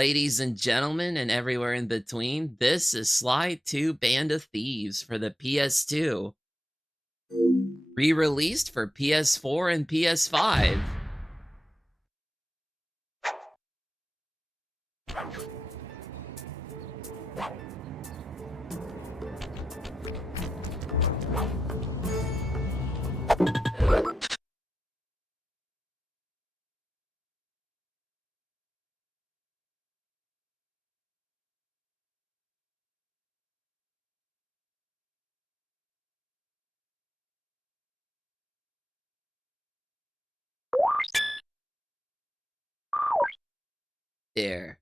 Ladies and gentlemen, and everywhere in between, this is Sly 2 Band of Thieves for the PS2. Re-released for PS4 and PS5. There.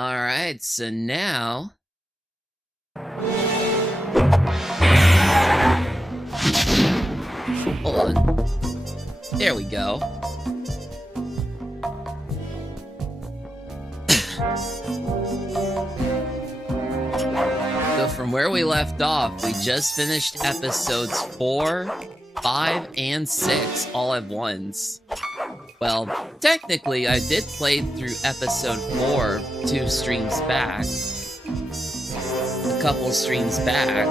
Alright, so now... Hold on. There we go. So from where we left off, we just finished episodes 4, 5, and 6 all at once. Well, technically, I did play through episode 4 2 streams back. A couple streams back.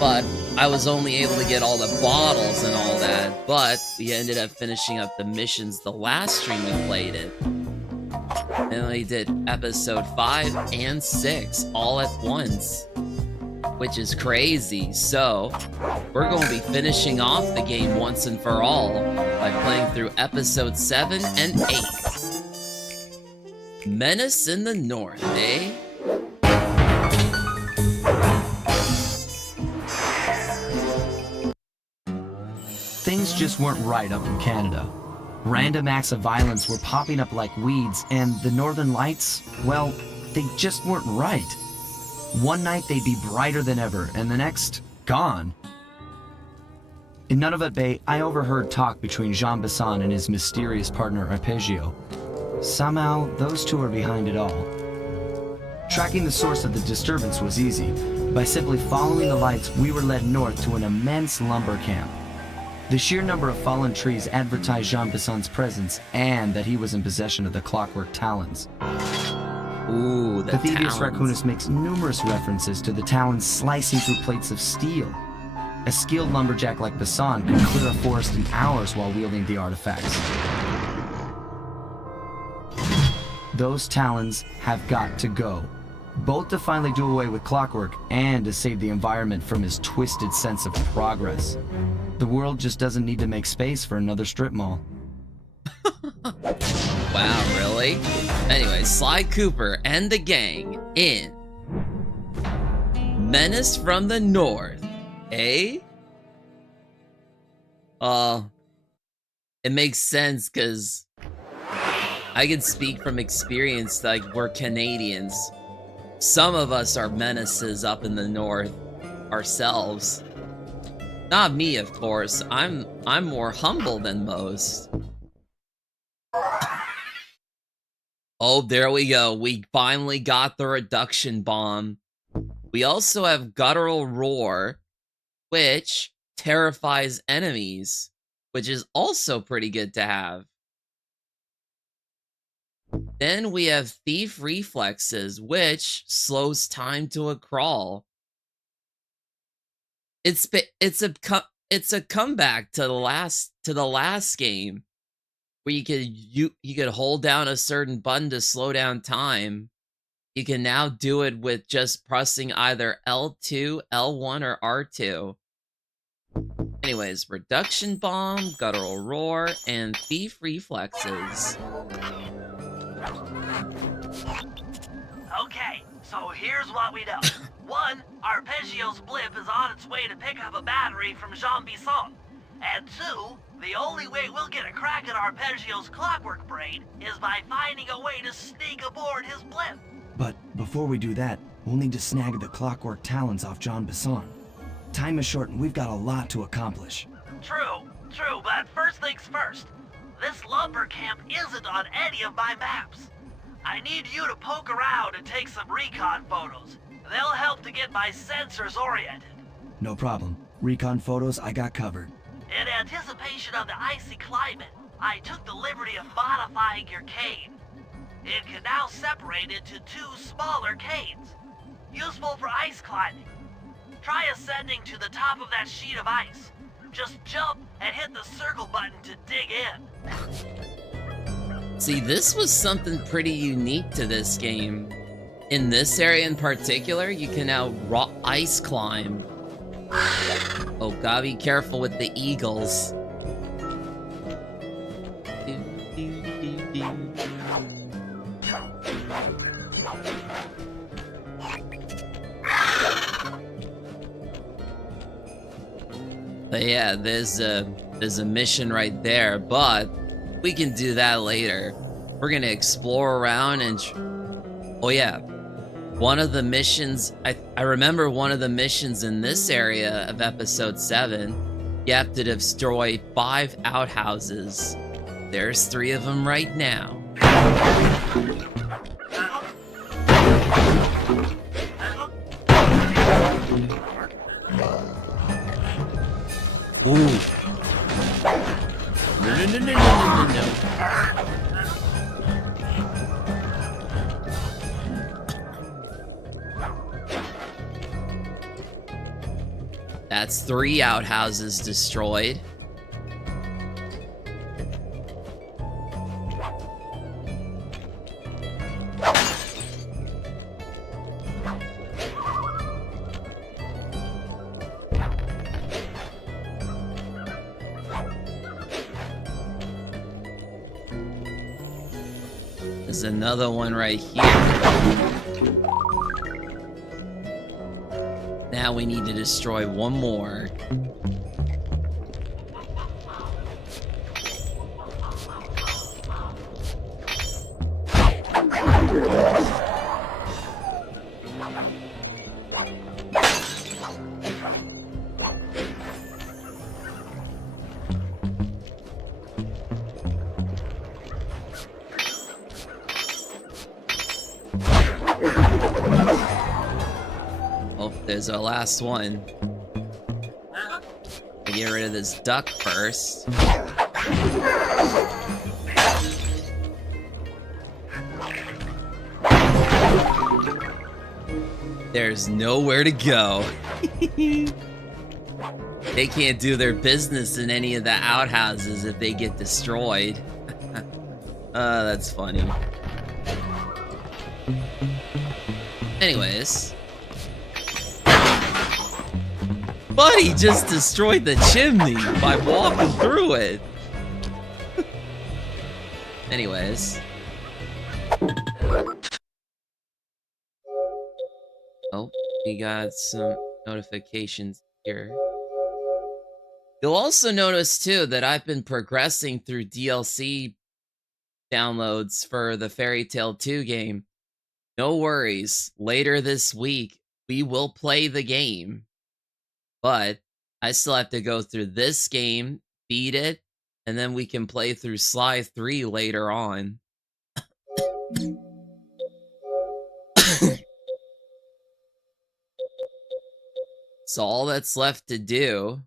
But I was only able to get all the bottles and all that. But we ended up finishing up the missions the last stream we played it. And we did episode 5 and 6 all at once. Which is crazy. So, we're going to be finishing off the game once and for all by playing through episode 7 and 8. Menace in the North, eh? Things just weren't right up in Canada. Random acts of violence were popping up like weeds, and the Northern Lights, well, they just weren't right. One night they'd be brighter than ever, and the next, gone. In Nunavut Bay, I overheard talk between Jean Besson and his mysterious partner Arpeggio. Somehow, those two are behind it all. Tracking the source of the disturbance was easy. By simply following the lights, we were led north to an immense lumber camp. The sheer number of fallen trees advertised Jean Besson's presence and that he was in possession of the clockwork talons. Ooh, the Thieves talons. Raccoonus makes numerous references to the talons slicing through plates of steel. A skilled lumberjack like Besson could clear a forest in hours while wielding the artifacts. Those talons have got to go, both to finally do away with clockwork and to save the environment from his twisted sense of progress. The world just doesn't need to make space for another strip mall. Wow, really? Anyway, Sly Cooper and the gang in Menace from the North, eh? It makes sense because I can speak from experience, like, we're Canadians. Some of us are menaces up in the north ourselves. Not me, of course. I'm more humble than most. Oh, there we go. We finally got the reduction bomb. We also have guttural roar, which terrifies enemies, which is also pretty good to have. Then we have thief reflexes, which slows time to a crawl. It's a comeback to the last game, where you could hold down a certain button to slow down time. You can now do it with just pressing either L2, L1, or R2. Anyways, reduction bomb, guttural roar, and thief reflexes. Okay, so here's what we know. 1, Arpeggio's blimp is on its way to pick up a battery from Jean Besson. And 2, the only way we'll get a crack at Arpeggio's clockwork brain is by finding a way to sneak aboard his blimp. But before we do that, we'll need to snag the clockwork talons off Jean Besson. Time is short and we've got a lot to accomplish. True, but first things first. This lumber camp isn't on any of my maps. I need you to poke around and take some recon photos. They'll help to get my sensors oriented. No problem. Recon photos I got covered. In anticipation of the icy climate, I took the liberty of modifying your cane. It can now separate into 2 smaller canes, useful for ice climbing. Try ascending to the top of that sheet of ice. Just jump and hit the circle button to dig in. See, this was something pretty unique to this game. In this area in particular, you can now ice climb. Oh, gotta be careful with the eagles. But yeah, there's a mission right there, but we can do that later. We're gonna explore around and oh yeah, one of the missions, I remember one of the missions in this area of episode 7, you have to destroy 5 outhouses. There's 3 of them right now. Ooh. No. That's 3 outhouses destroyed. There's another one right here. Now we need to destroy one more. There's our last one. Get rid of this duck first. There's nowhere to go. They can't do their business in any of the outhouses if they get destroyed. That's funny. Anyways. Buddy just destroyed the chimney by walking through it. Anyways. Oh, we got some notifications here. You'll also notice too that I've been progressing through DLC downloads for the Fairy Tail 2 game. No worries, later this week we will play the game. But I still have to go through this game, beat it, and then we can play through Sly 3 later on. So all that's left to do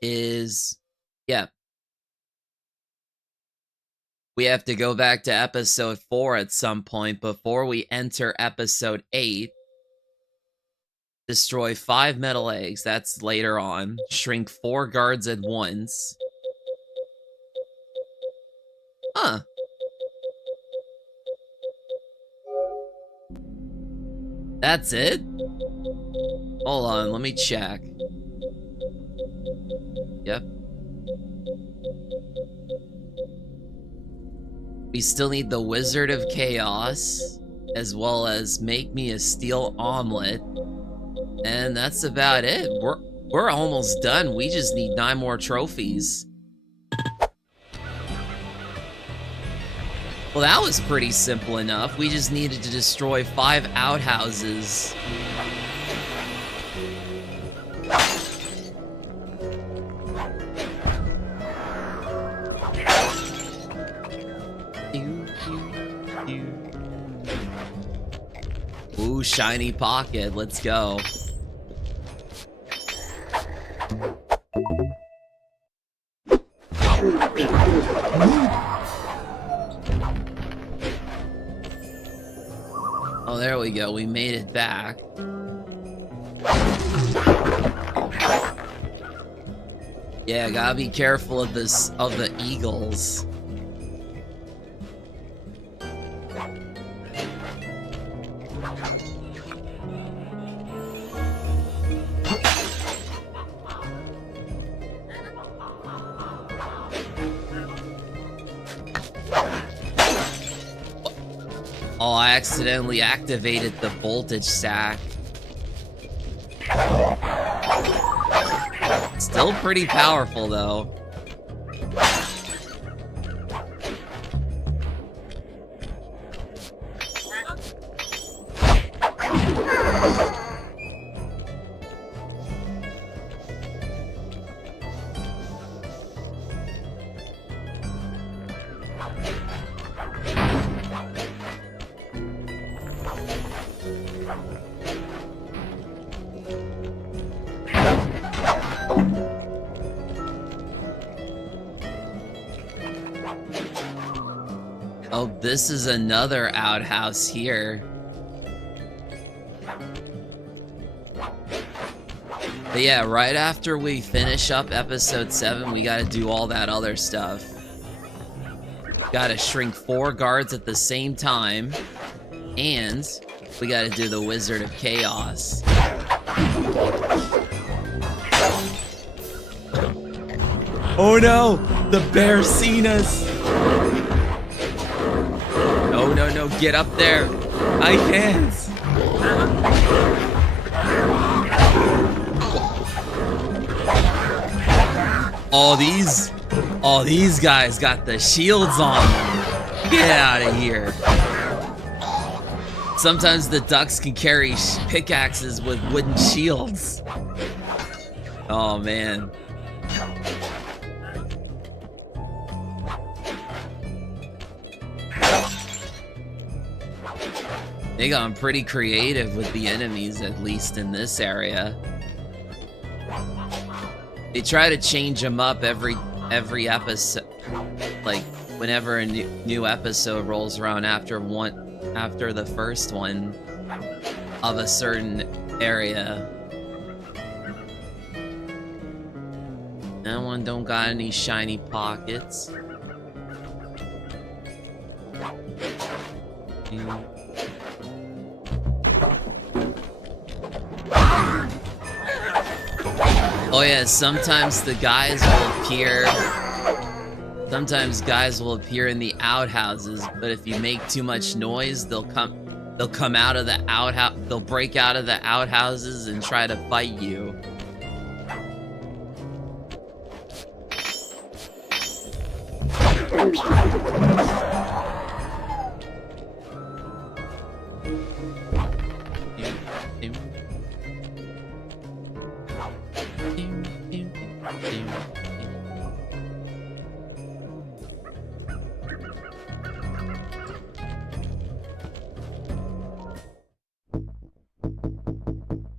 is, yeah. We have to go back to episode 4 at some point before we enter episode 8. Destroy 5 metal eggs, that's later on. Shrink 4 guards at once. Huh. That's it? Hold on, let me check. Yep. We still need the Wizard of Chaos, as well as make me a steel omelet. And that's about it. We're almost done. We just need 9 more trophies. Well, that was pretty simple enough. We just needed to destroy 5 outhouses. Ooh, shiny pocket. Let's go. Oh, there we go. We made it back. Yeah, gotta be careful of the eagles. Oh, I accidentally activated the voltage sack. Still pretty powerful, though. Oh, this is another outhouse here. But yeah, right after we finish up episode 7, we gotta do all that other stuff. Gotta shrink 4 guards at the same time. And we gotta do the Wizard of Chaos. Oh no! The bear's seen us! No, no, no, get up there! I can't! All these guys got the shields on them. Get out of here. Sometimes the ducks can carry pickaxes with wooden shields. Oh, man. They got pretty creative with the enemies, at least in this area. They try to change them up every episode, like whenever a new episode rolls around after the first one of a certain area. That one don't got any shiny pockets. Oh yeah, sometimes the guys will appear. Sometimes guys will appear in the outhouses, but if you make too much noise, they'll come out of the outhouse. They'll break out of the outhouses and try to fight you.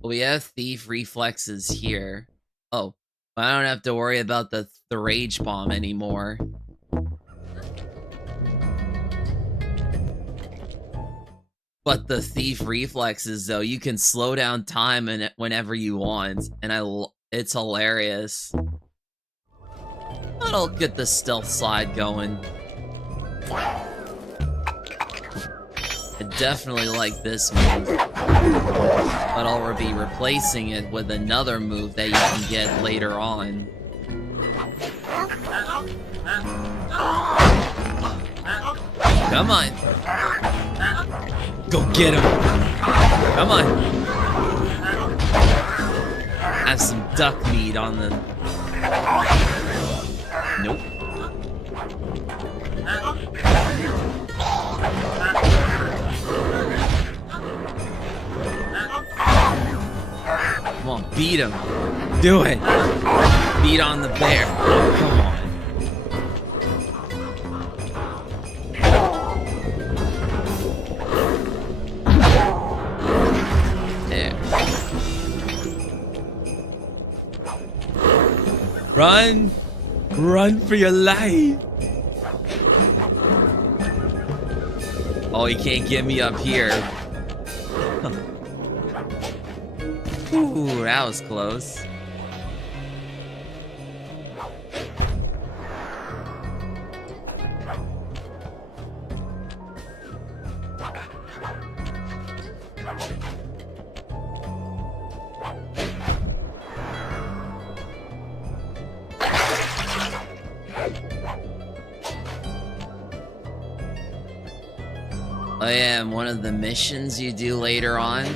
We have thief reflexes here. Oh, I don't have to worry about the rage bomb anymore. But the thief reflexes, though, you can slow down time whenever you want, and it's hilarious. I'll get the stealth slide going. I definitely like this move, but I'll be replacing it with another move that you can get later on. Come on. Go get him. Come on. Have some duck meat on the... Nope. Come on, beat him. Do it. Beat on the bear. Come on. There. Run. Run for your life! Oh, he can't get me up here. Ooh, that was close. Oh yeah, and one of the missions you do later on,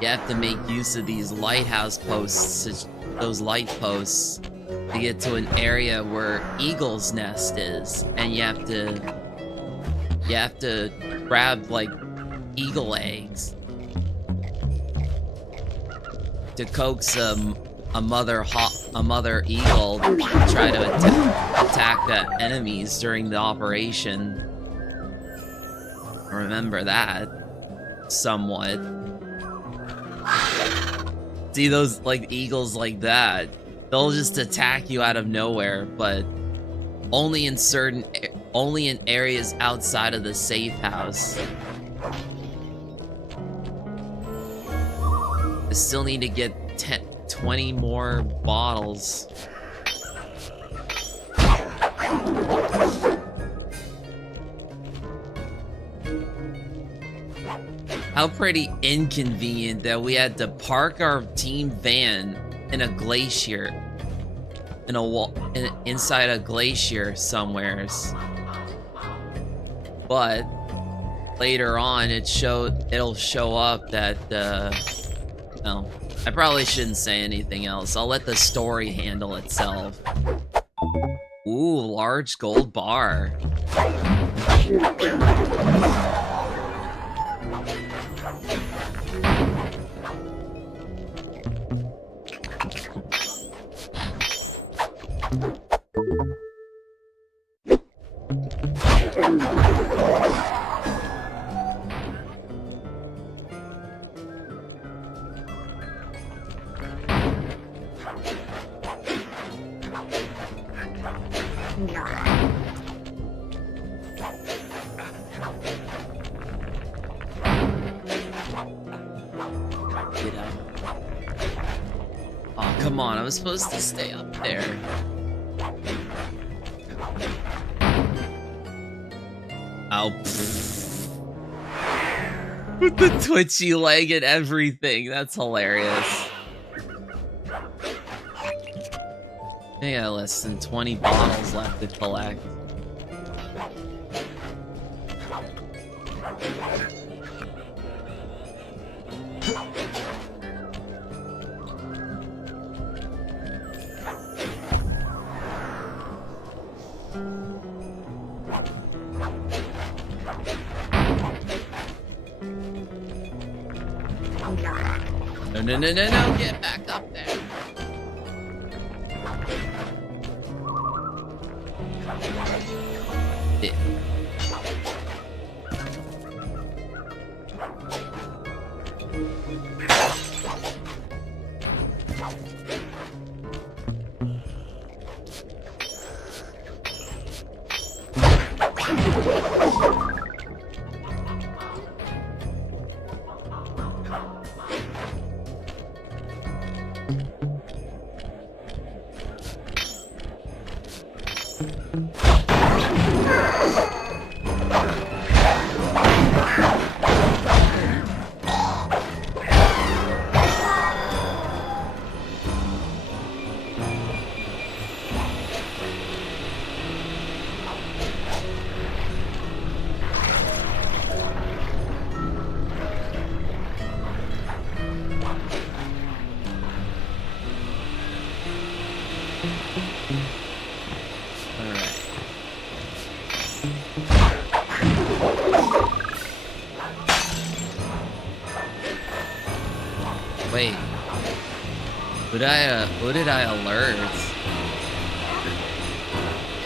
you have to make use of these lighthouse posts, those light posts, to get to an area where Eagle's Nest is, and you have to grab like eagle eggs to coax a mother eagle to try to attack the enemies during the operation. Remember that somewhat. See those like eagles like that, they'll just attack you out of nowhere, but only in areas outside of the safe house. I still need to get 20 more bottles. How pretty inconvenient that we had to park our team van in a glacier, inside a glacier somewheres. But later on, it'll show up that well, I probably shouldn't say anything else. I'll let the story handle itself. Ooh, large gold bar. Oh, come on, I was supposed to stay up there. Oh, pfft. With the twitchy leg and everything, that's hilarious. I got less than 20 bottles left to collect. No, get back up there. Yeah. Wait. Who did I alert?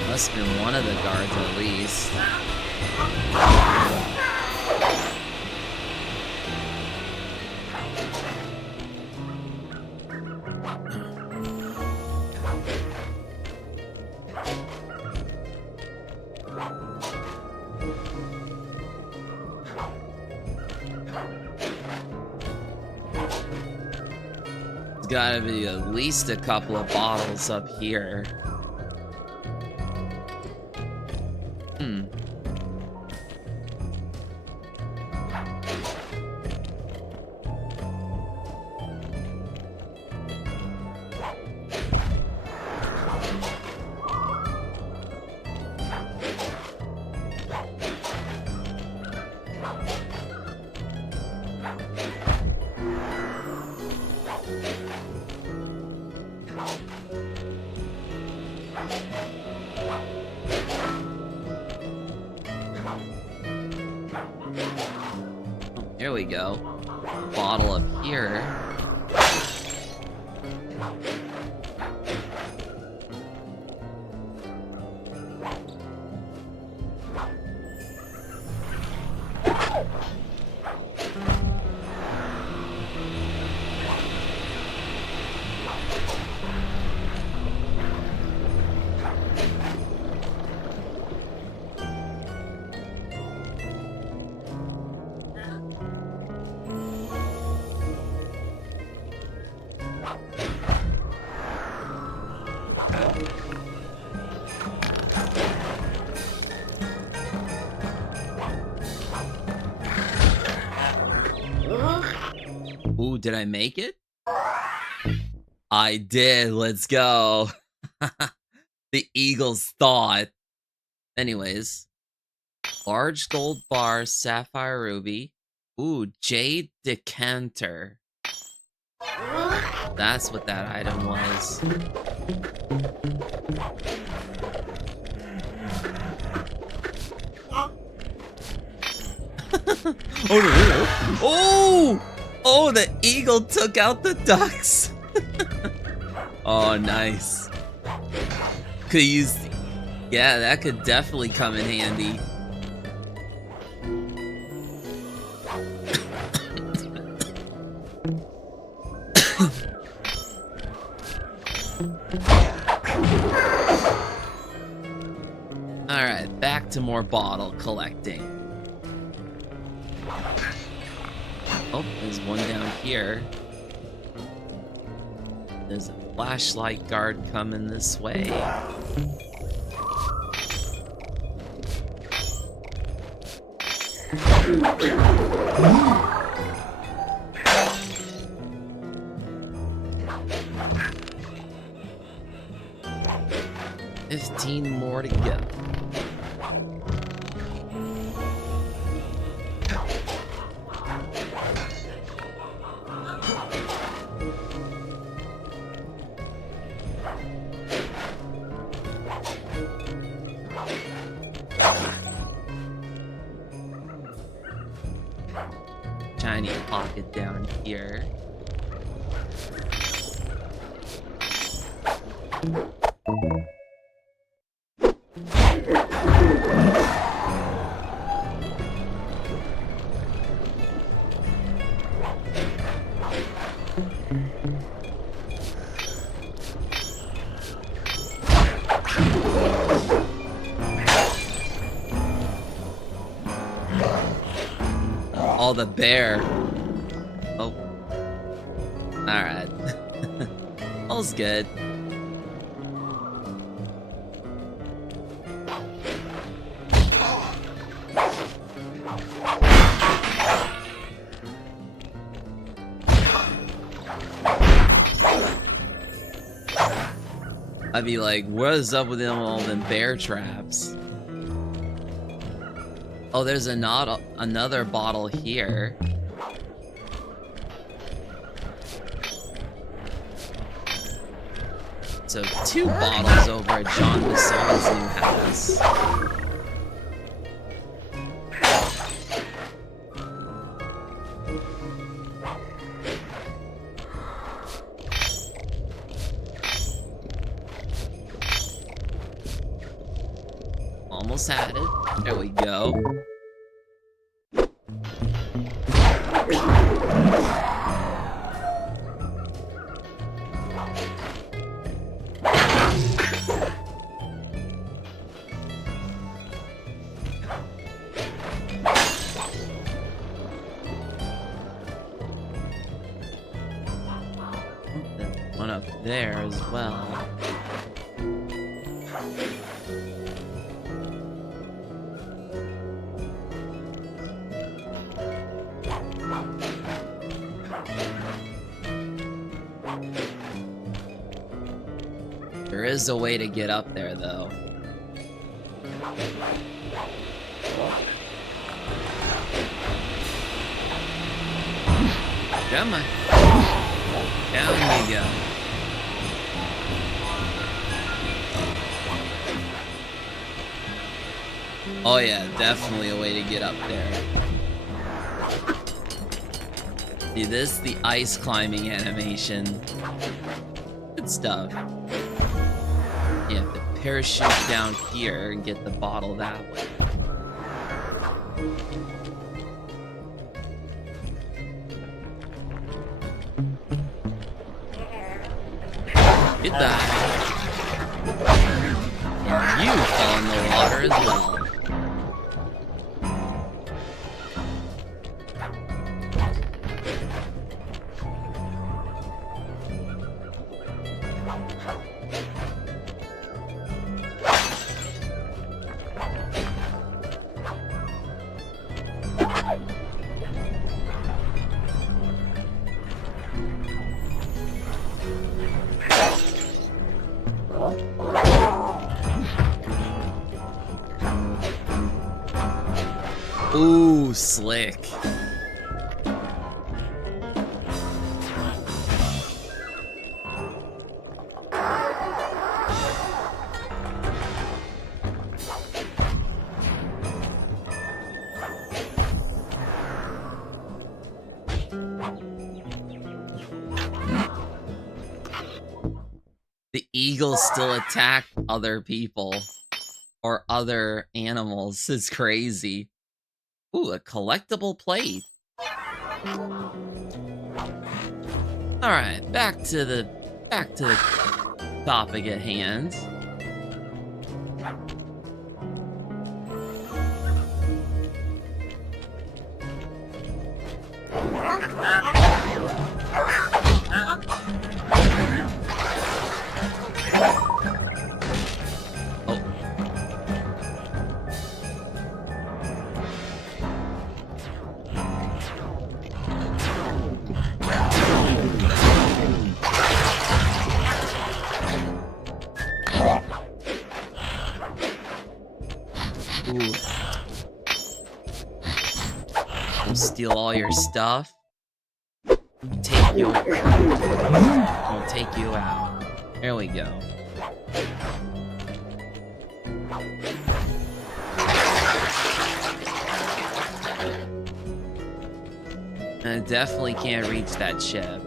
Must have been one of the guards at least. gotta be at least a couple of bottles up here. Hmm. Here we go. Bottle up here. Ooh, did I make it? I did. Let's go. The Eagle's thought. Anyways. Large gold bar, sapphire ruby. Ooh, jade decanter. That's what that item was. Oh no! Oh! Oh, the eagle took out the ducks. Oh, nice. Could use. Yeah, that could definitely come in handy. Alright, back to more bottle collecting. Oh, there's one down here. There's a flashlight guard coming this way. $15 more to go. Shiny pocket down here. Oh, the bear. Oh. Alright. All's good. I'd be like, what is up with all them bear traps? Oh, there's another bottle here. So 2 bottles over at John Bisson's new house. Almost had it. There we go. there as well. There is a way to get up there, though. Come on. Down you go. Oh yeah, definitely a way to get up there. See, this is the ice climbing animation. Good stuff. You have to parachute down here and get the bottle that way. Goodbye. And you fell in the water as well. Ooh, slick. The eagles still attack other people or other animals. It's crazy. Ooh, a collectible plate. Alright, back to the topic at hand. Ooh. We'll steal all your stuff. We'll take you out. There we go. And I definitely can't reach that ship.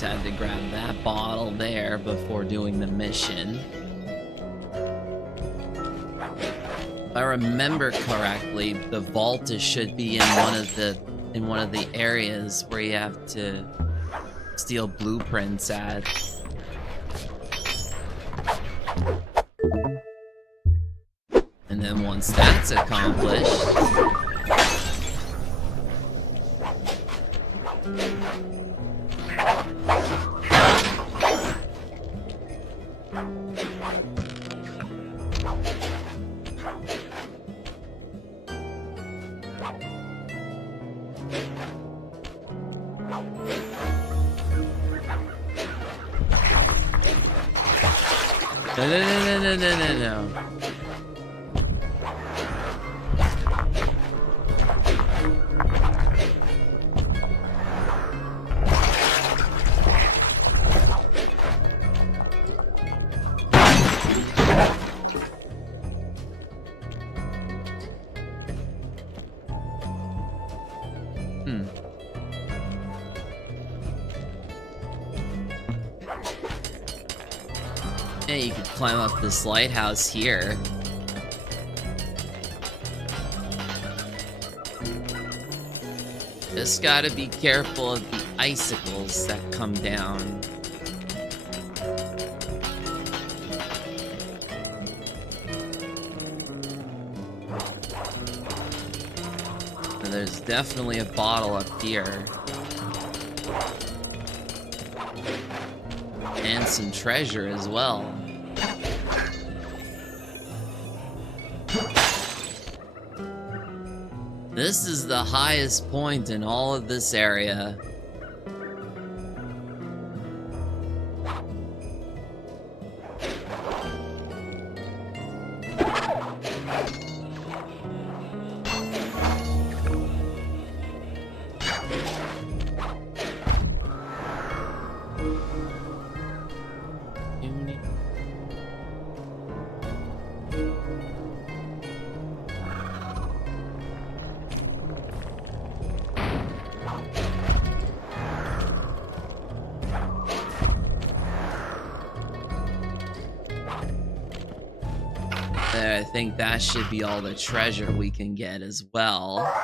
Had to grab that bottle there before doing the mission. If I remember correctly, the vault should be in one of the areas where you have to steal blueprints at. And then once that's accomplished, No. Yeah, you could climb up this lighthouse here. Just gotta be careful of the icicles that come down. And there's definitely a bottle up here. And some treasure as well. This is the highest point in all of this area. There, I think that should be all the treasure we can get as well.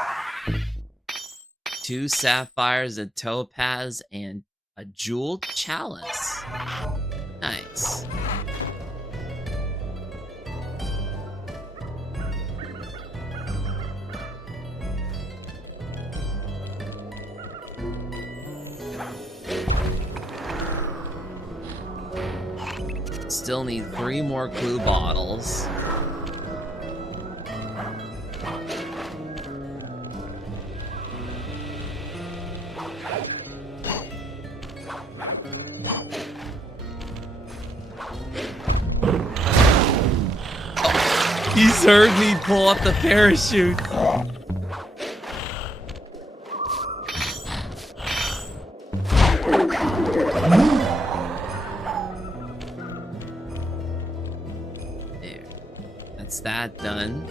2 sapphires, a topaz, and a jeweled chalice. Nice. Still need 3 more clue bottles. He's heard me pull up the parachute. There. That's that done.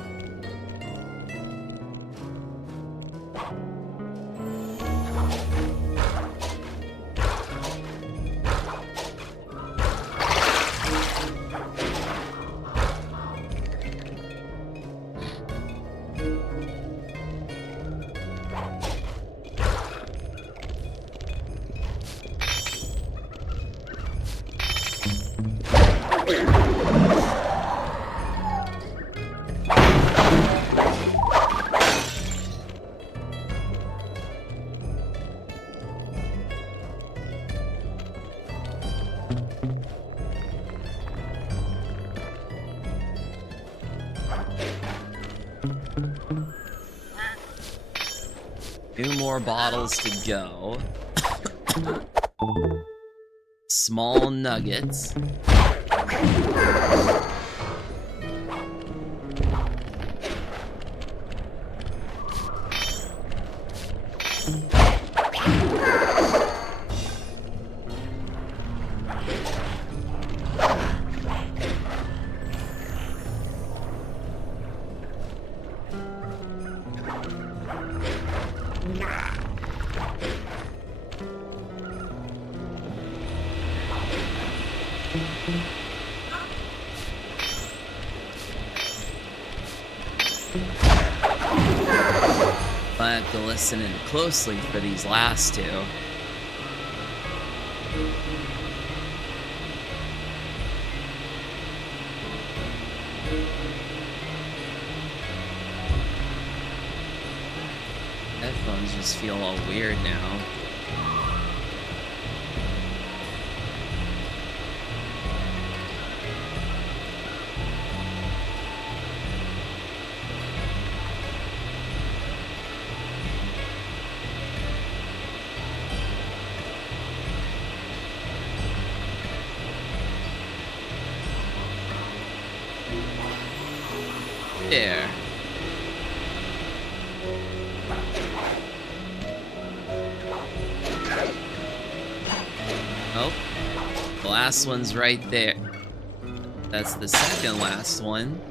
Two more bottles to go. Small nuggets. I have to listen in closely for these last two. Headphones just feel all weird now. There. Oh, the last one's right there. That's the second last one.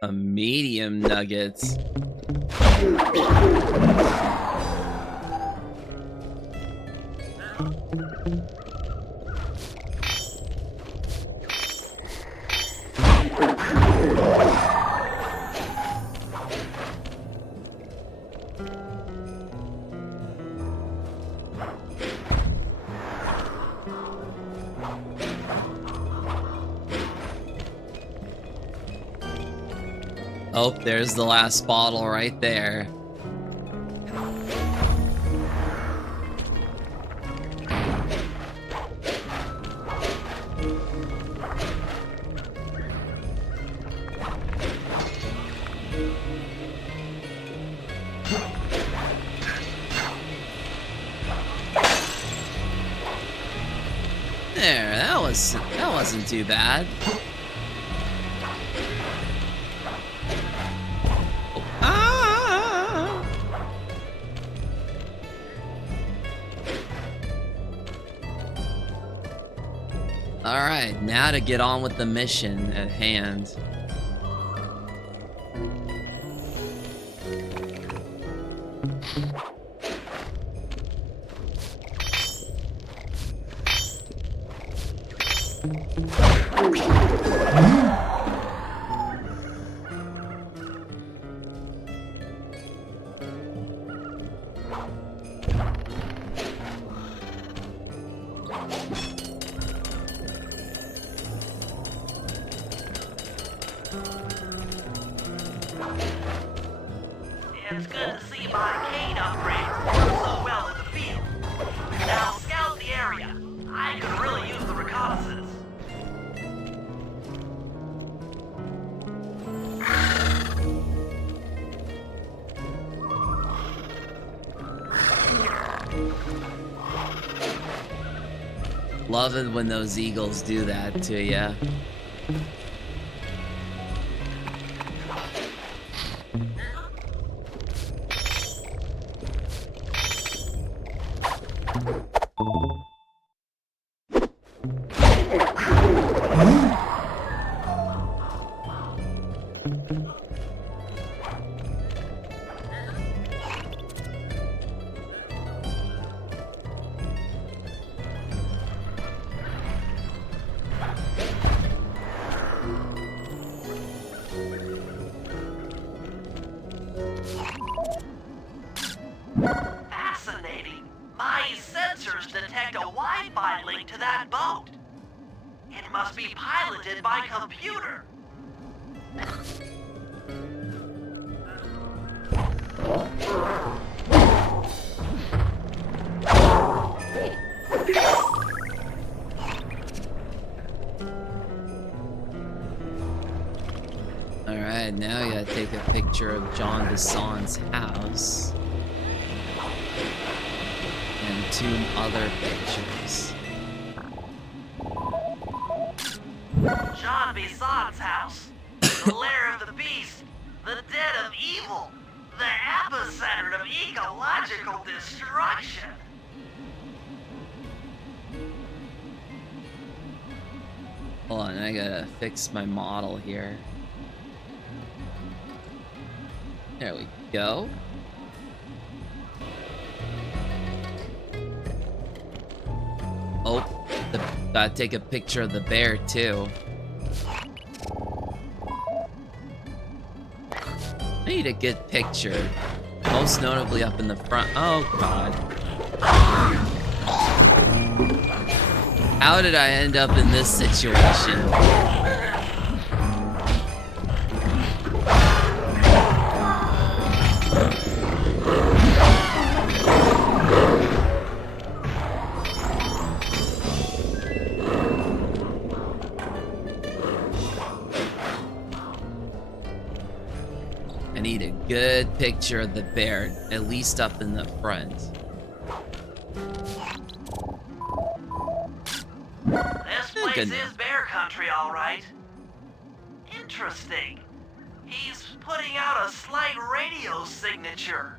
A medium nuggets. Oh, there's the last bottle right there. There, that wasn't too bad. Alright, now to get on with the mission at hand. It's good to see my cane upgrade work so well in the field. Now scout the area. I could really use the reconnaissance. Love it when those eagles do that to ya. Fascinating. My sensors detect a Wi-Fi link to that boat. It must be piloted by computer. Alright, now you gotta take a picture of John Dessan's house. And two other pictures. the lair of the beast, the den of evil, the epicenter of ecological destruction. Hold on, I gotta fix my model here. There we go. Oh, gotta take a picture of the bear too. I need a good picture. Most notably up in the front. Oh god. How did I end up in this situation? I need a good picture of the bear, at least up in the front. This place is bear country, all right. Interesting. He's putting out a slight radio signature.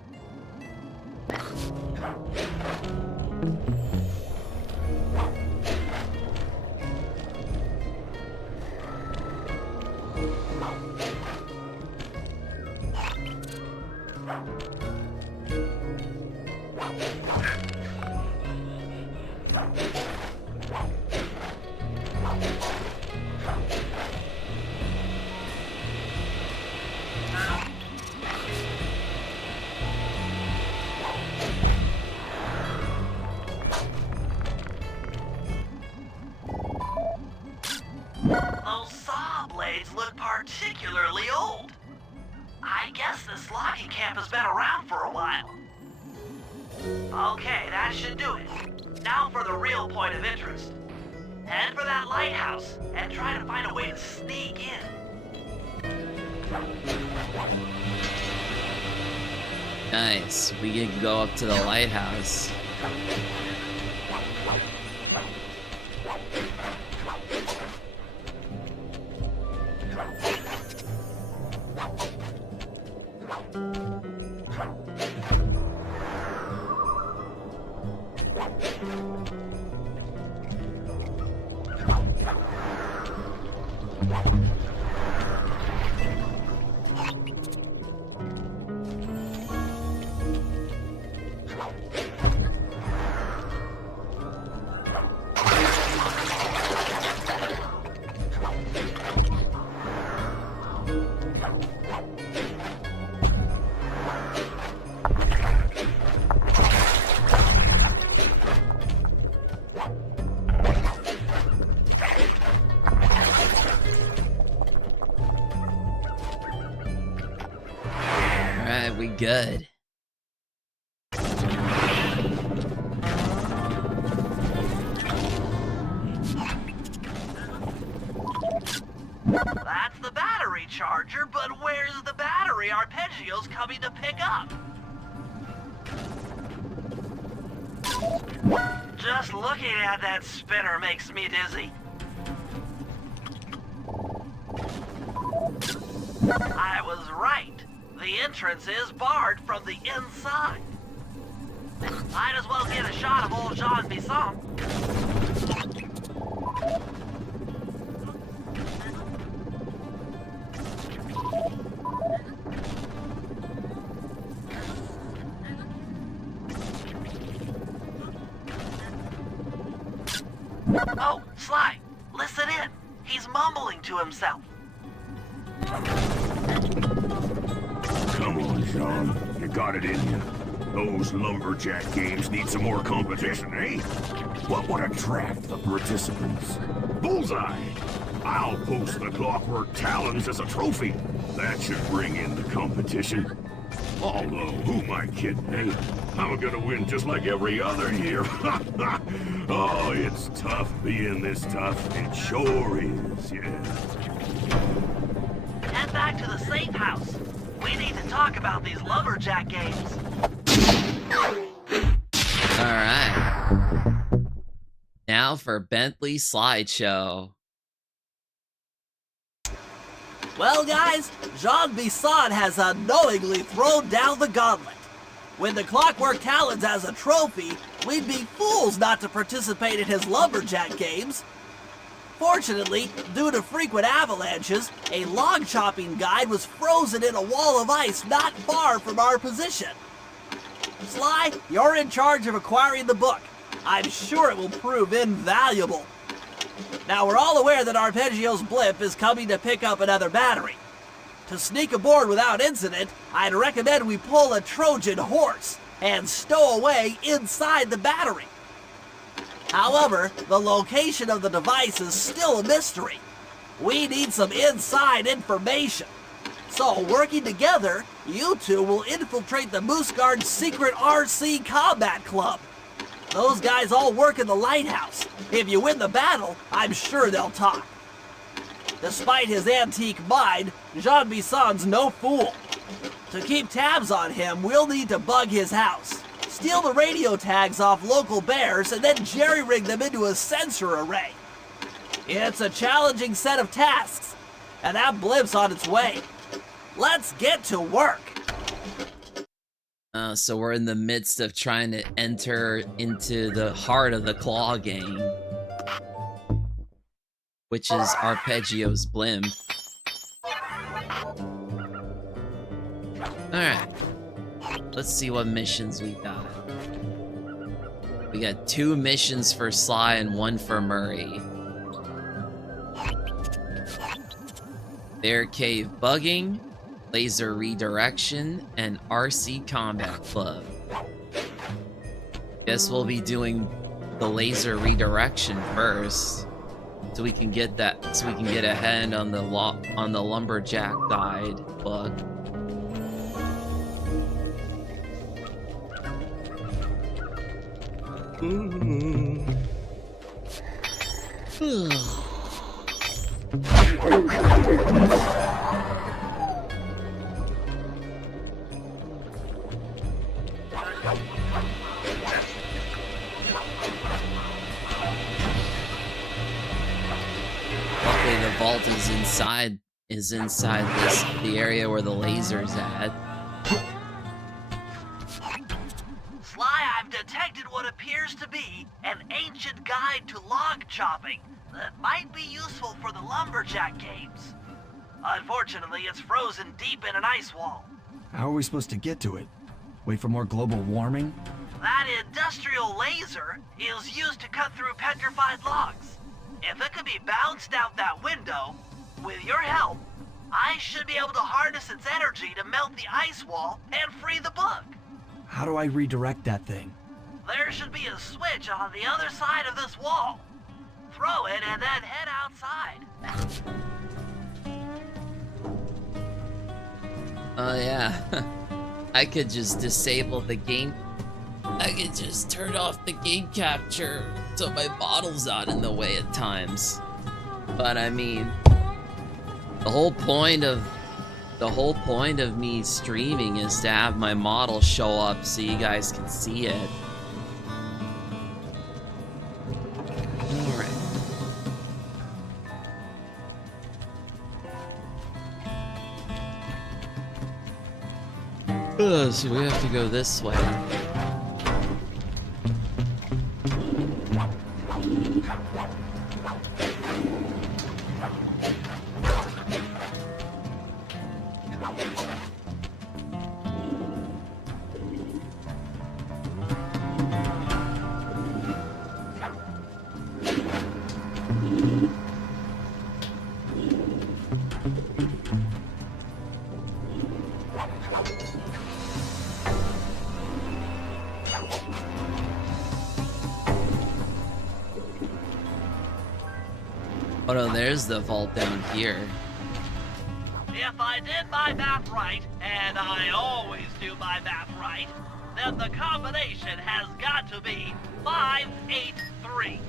Those saw blades look particularly old. I guess this logging camp has been around for a while. Okay, that should do it. Now for the real point of interest. Head for that lighthouse and try to find a way to sneak in. Nice. We can go up to the lighthouse. Alright, we good. That's the battery charger, but where's the battery Arpeggio's coming to pick up? Just looking at that spinner makes me dizzy. I was right. The entrance is barred from the inside. Might as well get a shot of old Jean Bisson. Oh, Sly, listen in. He's mumbling to himself. Come on, Sean. You got it in you. Those lumberjack games need some more competition, eh? What would attract the participants? Bullseye! I'll post the clockwork talons as a trophy. That should bring in the competition. Although, who am I kidding, eh? I'm gonna win just like every other year. Oh, it's tough being this tough. It sure is, yeah. Head back to the safe house. We need to talk about these lumberjack games. Alright. Now for Bentley Slideshow. Well, guys, Jean Bisson has unknowingly thrown down the gauntlet. With the Clockwork Talons as a trophy, we'd be fools not to participate in his lumberjack games. Fortunately, due to frequent avalanches, a log chopping guide was frozen in a wall of ice not far from our position. Sly, you're in charge of acquiring the book. I'm sure it will prove invaluable. Now, we're all aware that Arpeggio's blimp is coming to pick up another battery. To sneak aboard without incident, I'd recommend we pull a Trojan horse and stow away inside the battery. However, the location of the device is still a mystery. We need some inside information. So, working together, you two will infiltrate the Moose Guard's secret RC Combat Club. Those guys all work in the lighthouse. If you win the battle, I'm sure they'll talk. Despite his antique mind, Jean Bisson's no fool. To keep tabs on him, we'll need to bug his house, steal the radio tags off local bears, and then jerry-rig them into a sensor array. It's a challenging set of tasks, and that blimp's on its way. Let's get to work. So we're in the midst of trying to enter into the heart of the Claw Gang, which is Arpeggio's blimp. Alright, let's see what missions we got. We got 2 missions for Sly and 1 for Murray. Bear Cave Bugging, Laser Redirection, and RC Combat Club. Guess we'll be doing the Laser Redirection first, so we can get that. So we can get ahead on the Lumberjack Guide book. Luckily, the vault is inside the area where the laser's at. Sly, I've detected what appears to be an ancient guide to log chopping that might be useful for the lumberjack games. Unfortunately, it's frozen deep in an ice wall. How are we supposed to get to it? Wait for more global warming? That industrial laser is used to cut through petrified logs. If it could be bounced out that window, with your help, I should be able to harness its energy to melt the ice wall and free the book. How do I redirect that thing? There should be a switch on the other side of this wall. Throw it and then head outside. Oh yeah, I could just disable the game. I could just turn off the game capture so my model's not in the way at times. But I mean, the whole point of me streaming is to have my model show up so you guys can see it. Alright. So we have to go this way. Oh no, there's the vault down here. If I did my math right, and I always do my math right, then the combination has got to be 583.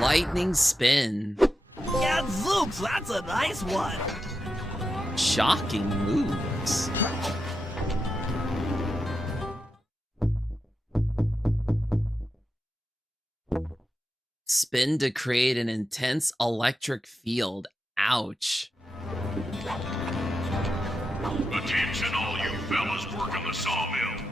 Lightning spin. Yeah, Zooks, that's a nice one. Shocking moves. spin to create an intense electric field. Ouch. Attention all you fellas working the sawmill.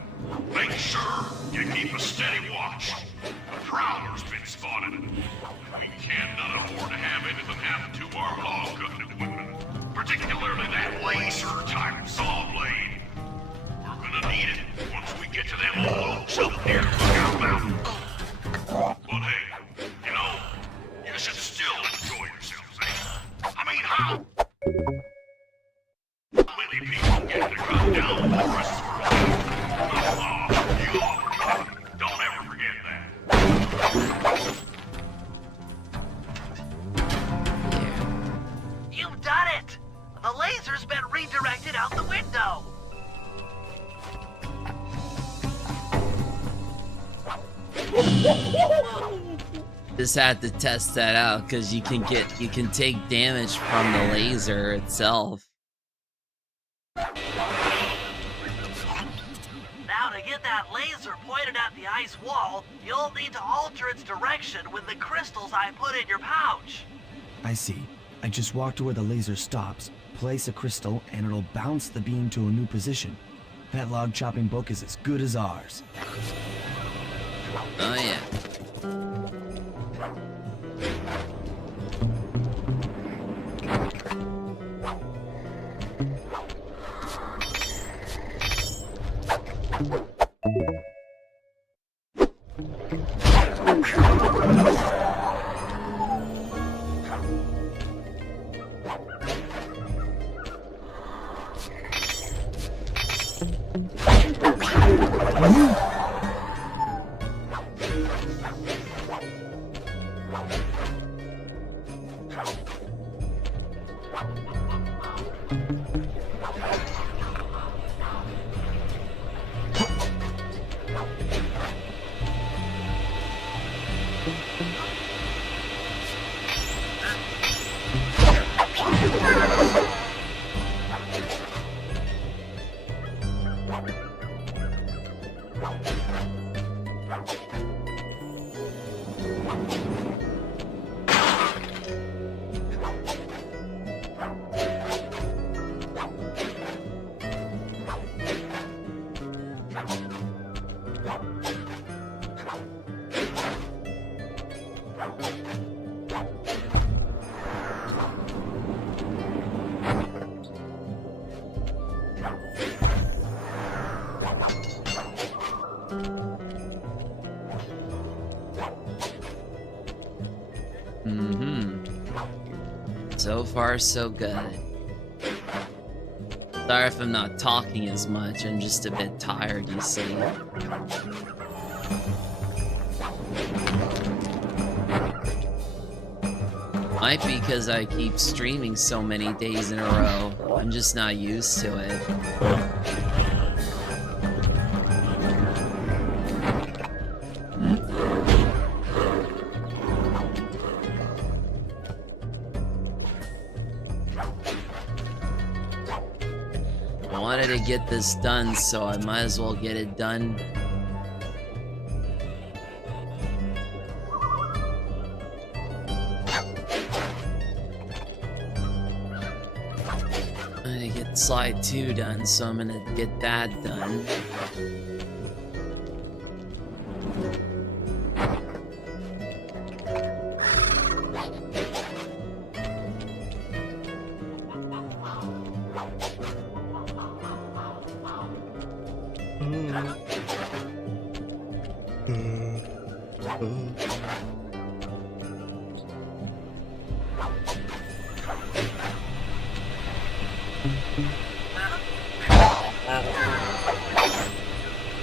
Make sure you keep a steady watch. A prowler's been spotted. We cannot afford to have anything happen to our log cutting equipment, particularly that laser-type saw blade. We're gonna need it once we get to them old oaks up near Lookout Mountain. But hey, you know, you should still enjoy yourselves, eh? I mean, how many people get to cut down with the Christmas parade? You all were talking. Don't ever forget that. You've done it! The laser's been redirected out the window! Just had to test that out because you can take damage from the laser itself. Now to get that laser pointed at the ice wall, you'll need to alter its direction with the crystals I put in your pouch. I see. I just walk to where the laser stops, place a crystal, and it'll bounce the beam to a new position. That log chopping book is as good as ours. Oh yeah. So far, so good. Sorry if I'm not talking as much, I'm just a bit tired, you see. Might be because I keep streaming so many days in a row. I'm just not used to it. I wanted to get this done, so I might as well get it done. I'm gonna get slide 2 done, so I'm gonna get that done.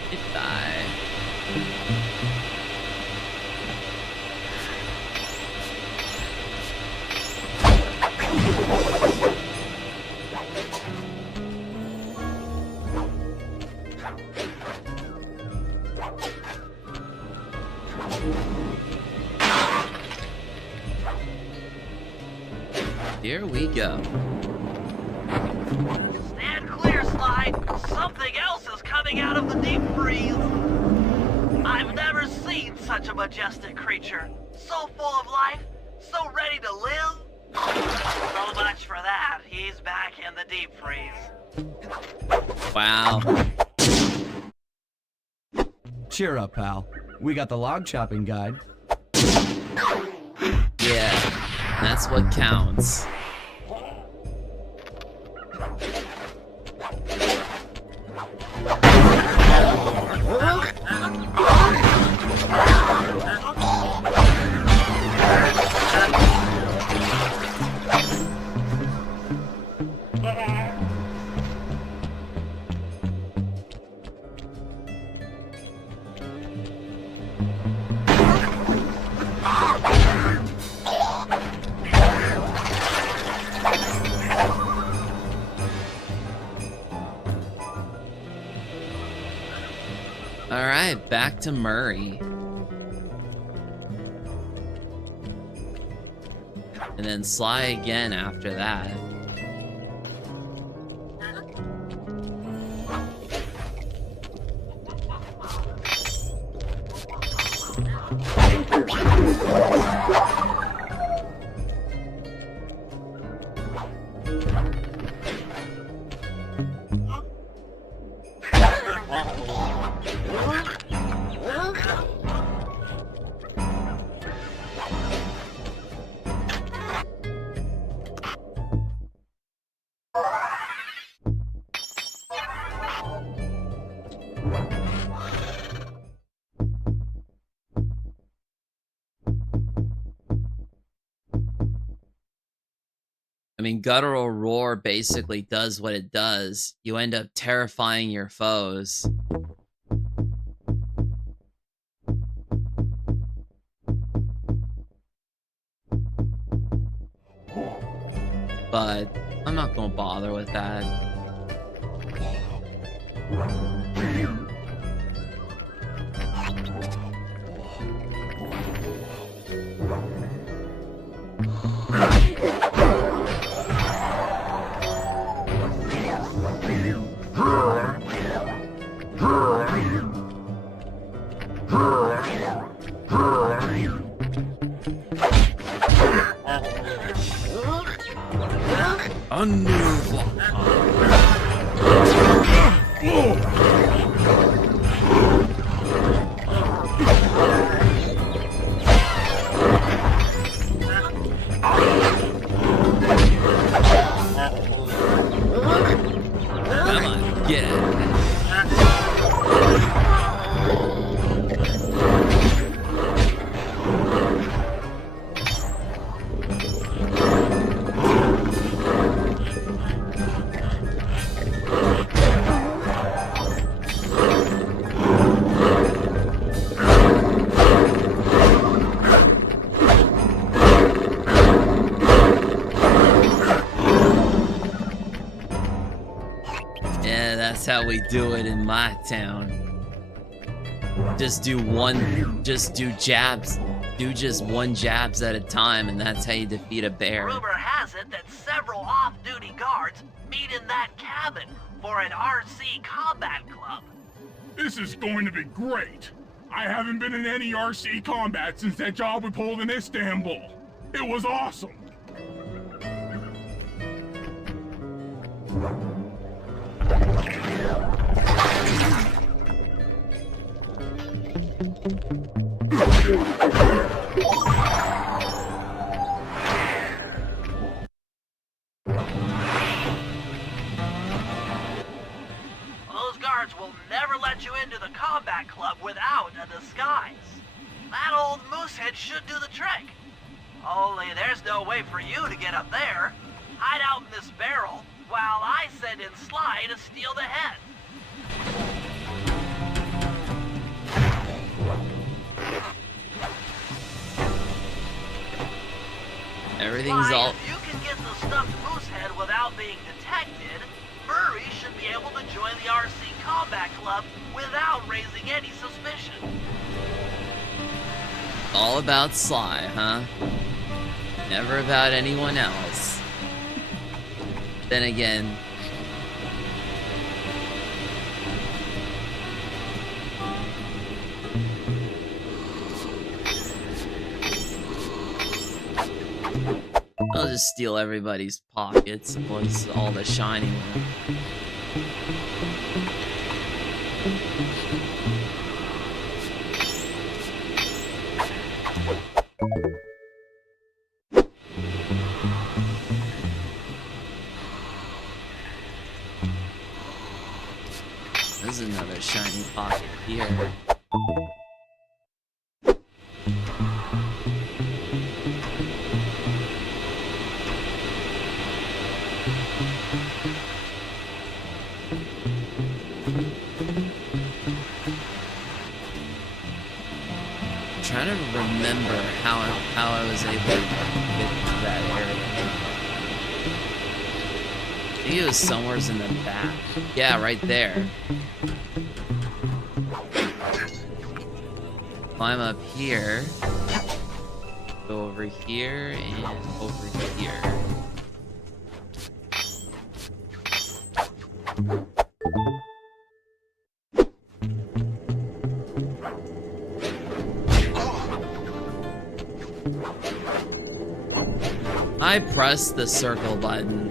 Goodbye. Here we go. Stand clear, Slide. Something else is coming out of the deep freeze. I've never seen such a majestic creature. So full of life, so ready to live. So much for that. He's back in the deep freeze. Wow. Cheer up, pal. We got the log chopping guide. Yeah, that's what counts. Alright, back to Murray. And then Sly again after that. I mean, Guttural Roar basically does what it does. You end up terrifying your foes. But I'm not gonna bother with that. Come on, get it. Yeah, that's how we do it in my town. Just do jabs. Do just one jabs at a time, and that's how you defeat a bear. Rumor has it that several off-duty guards meet in that cabin for an RC combat club. This is going to be great. I haven't been in any RC combat since that job we pulled in Istanbul. It was awesome. Those guards will never let you into the combat club without a disguise. That old moosehead should do the trick. Only there's no way for you to get up there. Hide out in this barrel while I send in Sly to steal the head. Everything's Sly, all... if you can get the stuffed moosehead without being detected, Murray should be able to join the RC Combat Club without raising any suspicion. all about Sly, huh? Never about anyone else. Then again... I'll just steal everybody's pockets once all the shiny ones. There's another shiny pocket here. I'm trying to remember how I was able to get to that area. I think it was somewhere in the back. Yeah, right there. Climb up here. Go over here and over here. I pressed the circle button.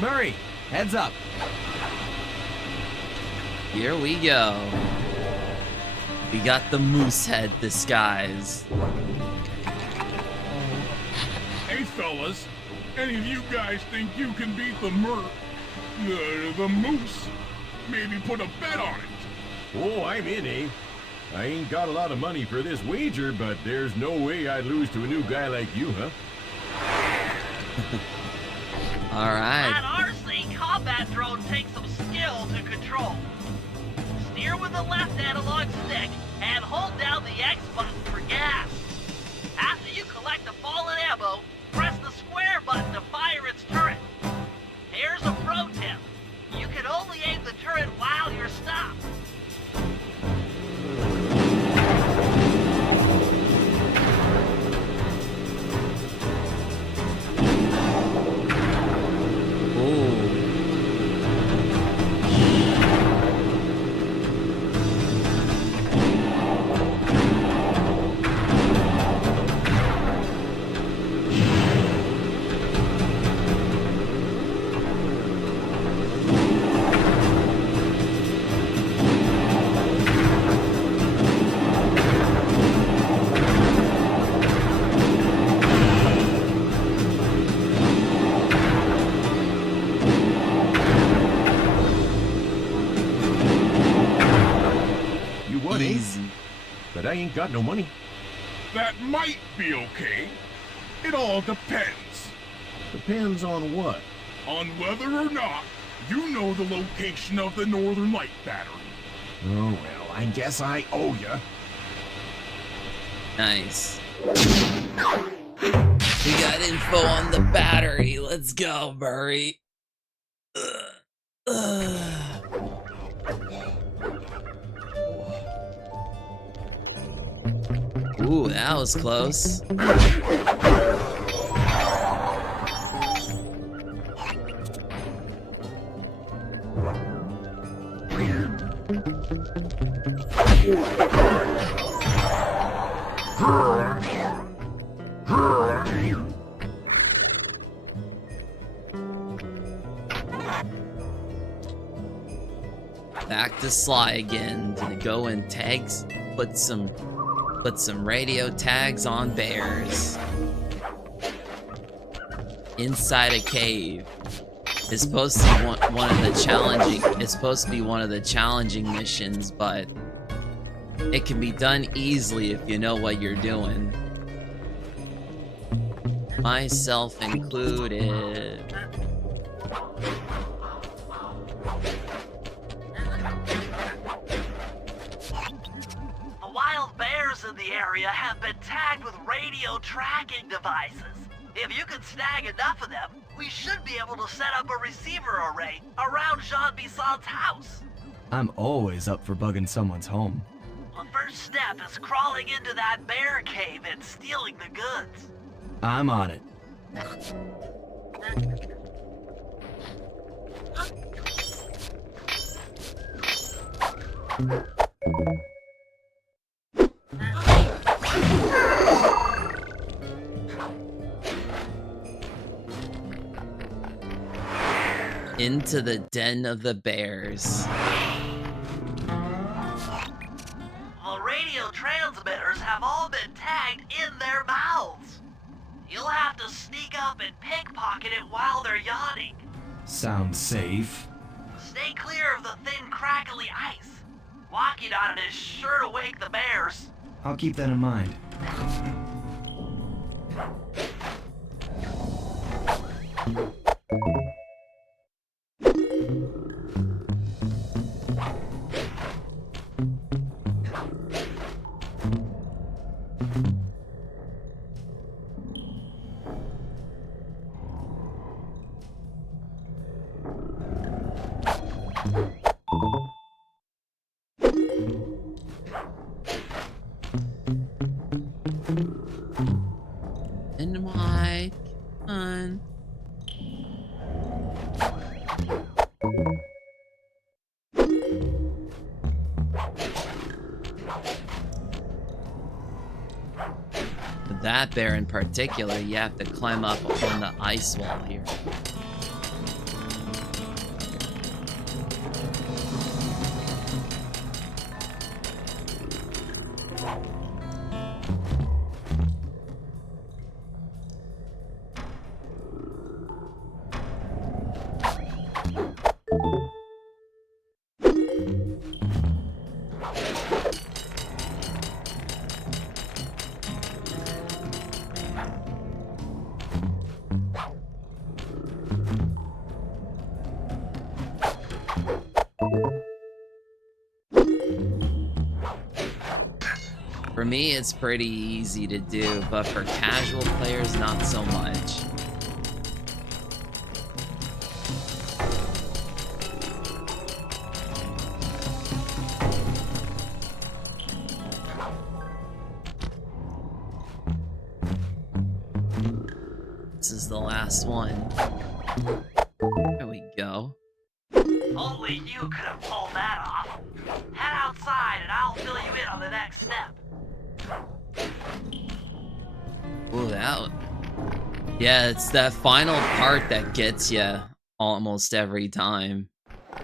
Murray, heads up. Here we go. We got the moose head disguise. Hey, fellas. Any of you guys think you can beat the moose? Maybe put a bet on it. Oh, I'm in, eh? I ain't got a lot of money for this wager, but there's no way I'd lose to a new guy like you, huh? Alright. That RC combat drone takes some skill to control. Steer with the left analog stick and hold down the X button for gas. After you collect the fallen ammo, press the square button to fire its turret. Here's a pro tip. You can only aim the turret while you're stopped. Easy. But I ain't got no money. That might be okay. It all depends. Depends on what? On whether or not you know the location of the Northern Light Battery. Oh, well, I guess I owe ya. Nice. We got info on the battery. Let's go, Murray. Ooh, that was close. Back to Sly again to go and tags, put some radio tags on bears. Inside a cave. It's supposed to be one of the challenging. It's supposed to be one of the challenging missions, but it can be done easily if you know what you're doing. Myself included. The wild bears in the area have been tagged with radio tracking devices. If you can snag enough of them, we should be able to set up a receiver array around Jean Bisson's house. I'm always up for bugging someone's home. The first step is crawling into that bear cave and stealing the goods. I'm on it. Into the den of the bears. The radio transmitters have all been tagged in their mouths. You'll have to sneak up and pickpocket it while they're yawning. Sounds safe. Stay clear of the thin, crackly ice. Walking on it is sure to wake the bears. I'll keep that in mind. And my gun. For that bear in particular, you have to climb up on the ice wall here. For me, it's pretty easy to do, but for casual players, not so much. This is the last one. There we go. Only you could have pulled that off. Head outside and I'll fill you in on the next step. Ooh, that. Yeah, it's that final part that gets you almost every time. To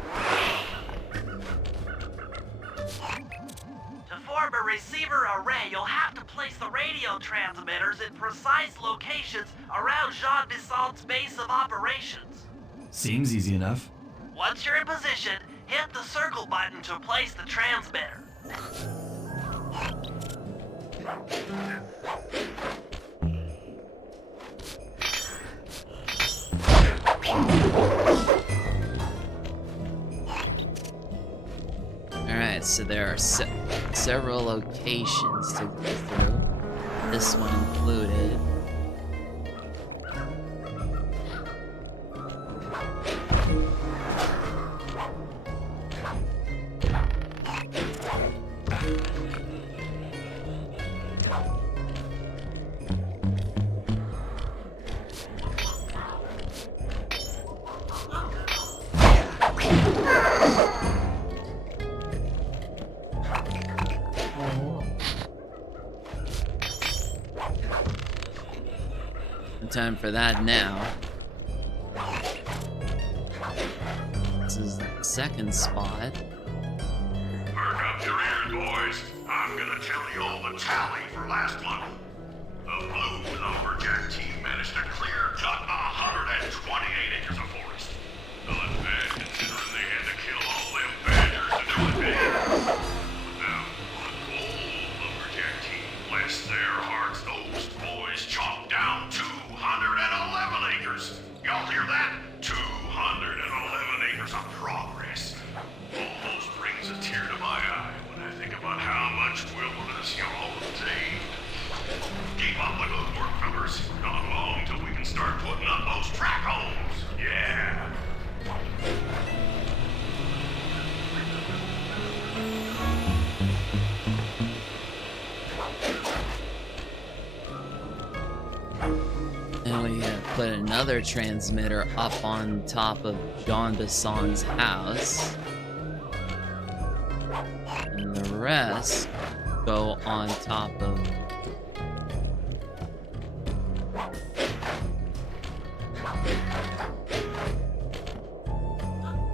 form a receiver array, you'll have to place the radio transmitters in precise locations around Jean Bisson's base of operations. Seems easy enough. Once you're in position, hit the circle button to place the transmitter. Alright, so there are several locations to go through. This one included. Time for that now. This is the second spot. Perk up your ears, boys. I'm gonna tell you all the tally for last month. The Blue Lumberjack team managed to clear cut 128 acres of forest. Not bad considering they had to kill all them badgers to do it big. Now, the Gold Lumberjack team, bless their hearts, those boys chopped down 211 acres. Y'all hear that? 211 acres of progress. Almost brings a tear to my eye when I think about how much wilderness y'all have saved. Keep up the good work, fellas. Not long till we can start putting up those track homes. Yeah. And we put another transmitter up on top of Jean Bisson's house. And the rest go on top of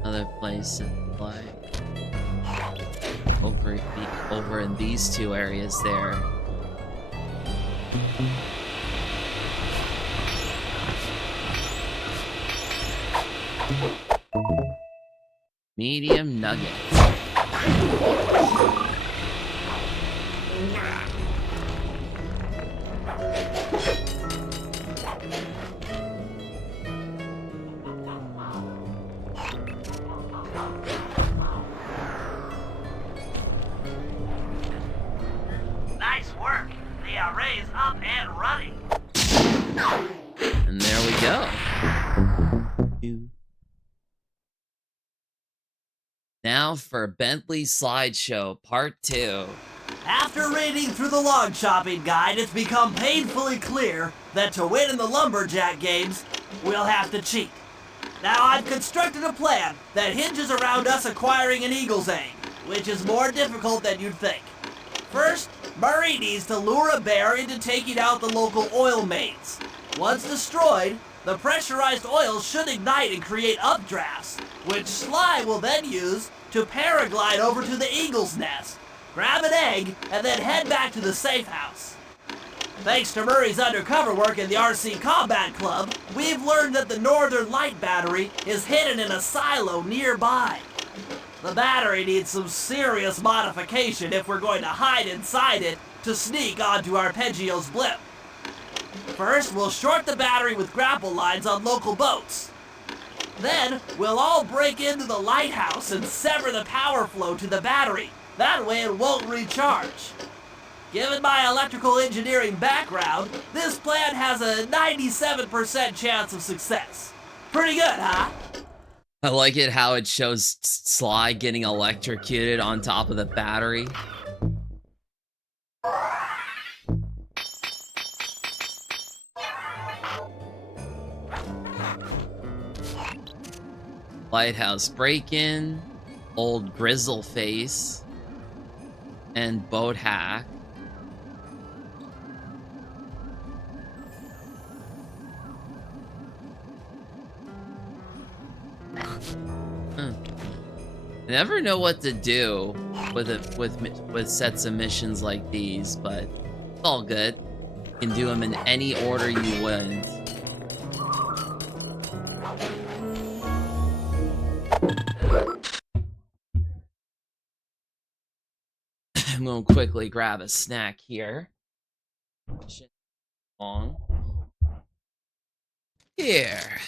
other places, like over in these two areas there. Medium nuggets. Nice work. The array's up and running. And there we go. Now for Bentley Slideshow Part 2. After reading through the log chopping guide, it's become painfully clear that to win in the lumberjack games, we'll have to cheat. Now, I've constructed a plan that hinges around us acquiring an eagle's egg, which is more difficult than you'd think. First, Murray needs to lure a bear into taking out the local oil mains. Once destroyed, the pressurized oil should ignite and create updrafts, which Sly will then use to paraglide over to the eagle's nest, grab an egg, and then head back to the safe house. Thanks to Murray's undercover work in the RC Combat Club, we've learned that the Northern Light Battery is hidden in a silo nearby. The battery needs some serious modification if we're going to hide inside it to sneak onto Arpeggio's blip. First, we'll short the battery with grapple lines on local boats. Then, we'll all break into the lighthouse and sever the power flow to the battery. That way it won't recharge. Given my electrical engineering background, this plan has a 97% chance of success. Pretty good, huh? I like it how it shows Sly getting electrocuted on top of the battery. Lighthouse break-in, old grizzle face, and boat hack. I never know what to do with sets of missions like these, but it's all good. You can do them in any order you want. I'm gonna quickly grab a snack here. Shit. Long. Here.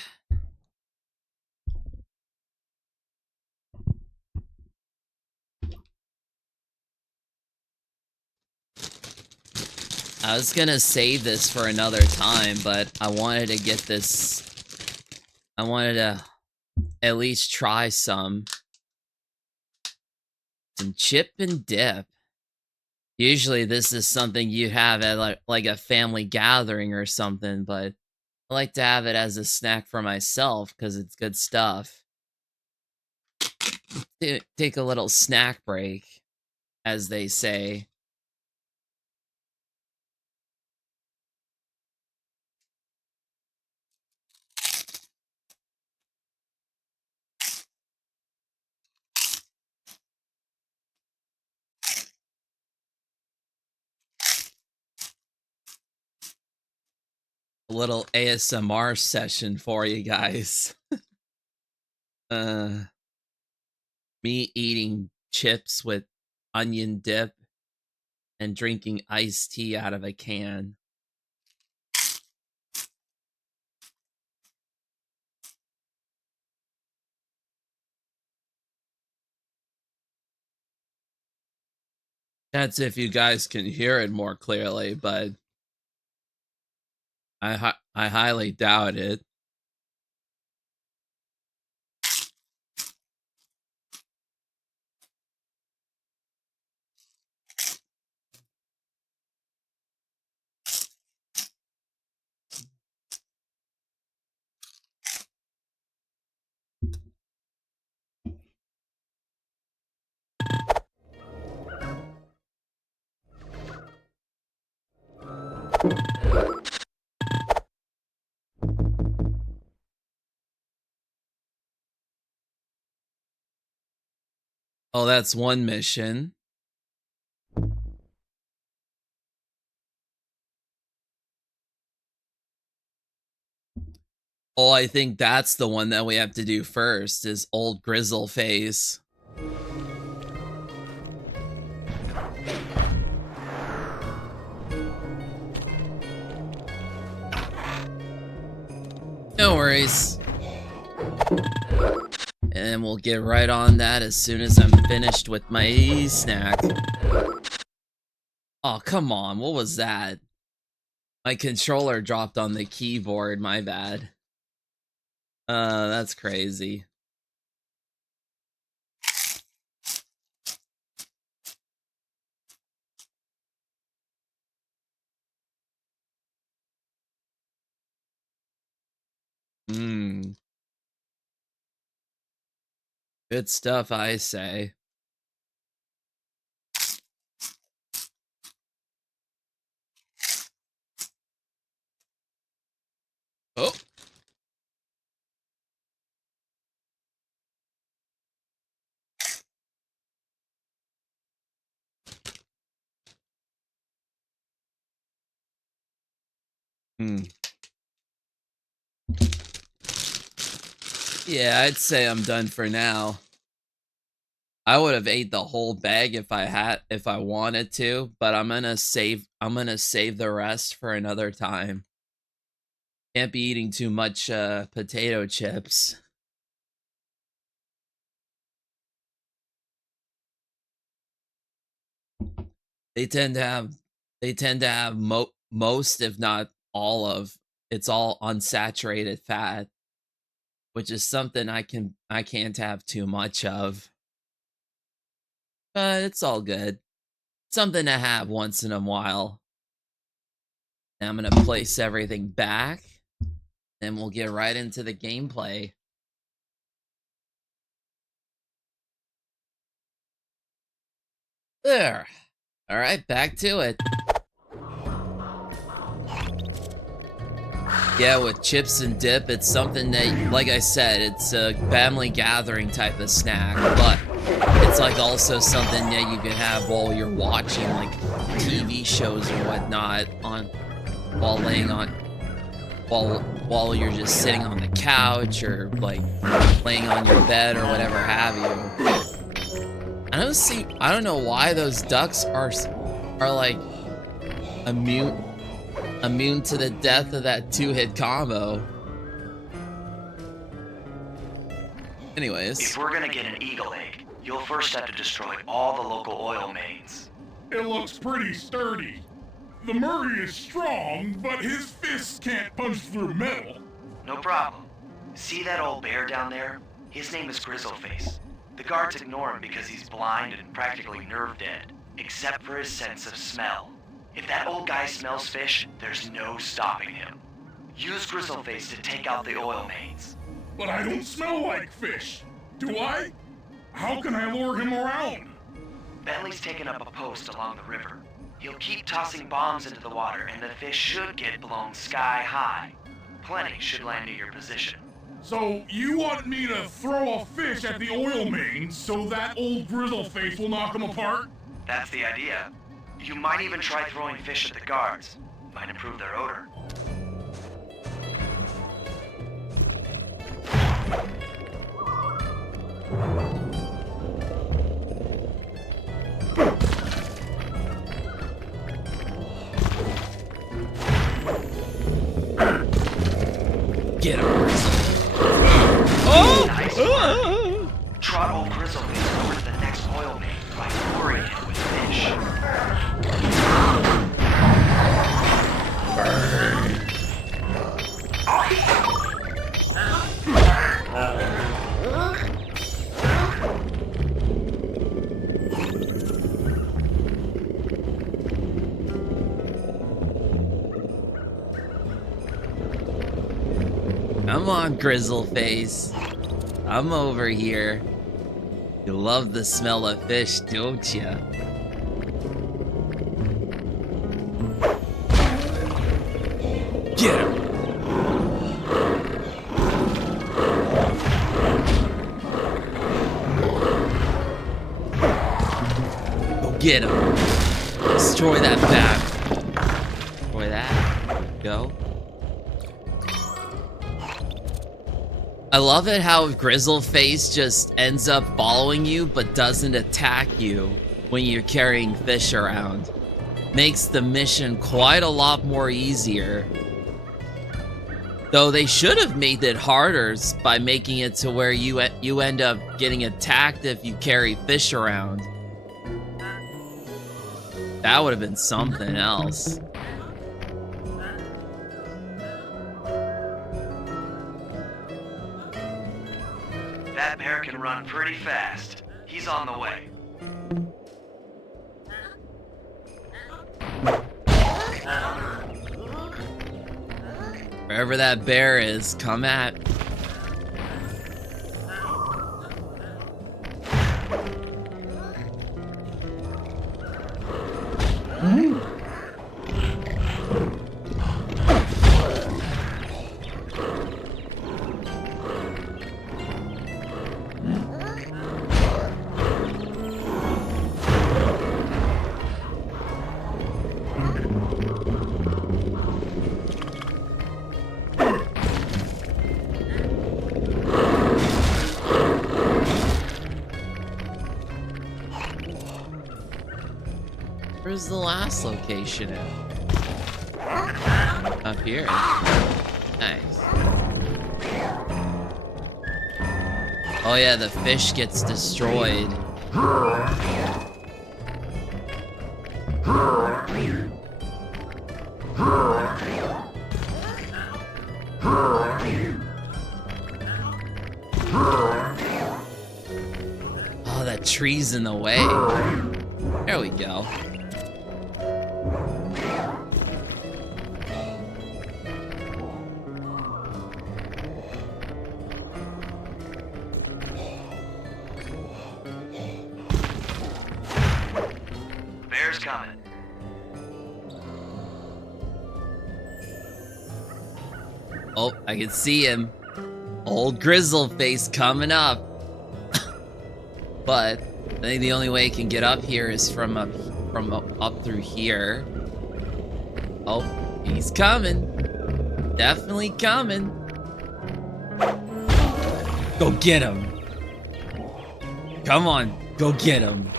I was gonna save this for another time, but I wanted to get this. I wanted to at least try some chip and dip. Usually this is something you have at like a family gathering or something, but I like to have it as a snack for myself because it's good stuff. Take a little snack break, as they say. A little ASMR session for you guys. Me eating chips with onion dip and drinking iced tea out of a can. That's if you guys can hear it more clearly, but I highly doubt it. Oh, that's one mission. Oh, I think that's the one that we have to do first, is Old Grizzle Face. No worries. And we'll get right on that as soon as I'm finished with my snack. Oh, come on. What was that? My controller dropped on the keyboard. My bad. That's crazy. Good stuff, I say. Oh. Yeah, I'd say I'm done for now. I would have ate the whole bag if I wanted to, but I'm gonna save the rest for another time. Can't be eating too much potato chips. They tend to have most, if not all of, it's all unsaturated fat, which is something I can't have too much of. But it's all good. Something to have once in a while. Now I'm gonna place everything back, and we'll get right into the gameplay. There. Alright, back to it. Yeah, with chips and dip, it's something that, like I said, it's a family gathering type of snack, but it's like also something that you can have while you're watching like TV shows or whatnot while you're just sitting on the couch or like laying on your bed or whatever have you. I don't know why those ducks are like immune to the death of that two-hit combo. Anyways. If we're gonna get an eagle egg, you'll first have to destroy all the local oil mains. It looks pretty sturdy. The Murray is strong, but his fists can't punch through metal. No problem. See that old bear down there? His name is Grizzleface. The guards ignore him because he's blind and practically nerve dead, except for his sense of smell. If that old guy smells fish, there's no stopping him. Use Grizzleface to take out the oil mains. But I don't smell like fish, do I? How can I lure him around? Bentley's taken up a post along the river. He'll keep tossing bombs into the water and the fish should get blown sky high. Plenty should land near your position. So you want me to throw a fish at the oil mains so that old Grizzleface will knock them apart? That's the idea. You might even try throwing fish at the guards. Might improve their odor. Get him, Grizzle. Oh! Nice work. Trot old Grizzleface over to the next oil main by luring him with fish. Come on, Grizzleface. I'm over here. You love the smell of fish, don't ya? Get him! Go get him! Destroy that bat. Destroy that. Go. I love it how Grizzleface just ends up following you but doesn't attack you when you're carrying fish around. Makes the mission quite a lot more easier. Though they should have made it harder by making it to where you end up getting attacked if you carry fish around. That would have been something else. That bear can run pretty fast. He's on the way. Wherever that bear is, come at. Where's the last location at? Up here. Nice. Oh yeah, the fish gets destroyed. Oh, that tree's in the way. There we go. Bear's coming. Oh, I can see him. Old Grizzleface coming up. But I think the only way he can get up here is from up through here. Oh, he's coming. Definitely coming. Go get him. Come on, go get him.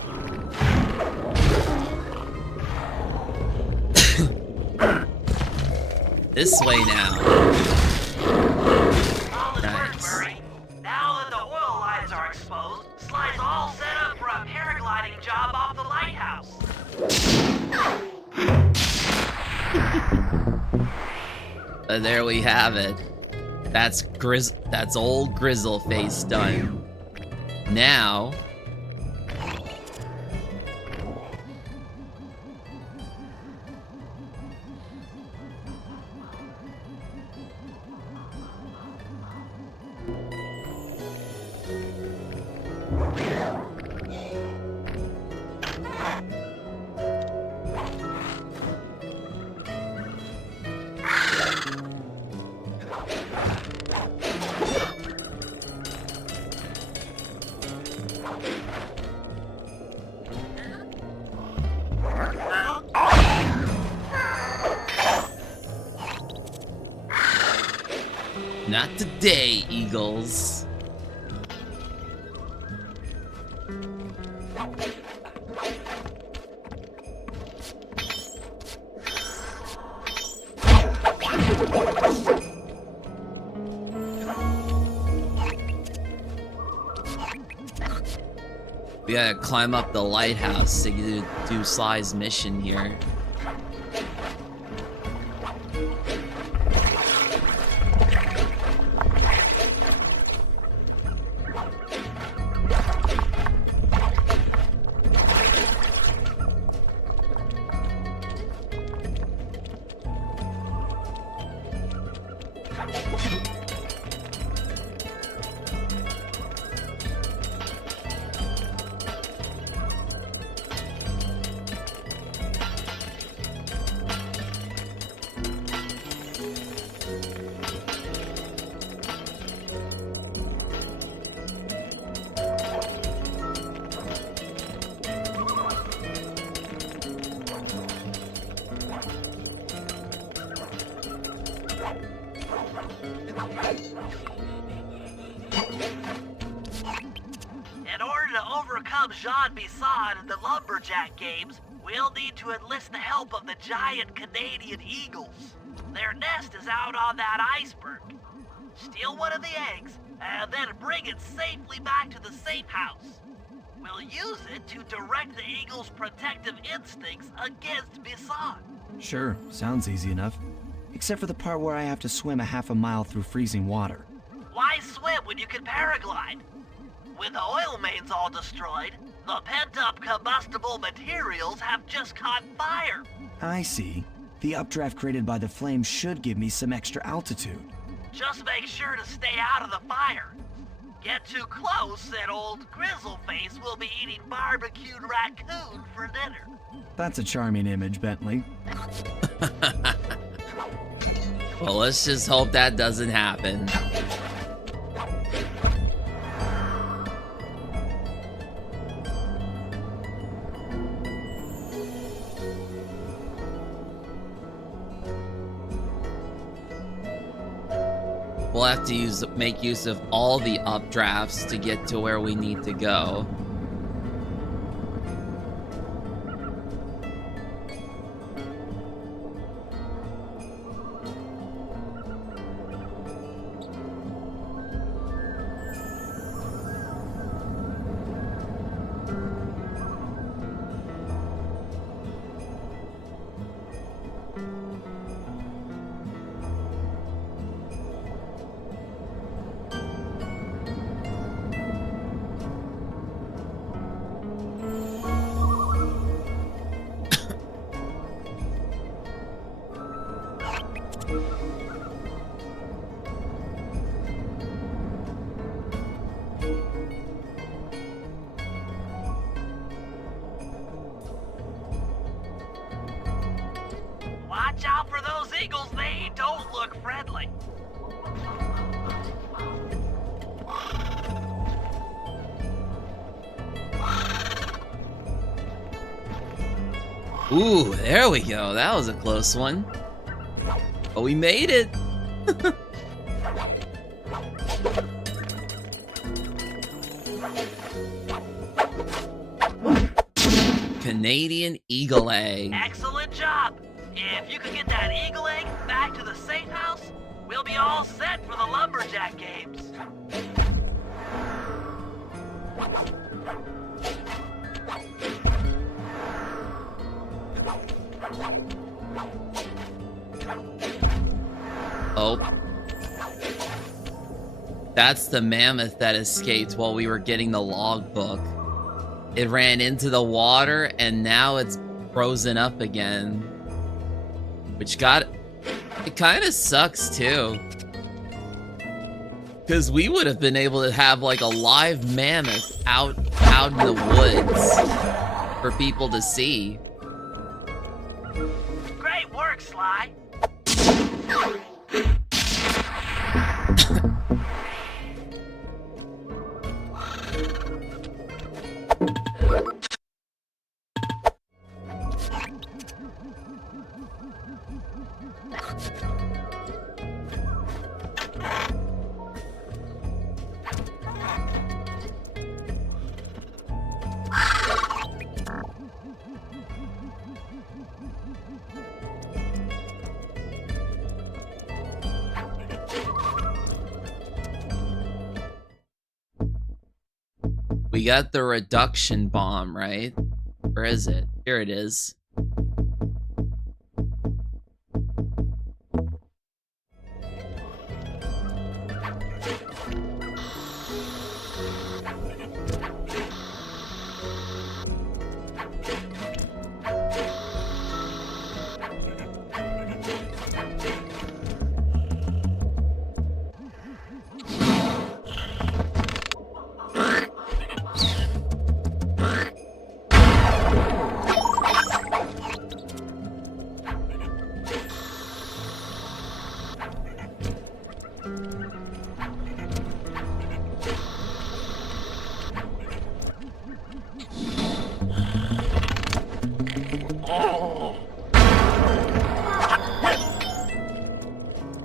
This way now. Nice. Now that the oil lines are exposed, Sly's all set up for a paragliding job off the lighthouse. There we have it. That's old Grizzleface done. Now not today, Eagles. We gotta climb up the lighthouse to do Sly's mission here. In order to overcome Jean Bisson in the Lumberjack games, we'll need to enlist the help of the giant Canadian eagles. Their nest is out on that iceberg. Steal one of the eggs, and then bring it safely back to the safe house. We'll use it to direct the eagle's protective instincts against Bisson. Sure, sounds easy enough. Except for the part where I have to swim a half a mile through freezing water. Why swim when you can paraglide? With the oil mains all destroyed, the pent-up combustible materials have just caught fire. I see. The updraft created by the flames should give me some extra altitude. Just make sure to stay out of the fire. Get too close and old Grizzleface will be eating barbecued raccoon for dinner. That's a charming image, Bentley. Well, let's just hope that doesn't happen. We'll have to make use of all the updrafts to get to where we need to go. Watch out for those eagles, they don't look friendly. Ooh, there we go. That was a close one. But we made it. Canadian eagle egg. Excellent job. If you could get that eagle egg back to the safe house, we'll be all set for the Lumberjack games. Oh. That's the mammoth that escaped while we were getting the logbook. It ran into the water and now it's frozen up again. Which it kind of sucks too. Because we would have been able to have like a live mammoth out in the woods for people to see. Great work, Sly. We got the reduction bomb, right? Where is it? Here it is.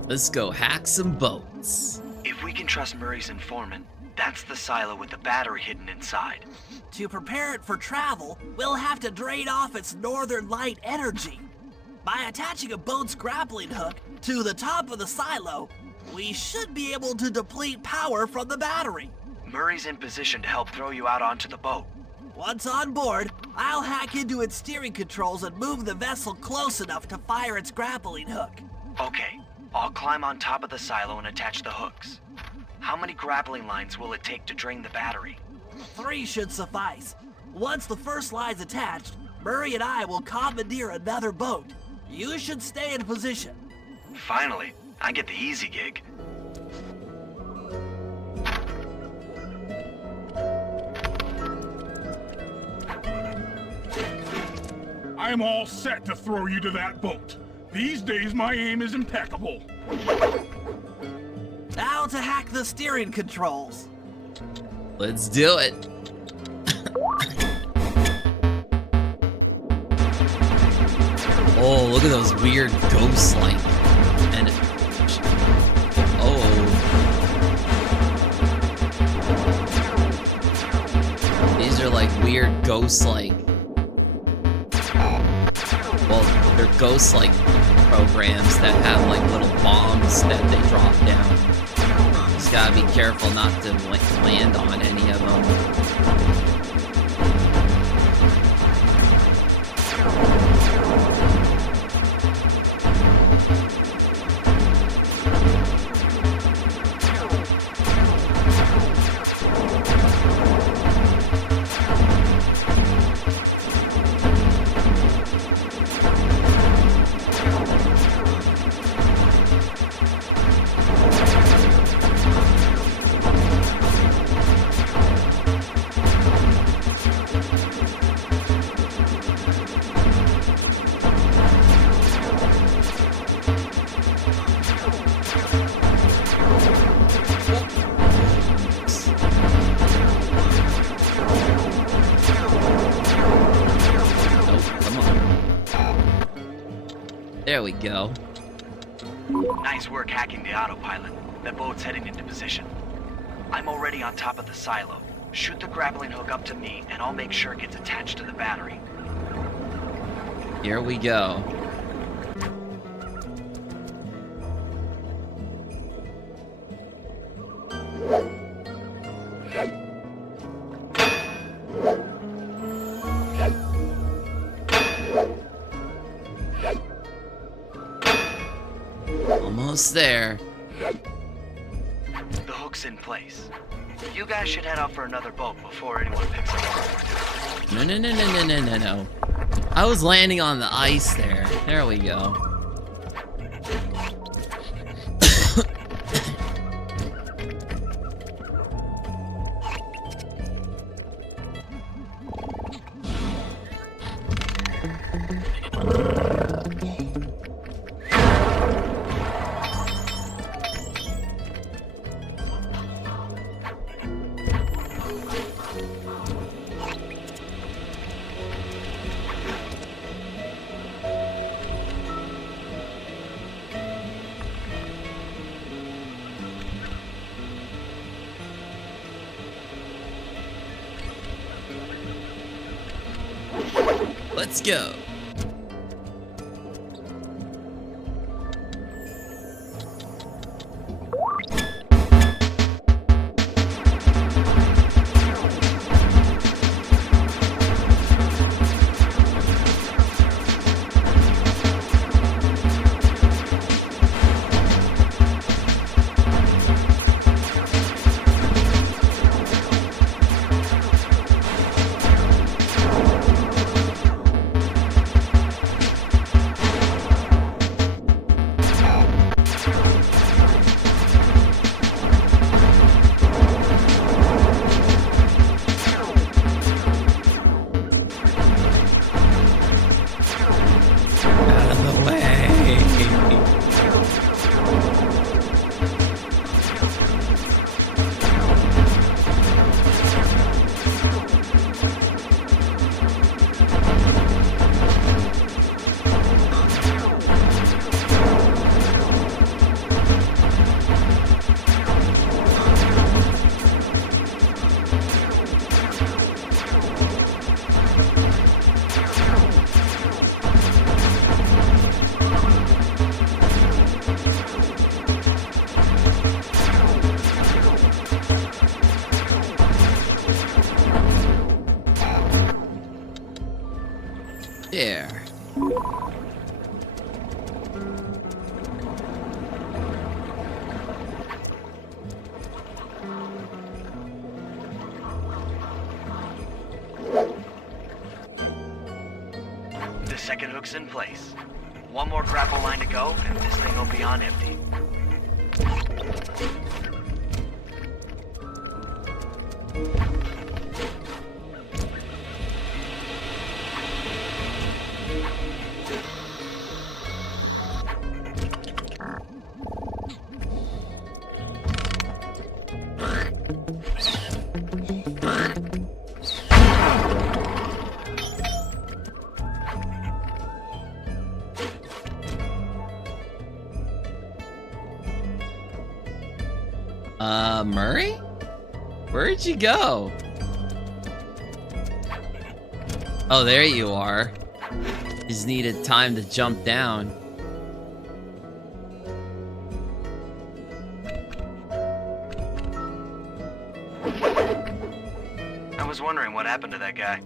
Let's go hack some boats. If we can trust Murray's informant, that's the silo with the battery hidden inside. To prepare it for travel, we'll have to drain off its northern light energy. By attaching a boat's grappling hook to the top of the silo, we should be able to deplete power from the battery. Murray's in position to help throw you out onto the boat. Once on board, I'll hack into its steering controls and move the vessel close enough to fire its grappling hook. Okay, I'll climb on top of the silo and attach the hooks. How many grappling lines will it take to drain the battery? 3 should suffice. Once the first line's attached, Murray and I will commandeer another boat. You should stay in position. Finally, I get the easy gig. I'm all set to throw you to that boat. These days, my aim is impeccable. Now to hack the steering controls. Let's do it. Oh, look at those weird ghost-like. And these are like weird ghost-like. Well, they're ghost-like programs that have like little bombs that they drop down. Just gotta be careful not to like land on any of them. There we go. Nice work hacking the autopilot. The boat's heading into position. I'm already on top of the silo. Shoot the grappling hook up to me, and I'll make sure it gets attached to the battery. Here we go. Almost there. The hook's in place. You guys should head out for another boat before anyone picks up what we're doing. No. I was landing on the ice there. There we go. Let's go. second hook's in place. One more grapple line to go, and this thing will be on empty. Murray? Where'd you go? Oh, there you are. Just needed time to jump down. I was wondering what happened to that guy.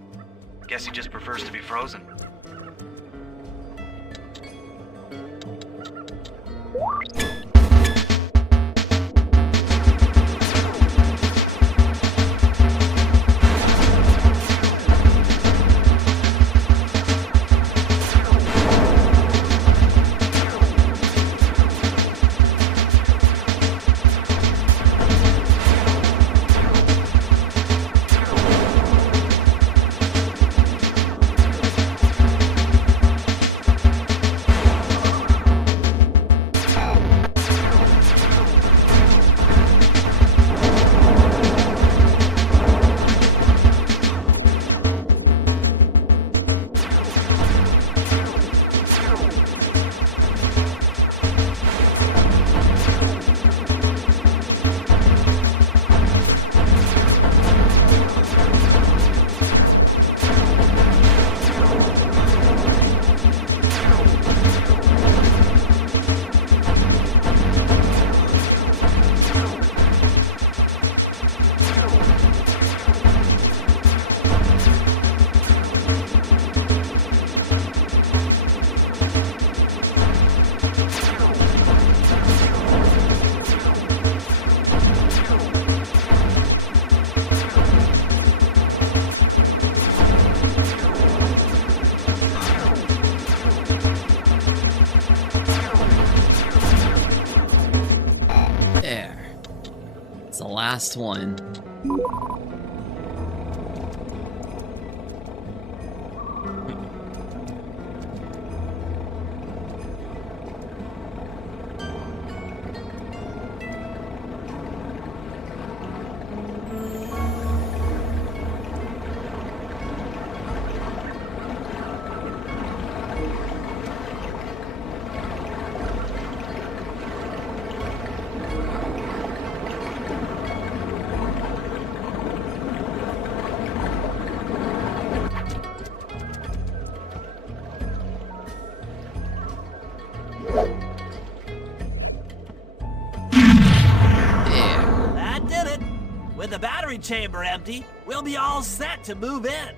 Guess he just prefers to be frozen. Last one. With the battery chamber empty, we'll be all set to move in.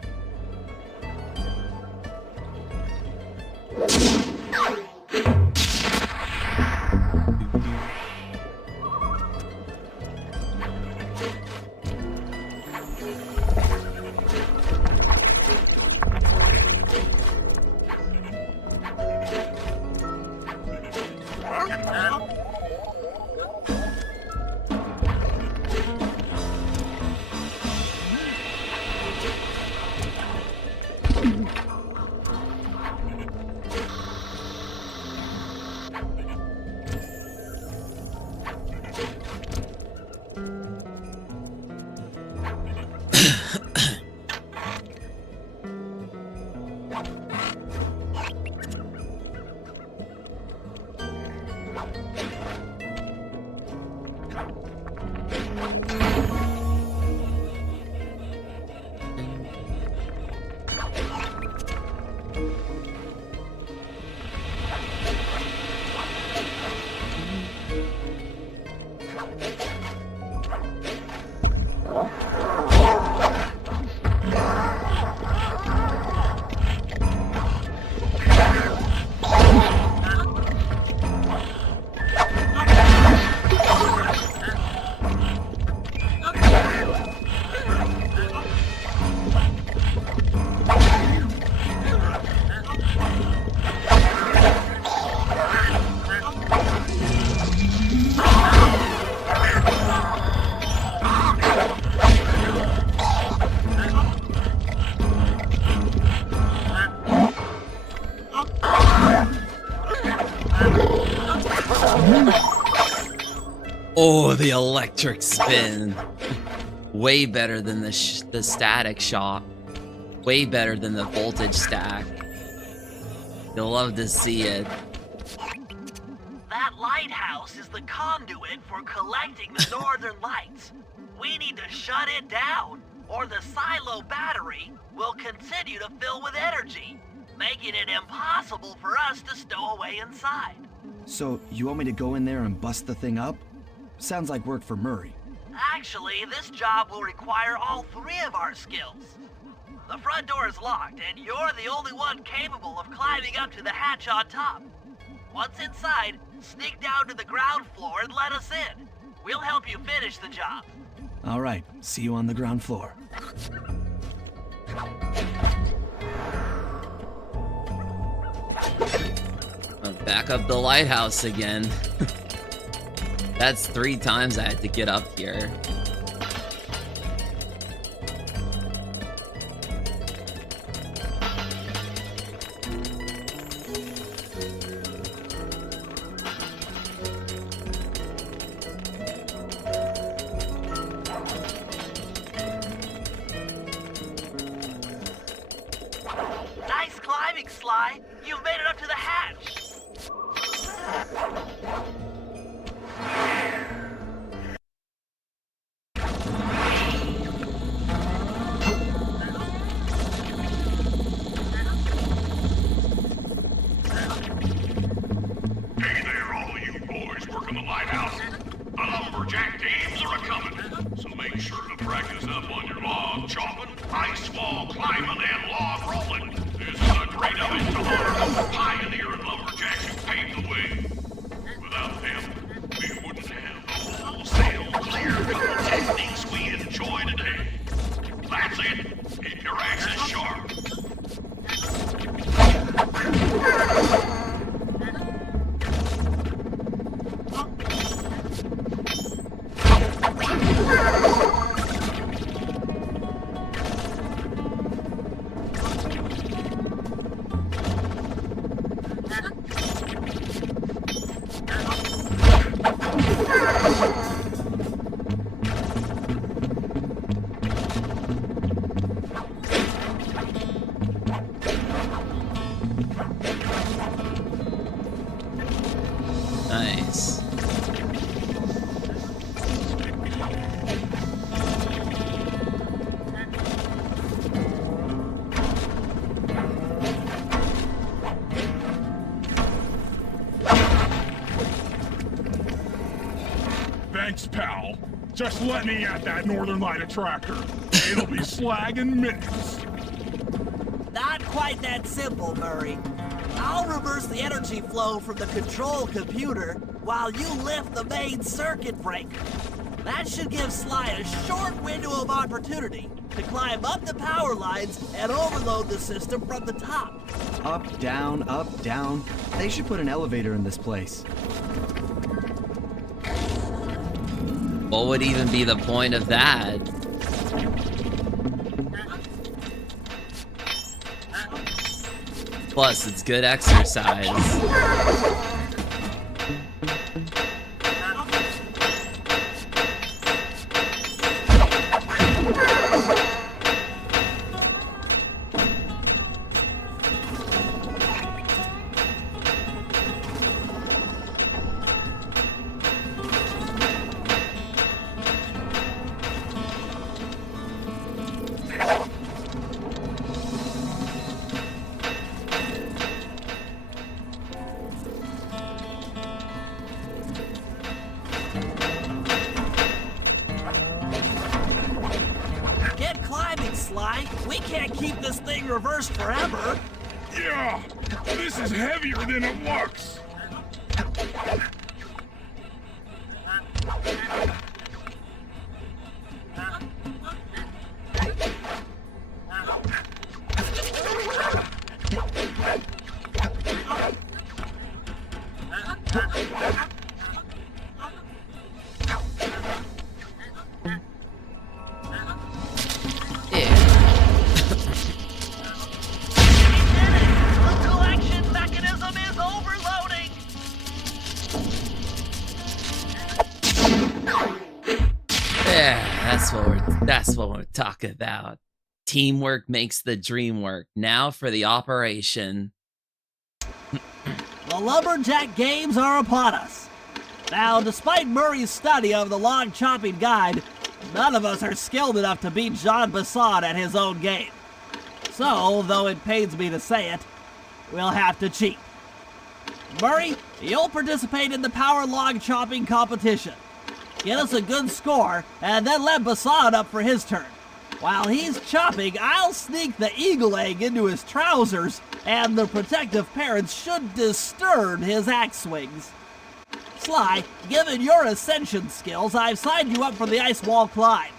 Oh, the electric spin. Way better than the static shock. Way better than the voltage stack. You'll love to see it. That lighthouse is the conduit for collecting the northern lights. We need to shut it down, or the silo battery will continue to fill with energy, making it impossible for us to stow away inside. So, you want me to go in there and bust the thing up? Sounds like work for Murray. Actually, this job will require all three of our skills. The front door is locked, and you're the only one capable of climbing up to the hatch on top. Once inside, sneak down to the ground floor and let us in. We'll help you finish the job. All right, see you on the ground floor. Back up the lighthouse again. That's 3 times I had to get up here. Nice climbing, Sly. You've made it up to the hatch. Hey there, all you boys working the lighthouse. The lumberjack teams are a-coming, so make sure to practice up on your log chopping, ice wall climbing, and log rolling. This is a great event to honor the pioneer and lumberjacks who paved the way. Without them, we wouldn't have the wholesale clear-cut techniques we enjoy today. That's it. Keep your axes sharp. Nice. Thanks, pal. Just let me at that Northern Light attractor. It'll be slag in minutes. Not quite that simple, Murray. I'll reverse the energy flow from the control computer while you lift the main circuit breaker. That should give Sly a short window of opportunity to climb up the power lines and overload the system from the top. Up, down, up, down. They should put an elevator in this place. What would even be the point of that? Plus, it's good exercise. Get climbing, Sly. We can't keep this thing reversed forever. Yeah, this is heavier than it looks. The collection mechanism is overloading! That's what we're talking about. Teamwork makes the dream work. Now for the operation. The Lumberjack Games are upon us. Now, despite Murray's study of the log chopping guide, none of us are skilled enough to beat Jean Basson at his own game. So, though it pains me to say it, we'll have to cheat. Murray, you'll participate in the power log chopping competition. Get us a good score, and then let Basson up for his turn. While he's chopping, I'll sneak the eagle egg into his trousers, and the protective parents should disturb his axe swings. Sly, given your ascension skills, I've signed you up for the ice wall climb.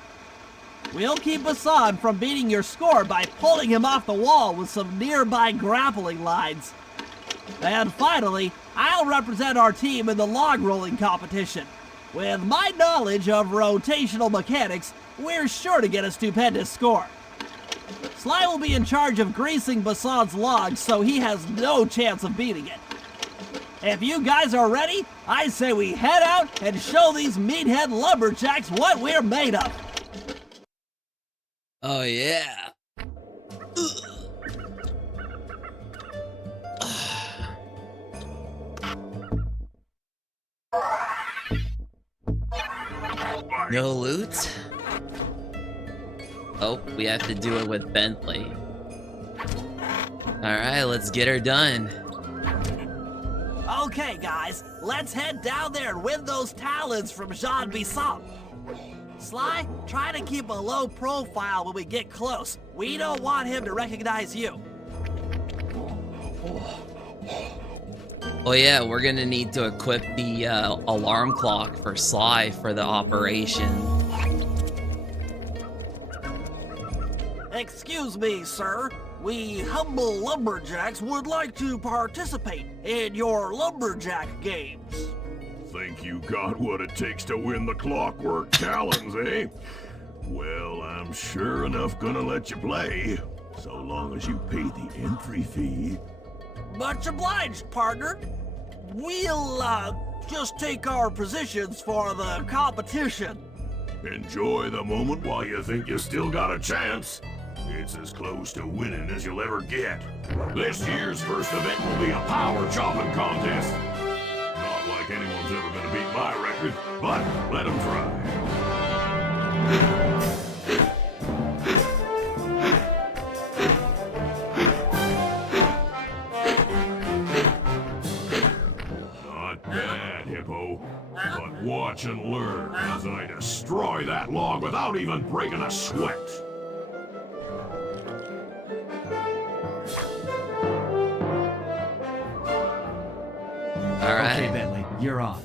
We'll keep Basson from beating your score by pulling him off the wall with some nearby grappling lines. And finally, I'll represent our team in the log rolling competition. With my knowledge of rotational mechanics, we're sure to get a stupendous score. Sly will be in charge of greasing Basson's logs, so he has no chance of beating it. If you guys are ready, I say we head out and show these meathead lumberjacks what we're made of. Oh, yeah. No loot? Oh, we have to do it with Bentley. Alright, let's get her done. Okay, guys, let's head down there and win those talons from Jean Bisson. Sly, try to keep a low profile when we get close. We don't want him to recognize you. Oh yeah, we're gonna need to equip the alarm clock for Sly for the operation. Excuse me, sir. We humble lumberjacks would like to participate in your lumberjack games. Think you got what it takes to win the clockwork talons, eh? Well, I'm sure enough gonna let you play, so long as you pay the entry fee. Much obliged, partner. We'll, just take our positions for the competition. Enjoy the moment while you think you still got a chance. It's as close to winning as you'll ever get. This year's first event will be a power chopping contest. Not like anyone's ever gonna beat my record, but let them try. Not bad, Hippo. But watch and learn as I destroy that log without even breaking a sweat. All right. Okay, Bentley, you're on.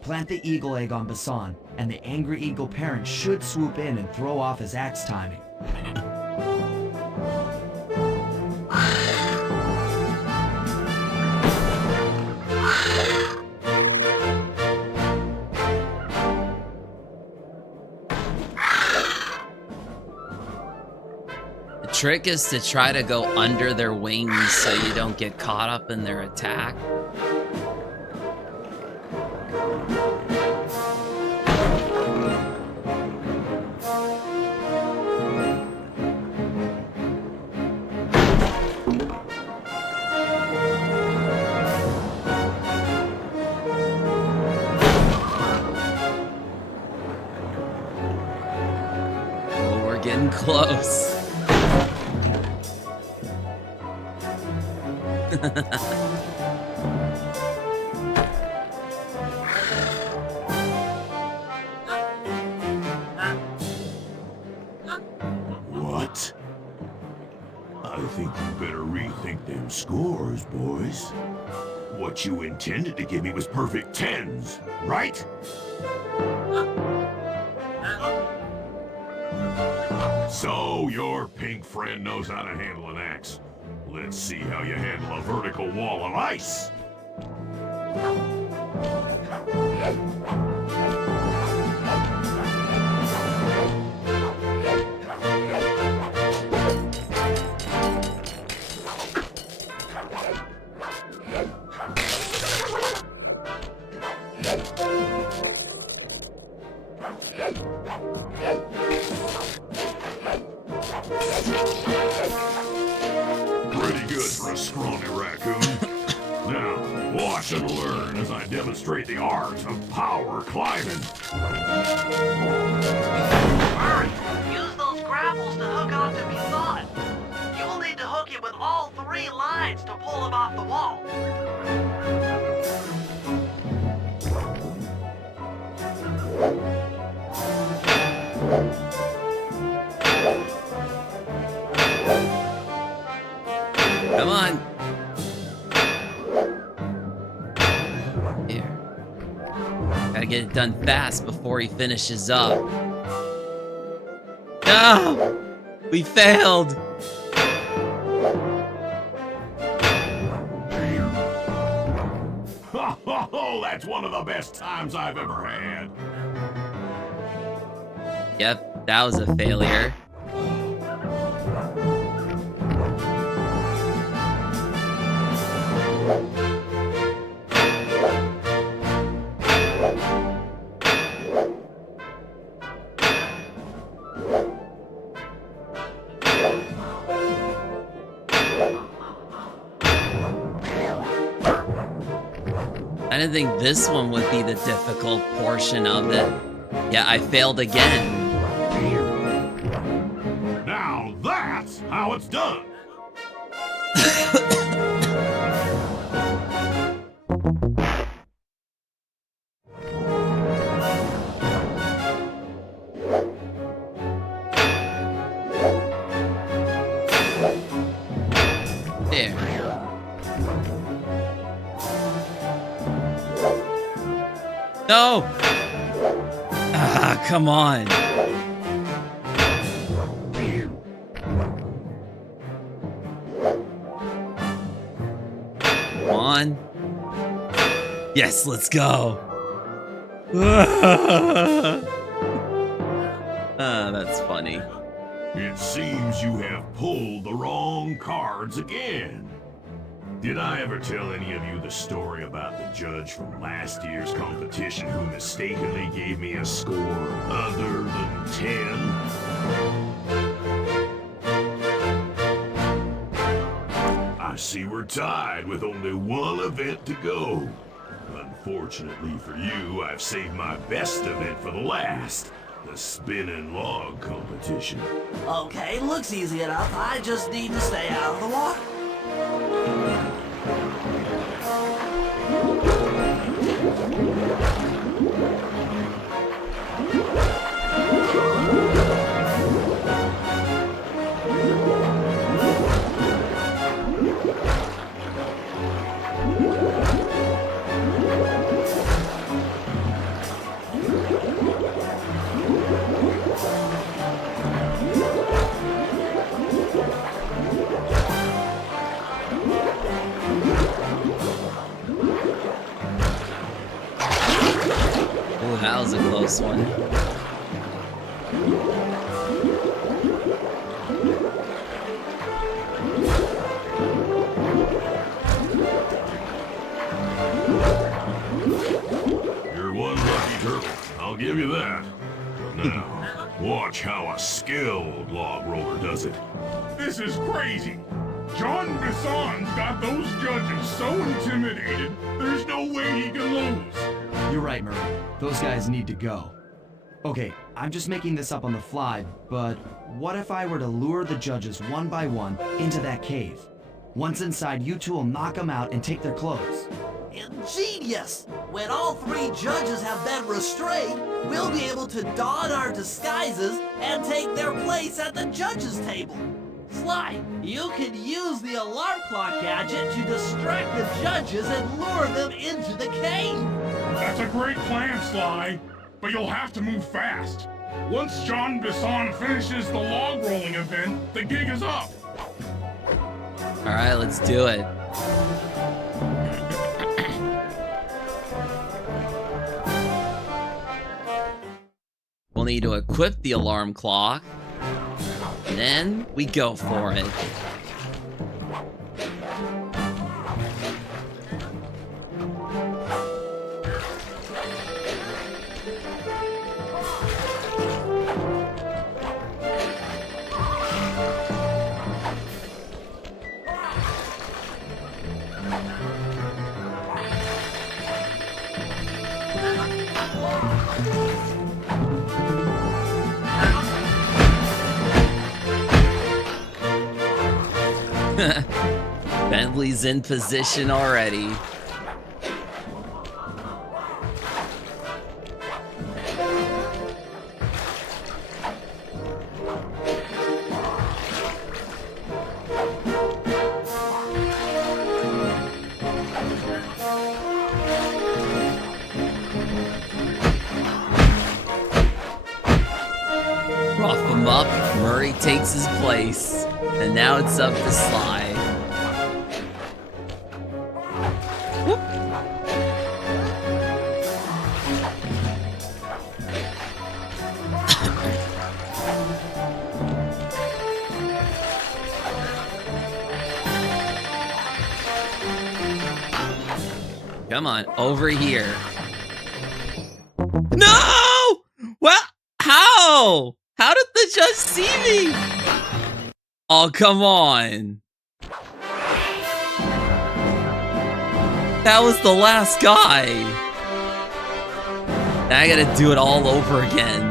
Plant the eagle egg on Basson, and the angry eagle parent should swoop in and throw off his axe timing. The trick is to try to go under their wings so you don't get caught up in their attack. Oh, we're getting close. What? I think you better rethink them scores, boys. What you intended to give me was perfect tens, right? So your pink friend knows how to handle an axe. Let's see how you handle a vertical wall of ice. Pretty good for a scrawny raccoon. Now, watch and learn as I demonstrate the art of power climbing. Hurry! Use those grapples to hook onto Bison. You will need to hook him with all 3 lines to pull him off the wall. Come on. Here. Gotta get it done fast before he finishes up. No! We failed! Oh, that's one of the best times I've ever had. Yep, that was a failure. I didn't think this one would be the difficult portion of it. Yeah, I failed again. Now that's how it's done. There. No! Ah, come on. Come on. Yes, let's go. Ah, that's funny. It seems you have pulled the wrong cards again. Did I ever tell any of you the story about the judge from last year's competition who mistakenly gave me a score other than 10? I see we're tied with only one event to go. Unfortunately for you, I've saved my best event for the last. The spinning log competition. Okay, looks easy enough. I just need to stay out of the water. Ooh, that was a close one. You're one lucky turtle, I'll give you that. Now, watch how a skilled log roller does it. This is crazy. John Bison's got those judges so intimidated, there's no way he can lose. You're right, Murray. Those guys need to go. Okay, I'm just making this up on the fly, but what if I were to lure the judges one by one into that cave? Once inside, you two will knock them out and take their clothes. Ingenious! When all 3 judges have been restrained, we'll be able to don our disguises and take their place at the judges' table. Sly, you can use the alarm clock gadget to distract the judges and lure them into the cave. That's a great plan, Sly, but you'll have to move fast. Once John Bison finishes the log rolling event, the gig is up. Alright, let's do it. We'll need to equip the alarm clock. And then we go for it. Bentley's in position already. Rough him up, Murray takes his place, and now it's up to Sly. Whoop. Come on, over here. No! Well, how? How did the judge see me? Oh, come on. That was the last guy. Now I gotta do it all over again.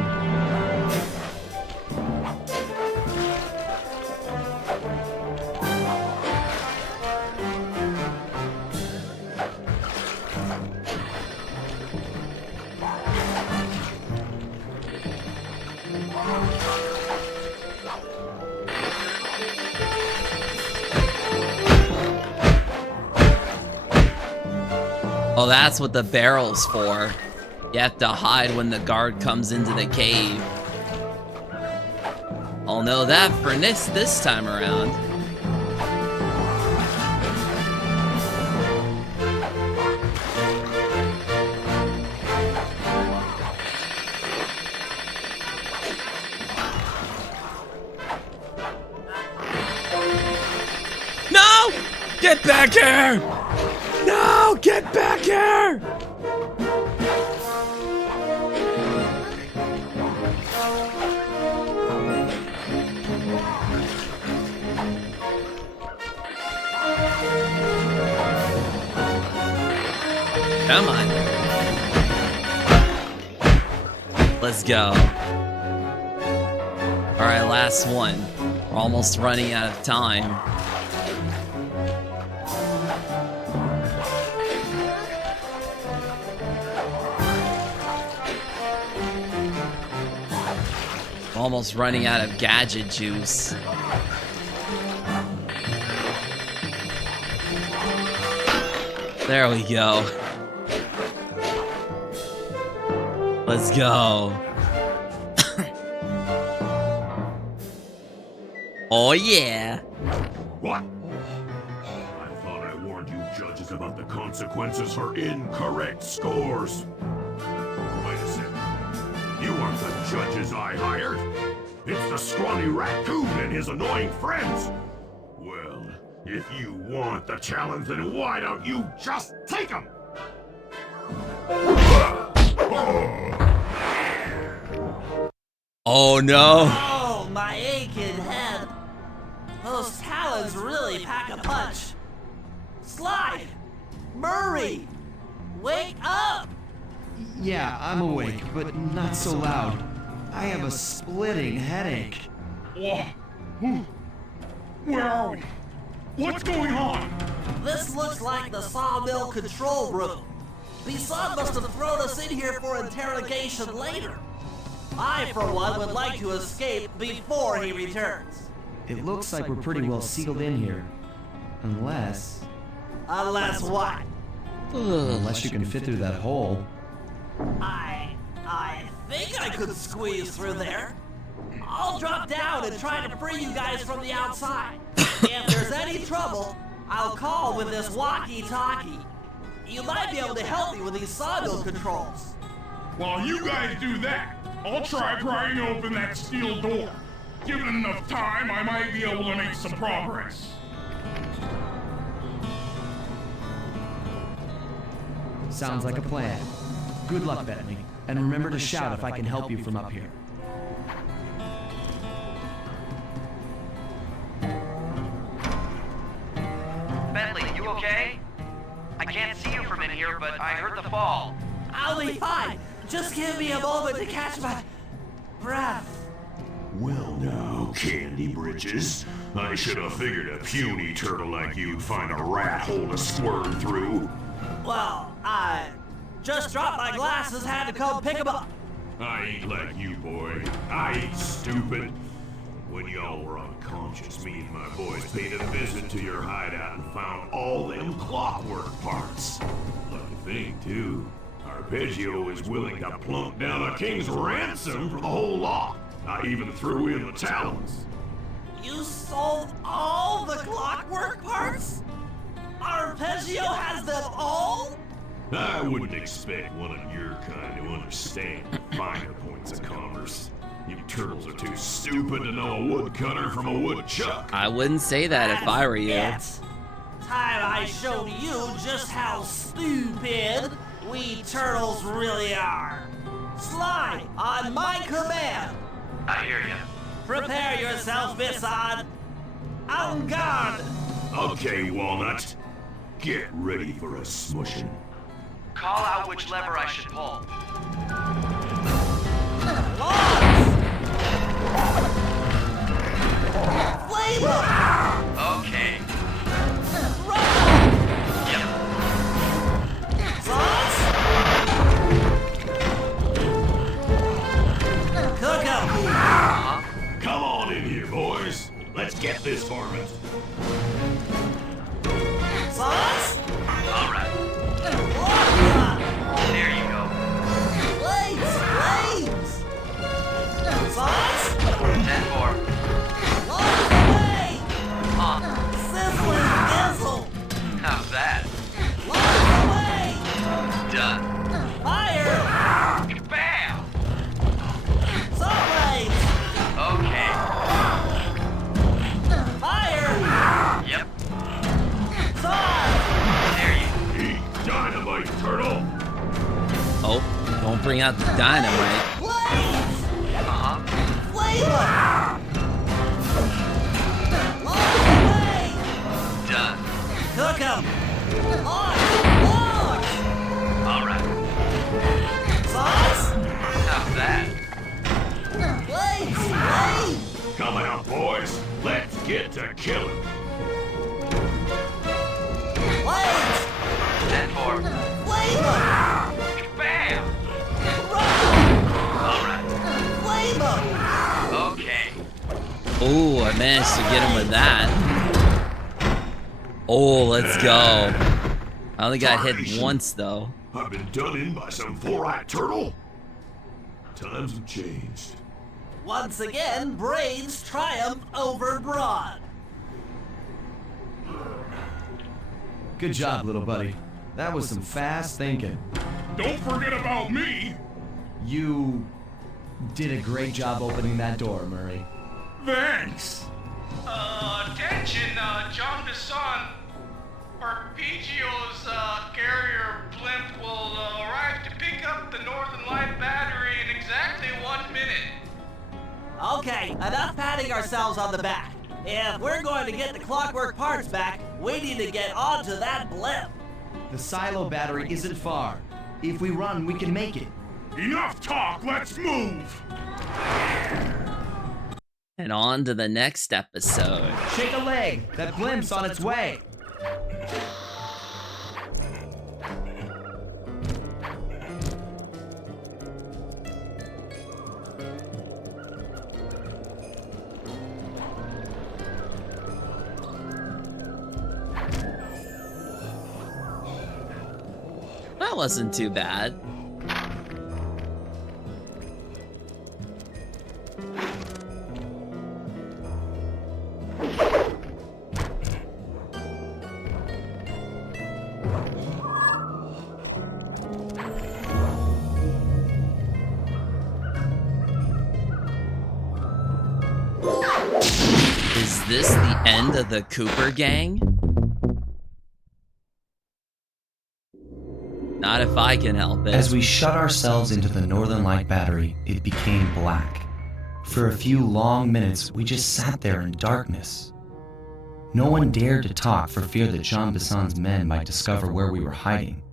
Oh, that's what the barrel's for. You have to hide when the guard comes into the cave. I'll know that for this time around. No! Get back here! No! Get back here! Come on. Let's go. Alright, last one. We're almost running out of time. Almost running out of gadget juice. There we go. Let's go. Oh yeah. What? I thought I warned you judges about the consequences for incorrect scores. Wait a second. You aren't the judges I hired. It's the scrawny raccoon and his annoying friends. Well, if you want the challenge, then why don't you just take them? Oh no. Oh, my aching head. Those talons really pack a punch. Slide! Murray! Wake up! Yeah, I'm awake, but not so loud. I have a splitting headache. Where are we? What's going on? This looks like the sawmill control room. Bisson must have thrown us in here for interrogation later. I, for one, would like to escape before he returns. It looks like we're pretty well sealed in here. Unless... Unless what? Unless you can fit through that hole. I think I could squeeze through there. I'll drop down and try to free you guys from the outside. If there's any trouble, I'll call with this walkie-talkie. You might be able to help me with these sawmill controls. While you guys do that, I'll try prying open that steel door. Given enough time, I might be able to make some progress. Sounds like a plan. Good luck, Bentley. And remember to shout if I can help you from up here. Bentley, you okay? I can't see you from in here, but I heard the fall. I'll be fine. Just give me a moment to catch my breath. Well now, Candy Britches. I should have figured a puny turtle like you'd find a rat hole to squirm through. Well, I just dropped my glasses, had to come pick 'em up. I ain't like you, boy. I ain't stupid. When y'all were unconscious, me and my boys paid a visit to your hideout and found all them clockwork parts. Lucky thing, too. Arpeggio is willing to plunk down a king's ransom for the whole lot. I even threw in the talons. You sold all the clockwork parts? Arpeggio has them all? I wouldn't expect one of your kind to understand the finer points of commerce. You turtles are too stupid to know a woodcutter from a woodchuck. I wouldn't say that if I were you. Yes. Time I showed you just how stupid we turtles really are. Sly, on my command. I hear you. Prepare yourself, Visan. En garde. Okay, Walnut. Get ready for a smushing. Call out which lever I should pull. Launch! Flame up! Okay. Run! Yep. Sauce? Cook 'em! Come on in here, boys. Let's get this varmint. Sauce? All right. Launch! There you go. Flames! Flames! Sauce? 10-4. Launch away! Sizzling sizzle! How's that? Launch away! Done. Fire! Bam! Sunrays! Okay. Fire! Yep. Sauce! There you Eat dynamite, turtle. Oh, don't bring out the dynamite. Flames! Uh-huh. Flavor! Launch away! Done. Cook 'em! Launch! Launch! All right. Sauce? How's that? Flames! Flames! Come out, boys. Let's get to killing. Flames! 10-4. Flavor! Bam! Run! All right. Flavor! Okay. Oh, I managed to get him with that. Oh, let's go. I only got hit once, though. I've been done in by some four-eyed turtle. Times have changed. Once again, brains triumph over brawn. Good job, little buddy. That was some fast thinking. Don't forget about me. You did a great job opening that door, Murray. Thanks. Attention, John Bisson. Arpeggio's carrier blimp will arrive to pick up the Northern Light battery in exactly 1 minute. Okay, enough patting ourselves on the back. If we're going to get the clockwork parts back, we need to get onto that blimp. The silo battery isn't far. If we run, we can make it. Enough talk, let's move. And on to the next episode. Shake a leg. That blimp's on its way. That wasn't too bad. Is this the end of the Cooper gang? Not if I can help it. As we shut ourselves into the Northern Light battery, it became black. For a few long minutes, we just sat there in darkness. No one dared to talk for fear that Jean Bisson's men might discover where we were hiding.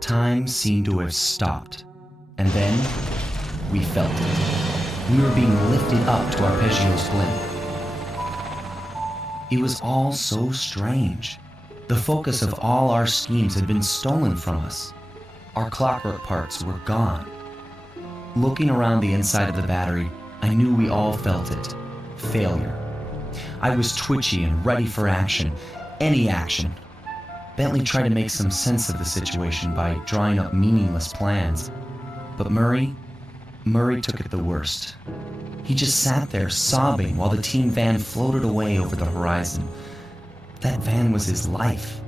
Time seemed to have stopped. And then, we felt it. we were being lifted up to Arpeggio's blimp. It was all so strange. The focus of all our schemes had been stolen from us. Our clockwork parts were gone. Looking around the inside of the battery, I knew we all felt it. Failure. I was twitchy and ready for action. Any action. Bentley tried to make some sense of the situation by drawing up meaningless plans. But Murray took it the worst. He just sat there sobbing while the team van floated away over the horizon. That van was his life.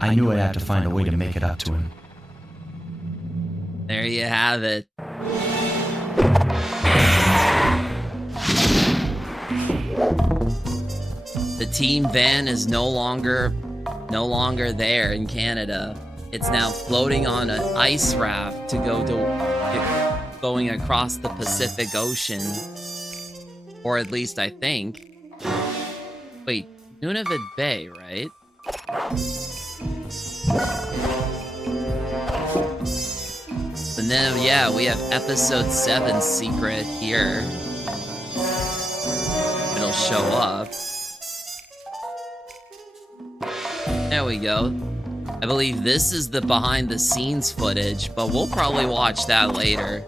I knew I'd have to find a way to make it up to him. There you have it. The team van is no longer there in Canada. It's now floating on an ice raft to going across the Pacific Ocean. Or at least I think. Wait, Nunavut Bay, right? And then, yeah, we have episode 7 secret here. It'll show up. There we go. I believe this is the behind the scenes footage, but we'll probably watch that later.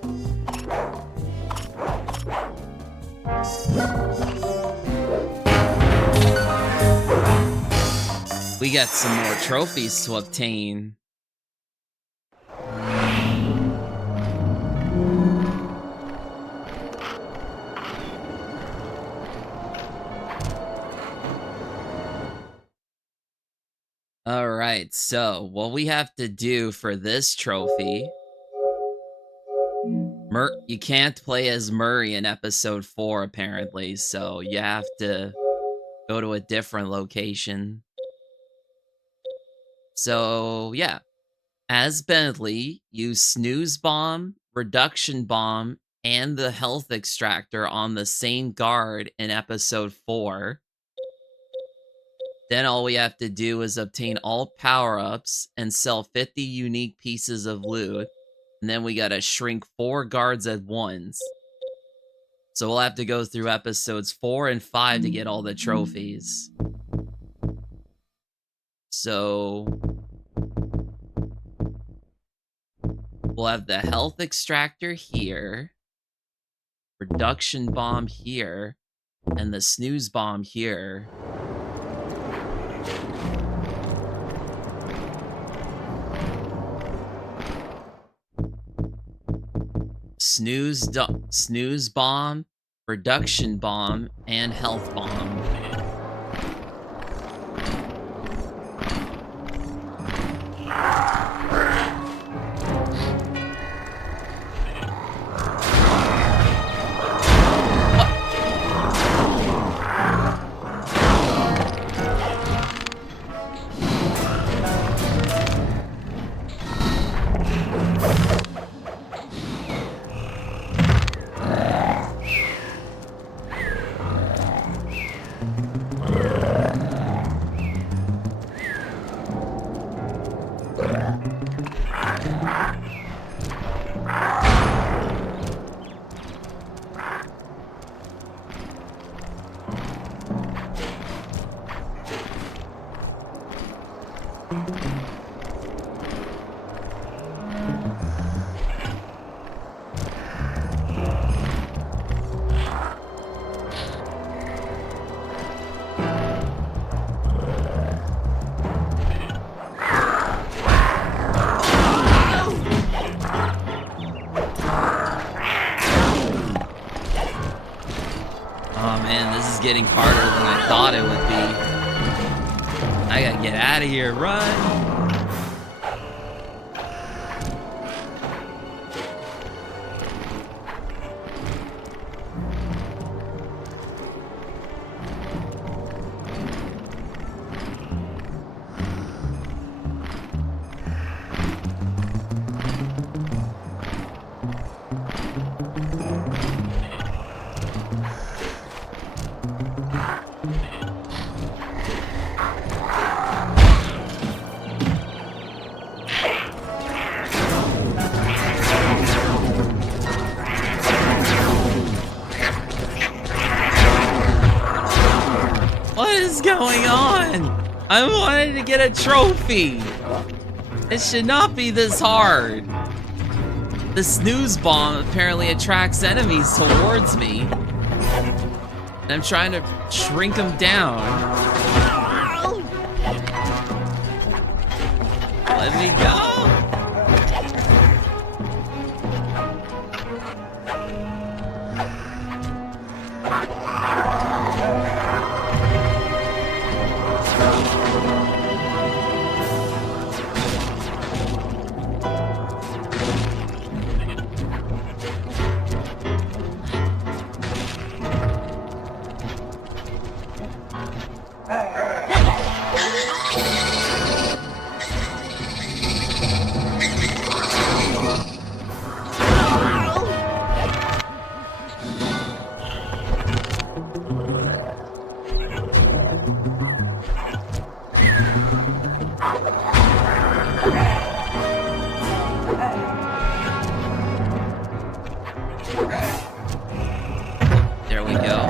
We got some more trophies to obtain. Alright, so what we have to do for this trophy... you can't play as Murray in episode 4, apparently, so you have to go to a different location. So, yeah. As Bentley, use Snooze Bomb, Reduction Bomb, and the Health Extractor on the same guard in episode 4. Then all we have to do is obtain all power-ups and sell 50 unique pieces of loot. And then we gotta shrink 4 guards at once. So we'll have to go through episodes 4 and 5 to get all the trophies. So... we'll have the Health Extractor here. Reduction Bomb here. And the Snooze Bomb here. Snooze Bomb, Reduction Bomb, and Health Bomb. Getting harder than I thought it would be. I gotta get out of here, run! is going on? I wanted to get a trophy. It should not be this hard. The snooze bomb apparently attracts enemies towards me. And I'm trying to shrink them down. Let me go. There we go.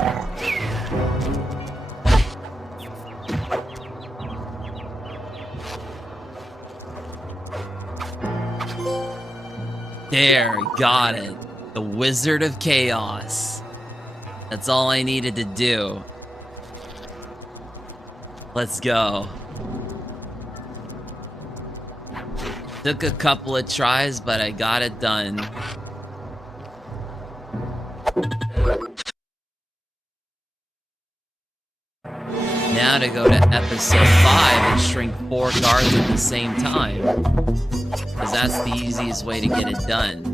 There, got it. The Wizard of Chaos. That's all I needed to do. Let's go. Took a couple of tries, but I got it done. Now to go to episode 5 and shrink 4 guards at the same time. Because that's the easiest way to get it done.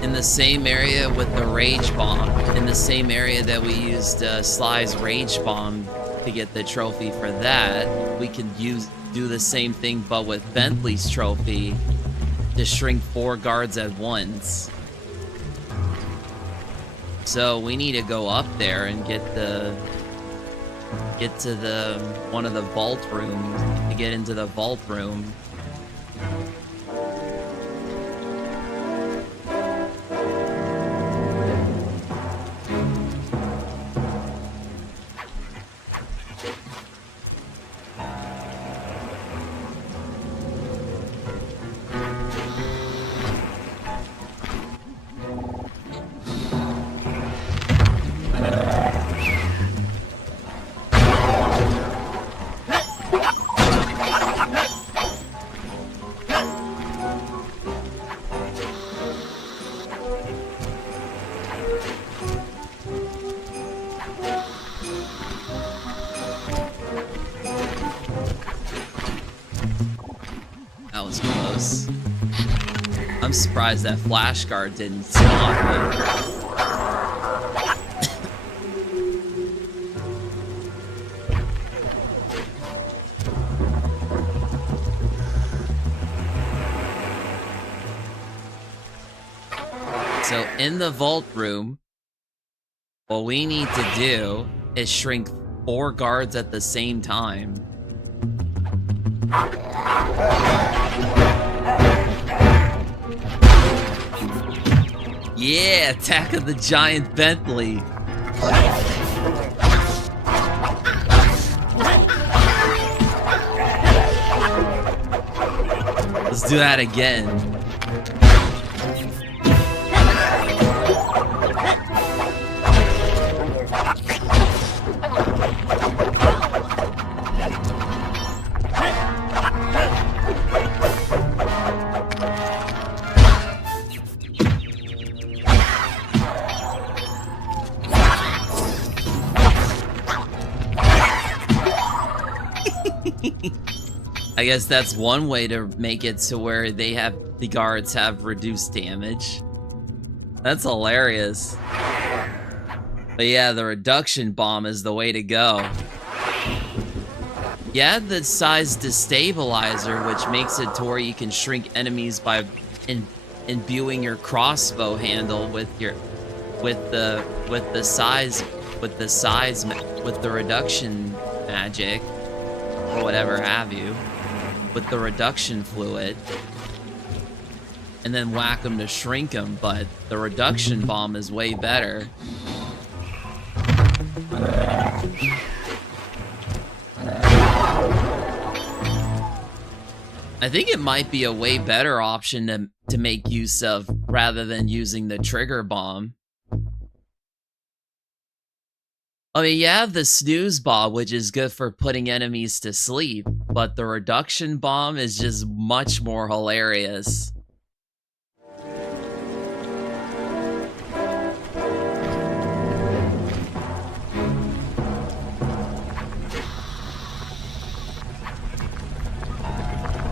In the same area with the Rage Bomb, in the same area that we used Sly's Rage Bomb to get the trophy for that, we can do the same thing but with Bentley's trophy to shrink 4 guards at once. So we need to go up there and get to the one of the vault rooms to get into the vault room. That was close. I'm surprised that flash guard didn't spot me. So in the vault room, what we need to do is shrink 4 guards at the same time. Yeah, Attack of the Giant Bentley. Let's do that again. I guess that's one way to make it to where the guards have reduced damage. That's hilarious. But yeah, the reduction bomb is the way to go. You add the size destabilizer, which makes it to where you can shrink enemies by imbuing your crossbow handle with the reduction magic or whatever have you, with the reduction fluid, and then whack them to shrink them. But the reduction bomb is way better. I think it might be a way better option to make use of rather than using the trigger bomb. I mean, you have the snooze bomb, which is good for putting enemies to sleep, but the reduction bomb is just much more hilarious.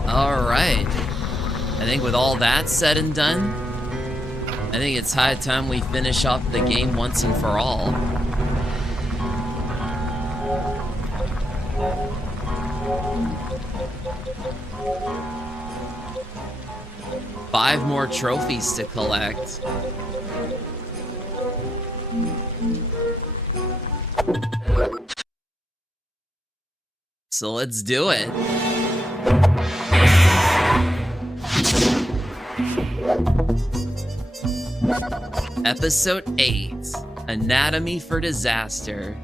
Alright. I think with all that said and done, I think it's high time we finish off the game once and for all. Five more trophies to collect. So let's do it. Episode 8, Anatomy for Disaster.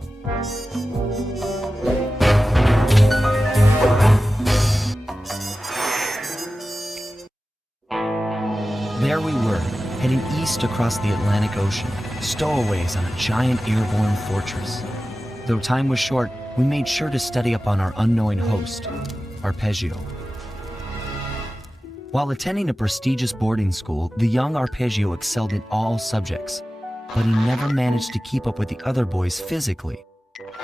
There we were, heading east across the Atlantic Ocean, stowaways on a giant airborne fortress. Though time was short, we made sure to study up on our unknowing host, Arpeggio. While attending a prestigious boarding school, the young Arpeggio excelled in all subjects, but he never managed to keep up with the other boys physically.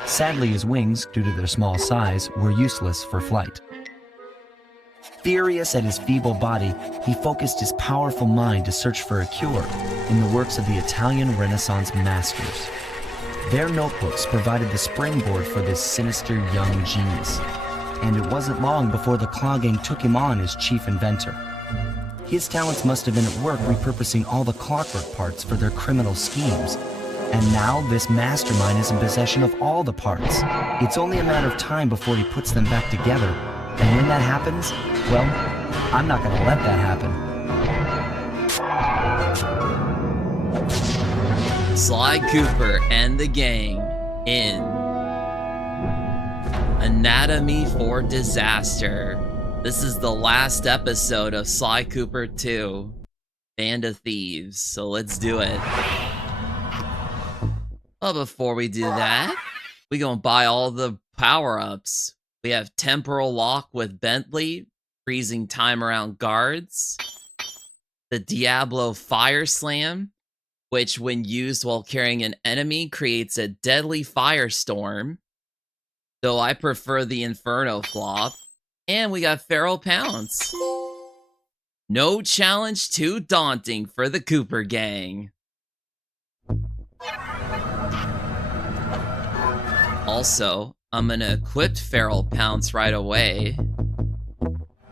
Sadly, his wings, due to their small size, were useless for flight. Furious at his feeble body, he focused his powerful mind to search for a cure in the works of the Italian Renaissance masters. Their notebooks provided the springboard for this sinister young genius, and it wasn't long before the Claw Gang took him on as chief inventor. His talents must have been at work repurposing all the clockwork parts for their criminal schemes, and now this mastermind is in possession of all the parts. It's only a matter of time before he puts them back together, and when that happens, well, I'm not gonna let that happen. Sly Cooper and the gang in Anatomy for Disaster. This is the last episode of Sly Cooper 2, Band of Thieves, so let's do it. Well, before we do that, we gonna buy all the power-ups. We have Temporal Lock with Bentley, freezing time around guards. The Diablo Fire Slam, which when used while carrying an enemy creates a deadly firestorm. Though I prefer the Inferno flop. And we got Feral Pounce. No challenge too daunting for the Cooper gang. Also, I'm gonna equip Feral Pounce right away,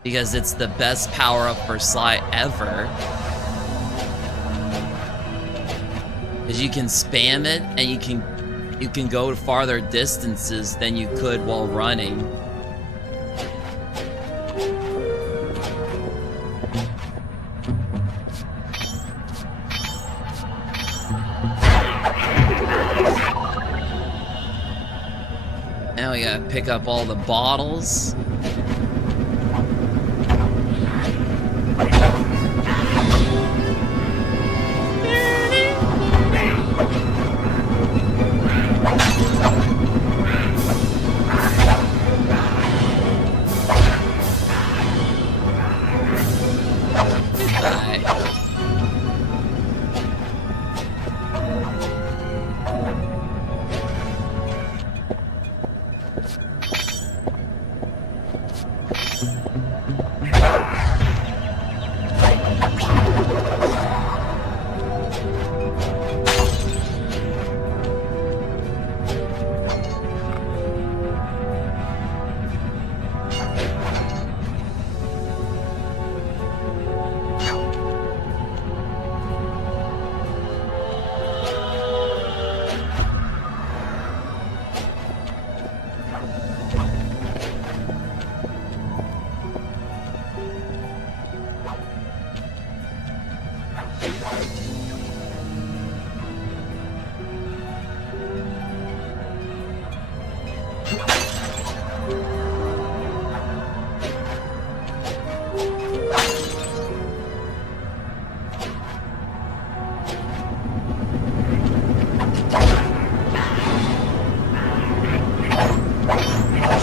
because it's the best power-up for Sly ever. Because you can spam it, and you can go to farther distances than you could while running. Now we gotta pick up all the bottles.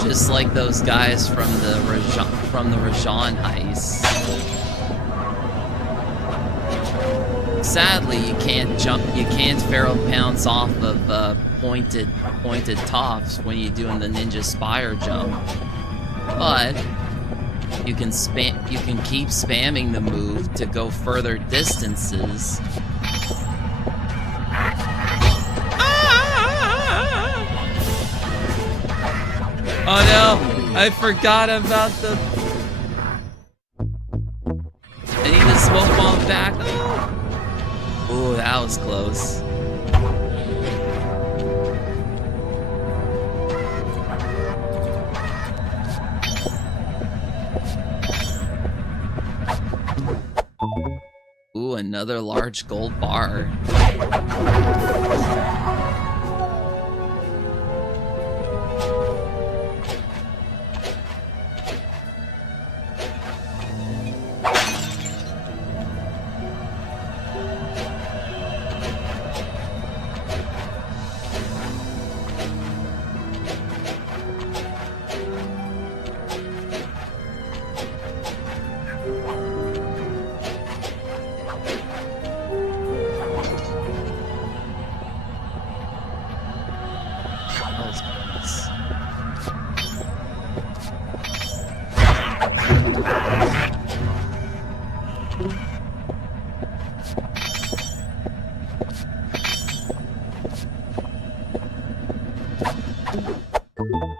Just like those guys from the Rajan heist. Sadly, you can't Pharaoh pounce off of pointed tops when you're doing the ninja spire jump. But you can keep spamming the move to go further distances. Oh no, I forgot about the... I need the smoke bomb back. Oh, that was close. Ooh, another large gold bar.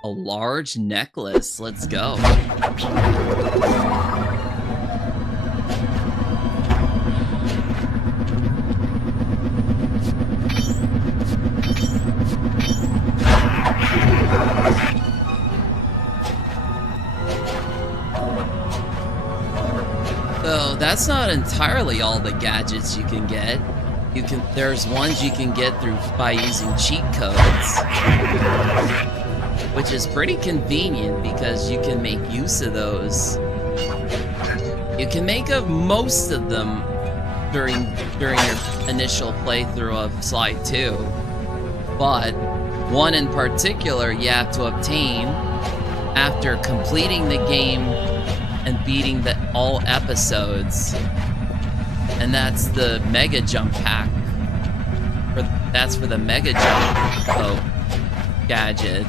A large necklace. Let's go. So that's not entirely all the gadgets you can get. There's ones you can get through by using cheat codes, which is pretty convenient because you can make use of those. You can make of most of them during your initial playthrough of Sly 2, but one in particular you have to obtain after completing the game and beating all episodes, and that's the Mega Jump pack. That's for the Mega Jump gadget.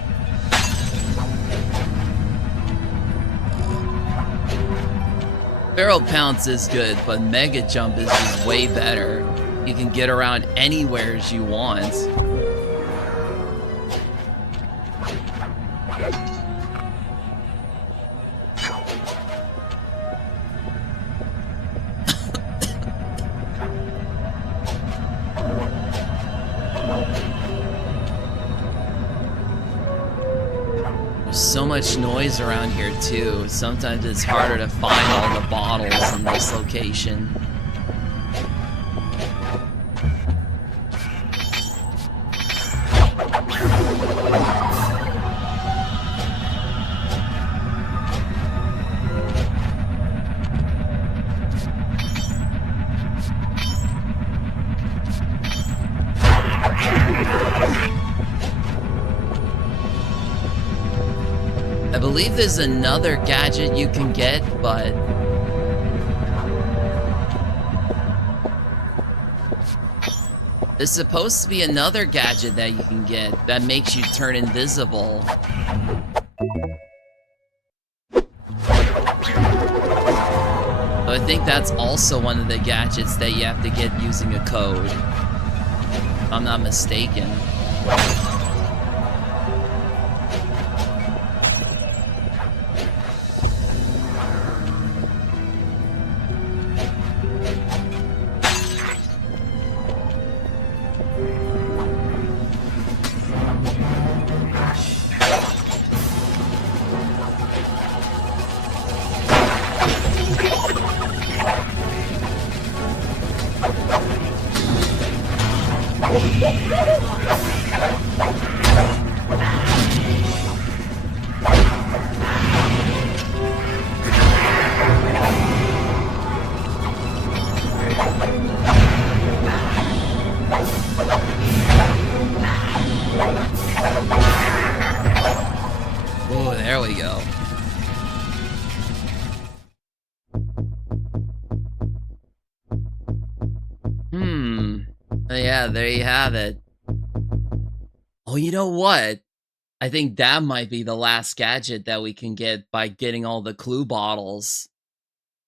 Barrel Pounce is good, but Mega Jump is just way better. You can get around anywhere as you want. So much noise around here too. Sometimes it's harder to find all the bottles in this location. I believe there's another gadget you can get, but there's supposed to be another gadget that you can get that makes you turn invisible. So I think that's also one of the gadgets that you have to get using a code, if I'm not mistaken. Yeah, there you have it. Oh, you know what? I think that might be the last gadget that we can get by getting all the clue bottles.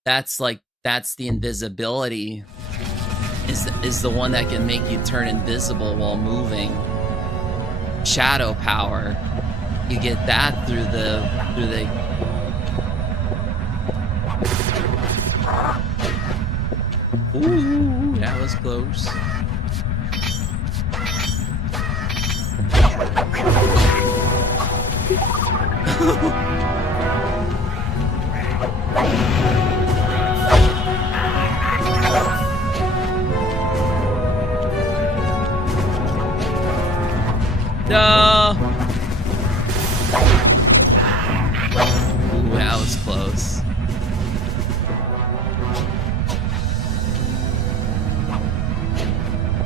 That's the invisibility. Is the one that can make you turn invisible while moving. Shadow power. You get that through the Ooh, that was close. No. Ooh, that was close.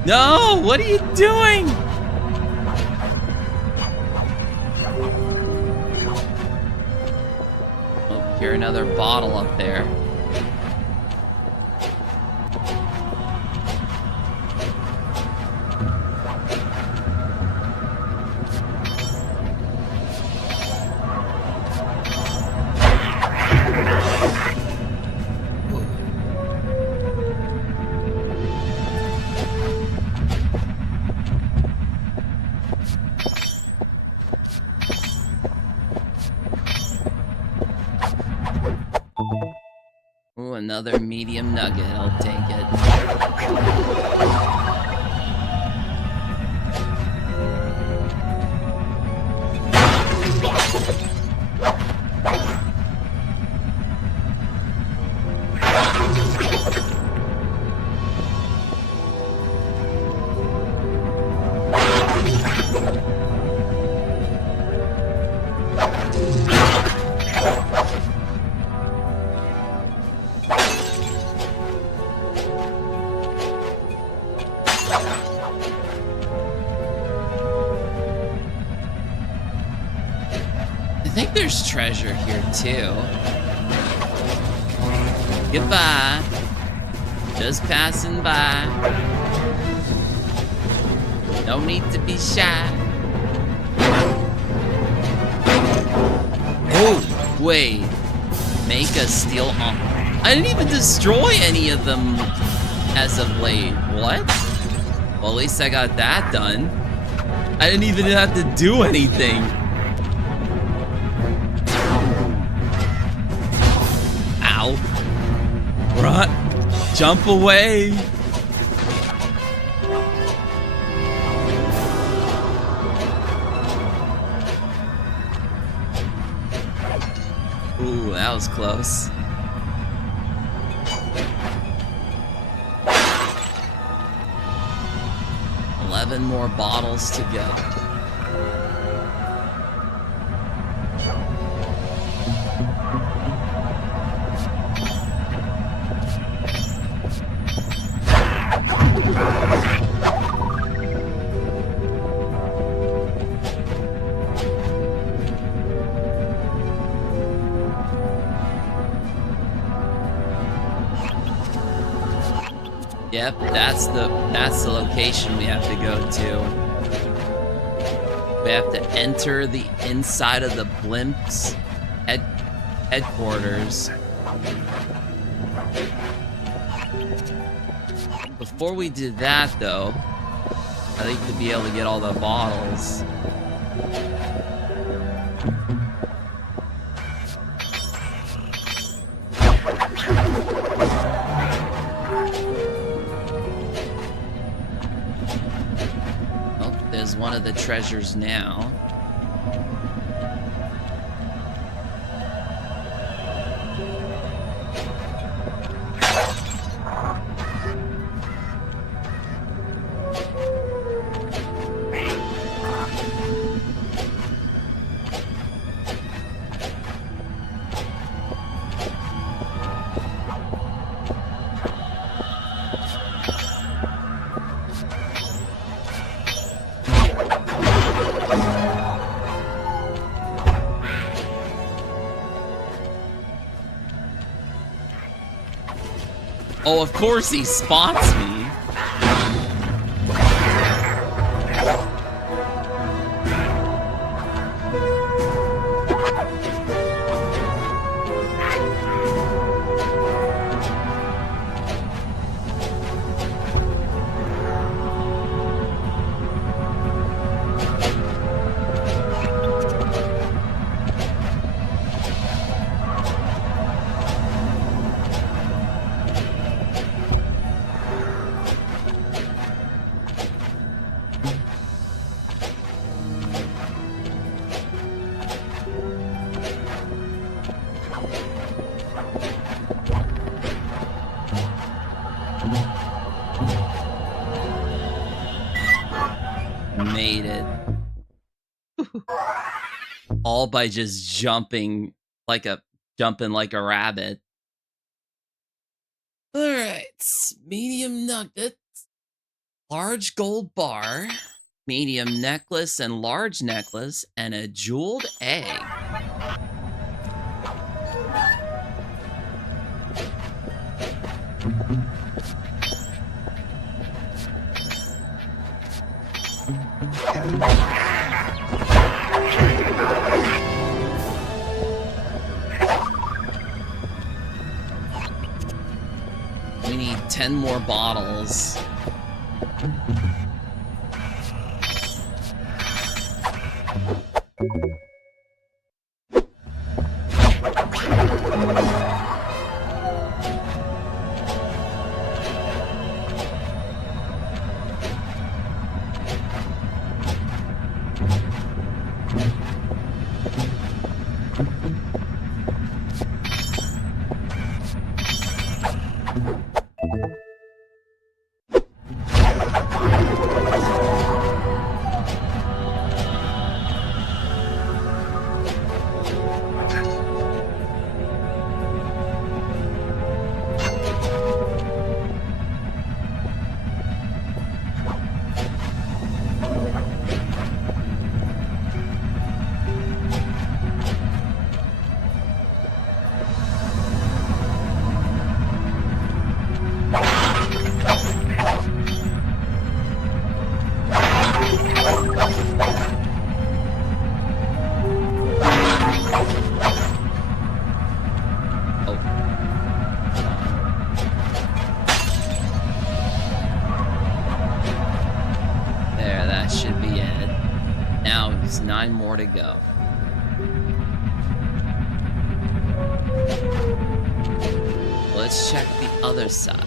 No, what are you doing? Oh, hear another bottle up there. Ooh, another medium nugget. I'll take it. I think there's treasure here too. Goodbye. Just passing by. No need to be shy. Oh, wait. Make a steel arm. I didn't even destroy any of them as of late. What? Well, at least I got that done. I didn't even have to do anything. Ow. Run. Jump away. Ooh, that was close. More bottles to go. Yep, that's the location we have to go to. We have to enter the inside of the blimp's headquarters. Before we do that, though, I think to be able to get all the bottles. One of the treasures now. Oh, of course he spots me. Made it. All by just jumping like a rabbit. Alright. Medium nugget. Large gold bar. Medium necklace and large necklace. And a jeweled egg. We need 10 more bottles. Should be it. Now there's 9 more to go. Let's check the other side.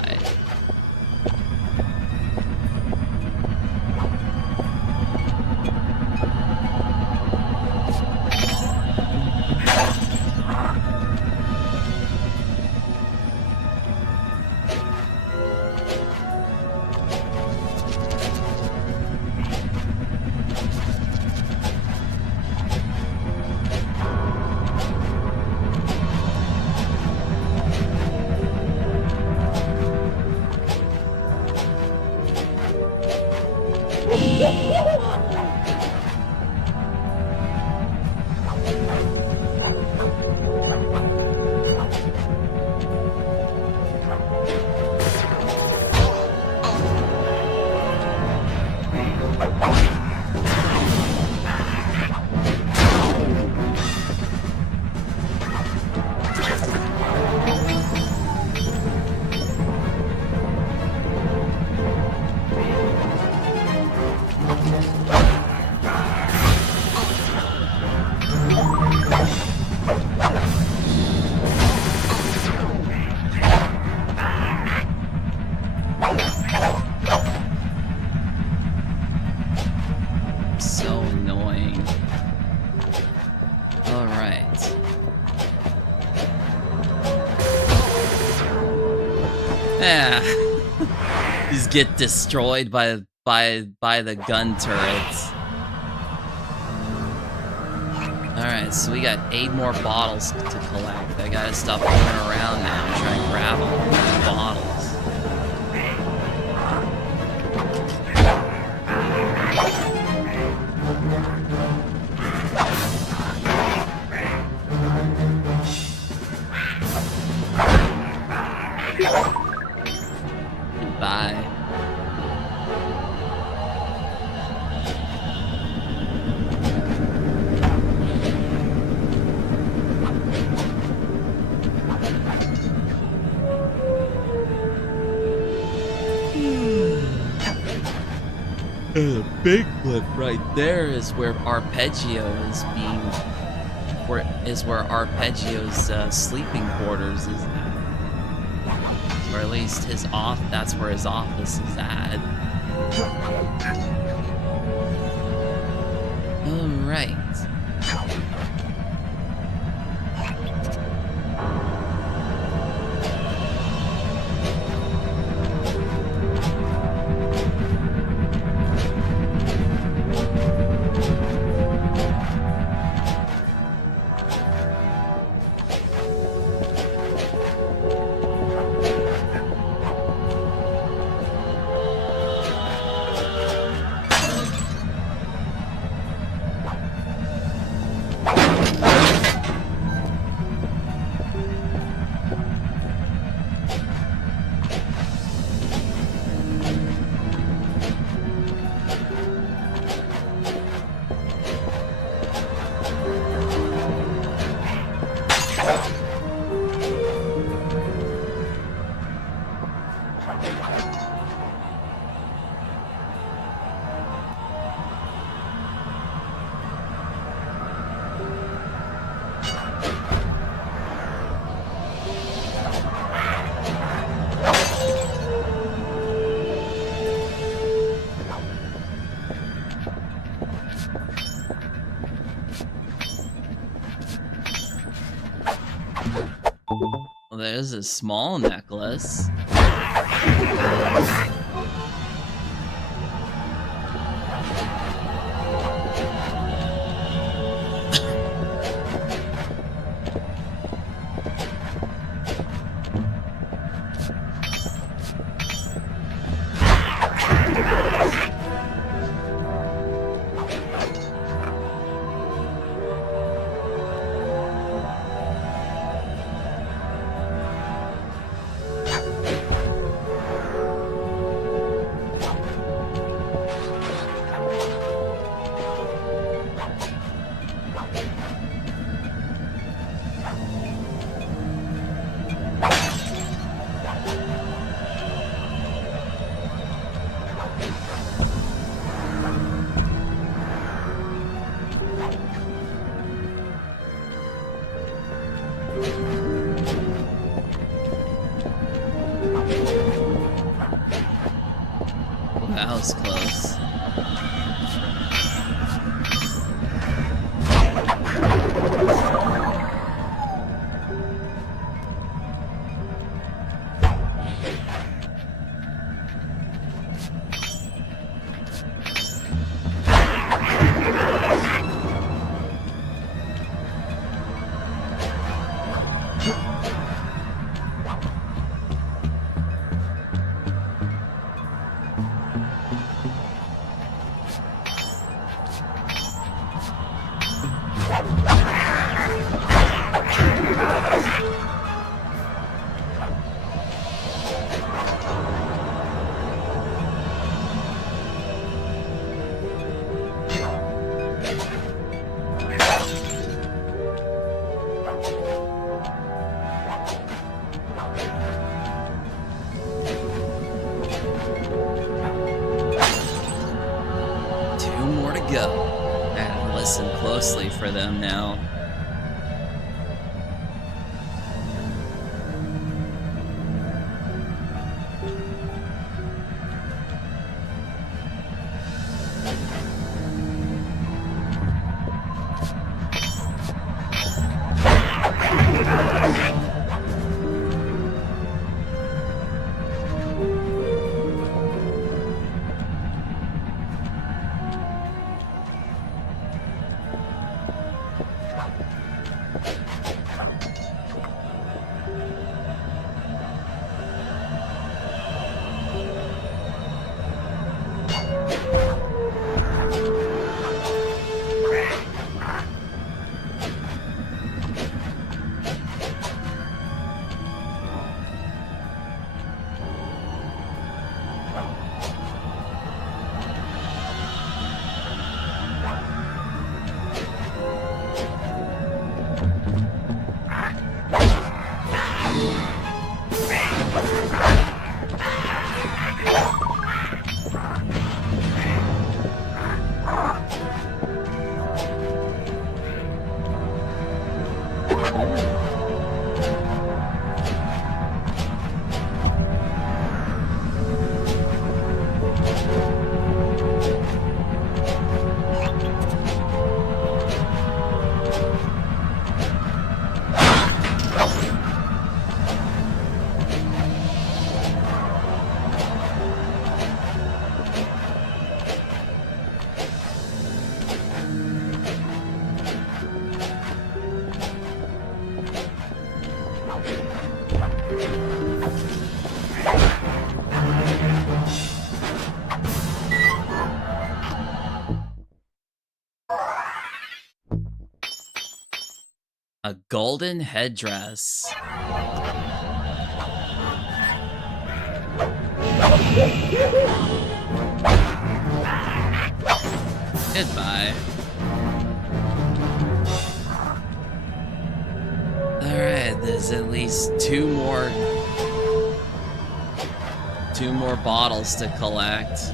So annoying. All right. Yeah. These get destroyed by the gun turrets. All right, so we got 8 more bottles to collect. I gotta stop going around now and try and grab all these bottles. Bye. The big blip right there is where Arpeggio is being, where Arpeggio's sleeping quarters is at, or at least that's where his office is at. All right. Well, there's a small necklace. That was close. Go. I have to listen closely for them now. A golden headdress. Goodbye. Alright, there's at least two more bottles to collect.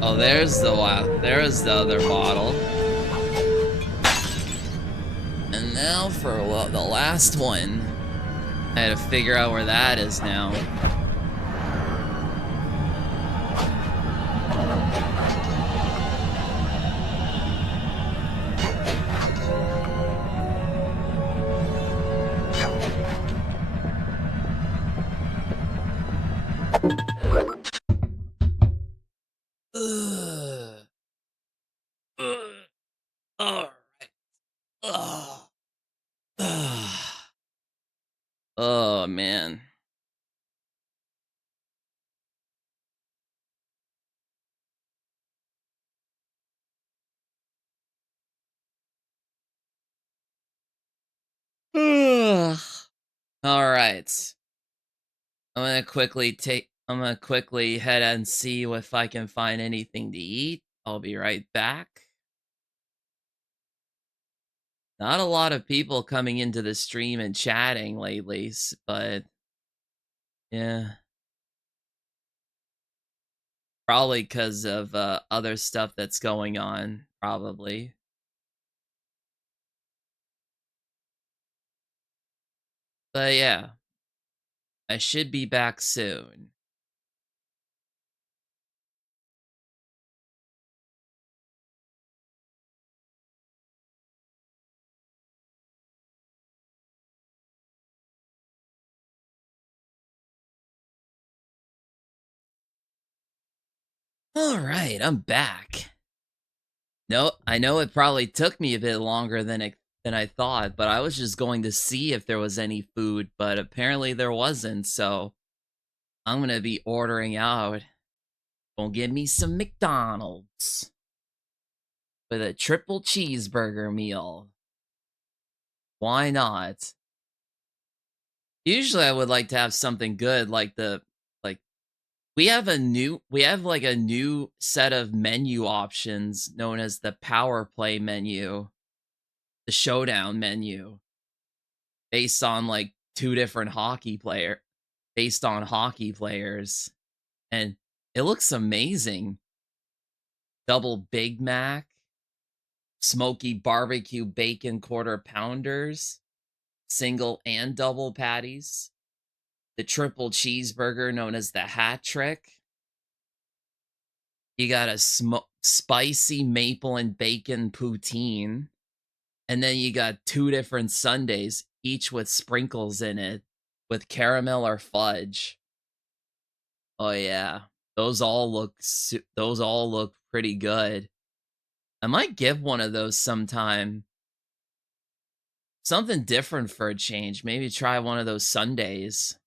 Oh, there's the other bottle. And now for the last one. I had to figure out where that is now. All right. Oh man. All right. I'm gonna quickly head and see if I can find anything to eat. I'll be right back. Not a lot of people coming into the stream and chatting lately, but yeah. Probably because of other stuff that's going on, probably. But yeah, I should be back soon. All right, I'm back. No, I know it probably took me a bit longer than I thought, but I was just going to see if there was any food, but apparently there wasn't, so I'm gonna be ordering out. Gonna get me some McDonald's with a triple cheeseburger meal. Why not? Usually I would like to have something good like We have like a new set of menu options known as the power play menu, the showdown menu, based on like based on hockey players. And it looks amazing. Double Big Mac, smoky barbecue bacon quarter pounders, single and double patties, the triple cheeseburger known as the hat trick. You got a spicy maple and bacon poutine. And then you got 2 different sundaes, each with sprinkles in it, with caramel or fudge. Oh yeah, those all look pretty good. I might give one of those sometime. Something different for a change. Maybe try one of those sundaes.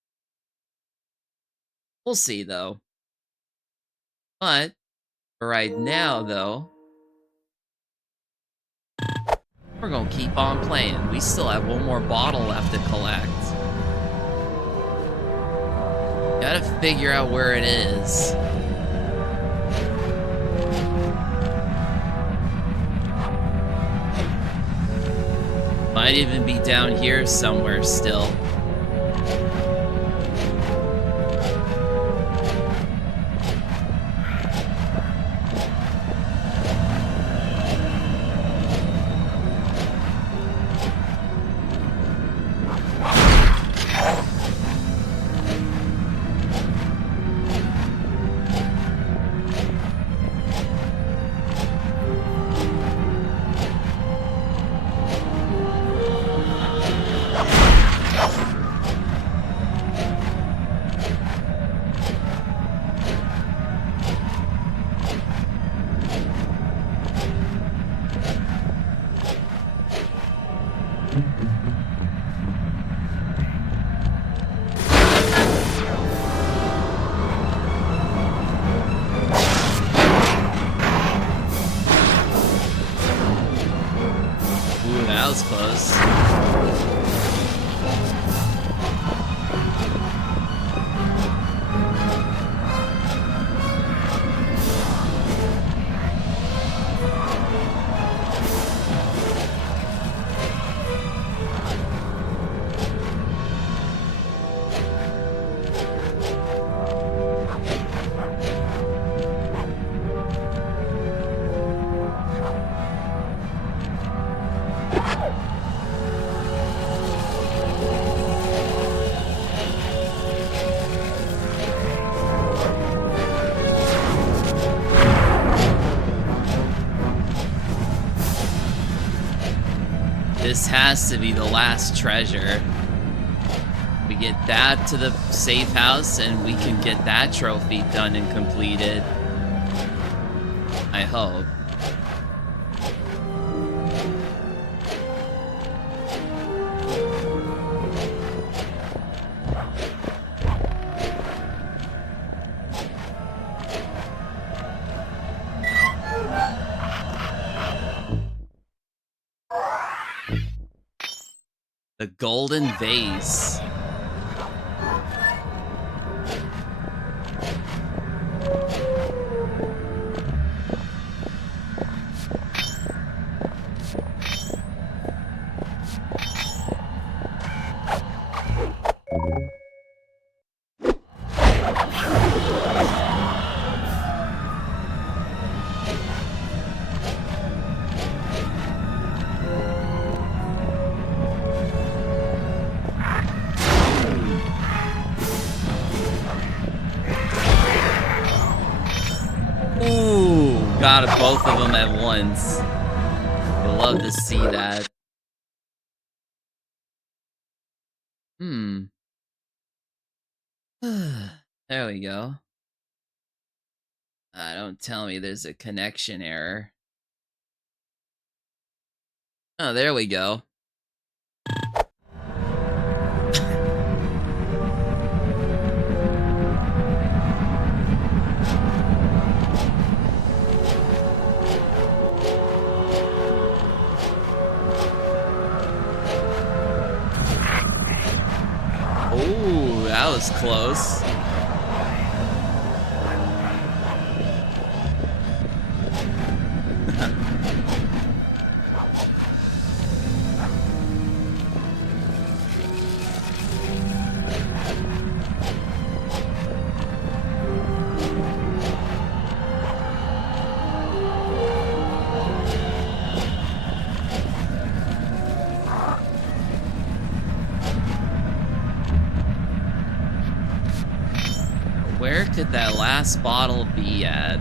We'll see though. But for right now though, we're gonna keep on playing. We still have one more bottle left to collect. Gotta figure out where it is. Might even be down here somewhere still. This has to be the last treasure. We get that to the safe house and we can get that trophy done and completed. I hope. The golden vase. Got both of them at once. I'd love to see that. There we go. Don't tell me there's a connection error. Oh, there we go. Oh, that was close. would that last bottle be at?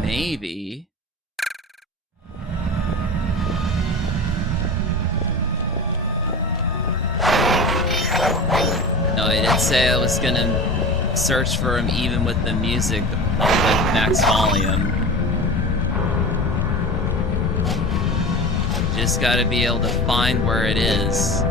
Maybe. No, I did say I was gonna search for him even with the music on the max volume. Just gotta be able to find where it is.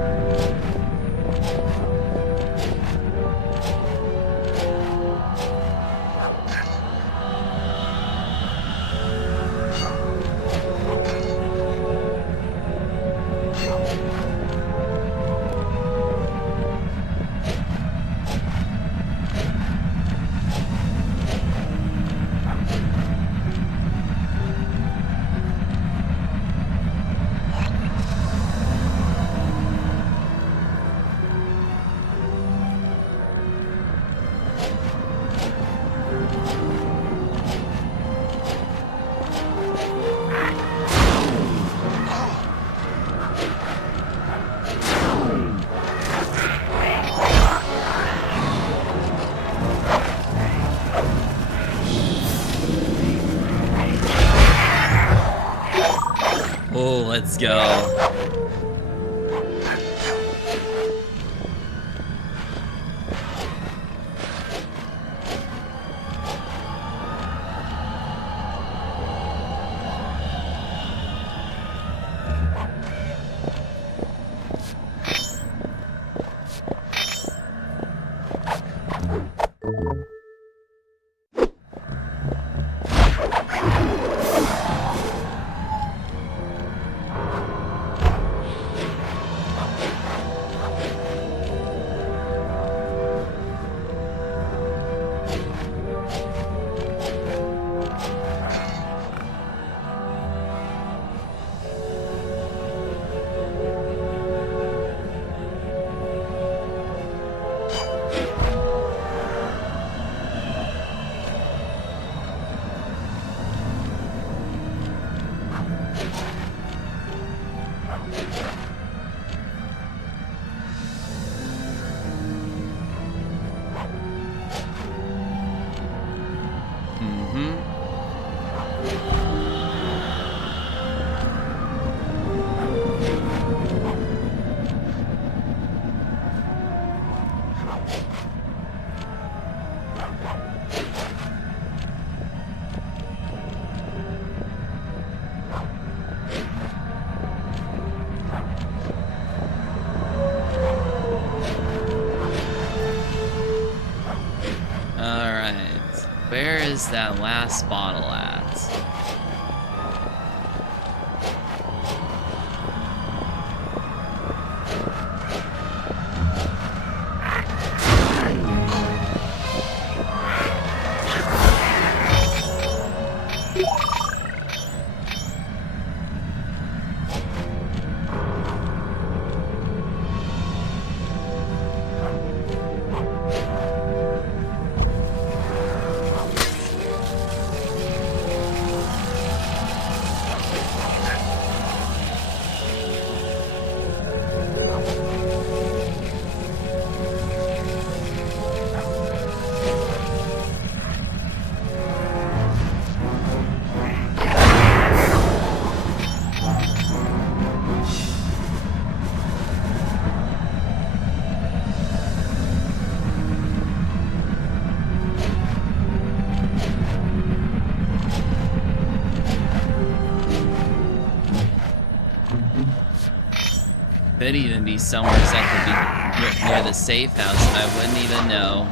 Oh, let's go. Where is that last bottle at? Could even be somewhere that could be near the safe house, and I wouldn't even know.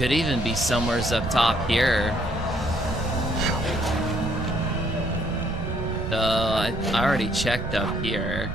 Could even be somewheres up top here. I already checked up here.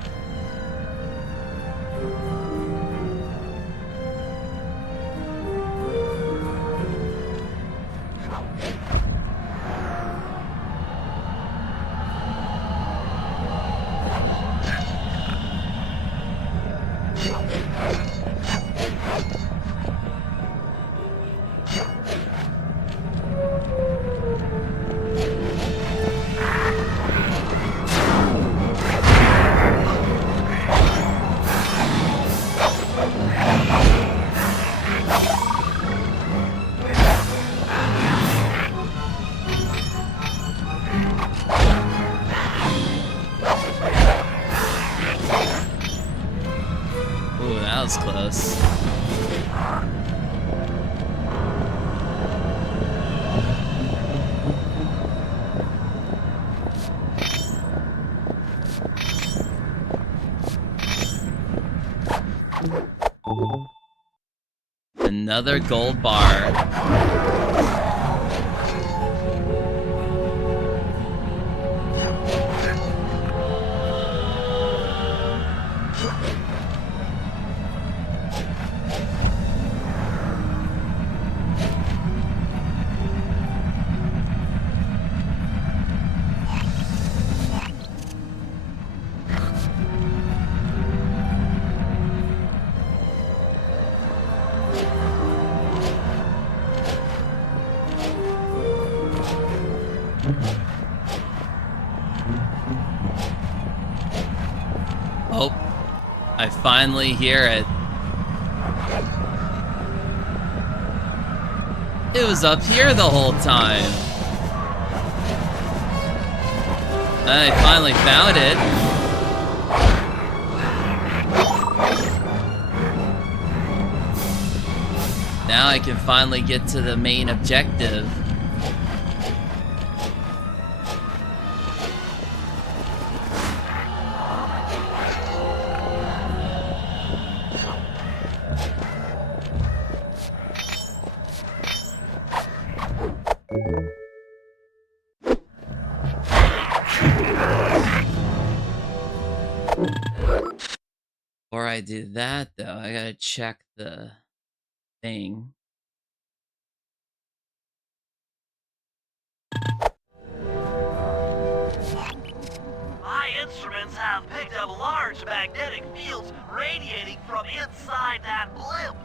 Ooh, that was close. Another gold bar. Oh, I finally hear it. It was up here the whole time. I finally found it. Now I can finally get to the main objective. Before I do that, though, I gotta check the thing. My instruments have picked up large magnetic fields radiating from inside that blimp.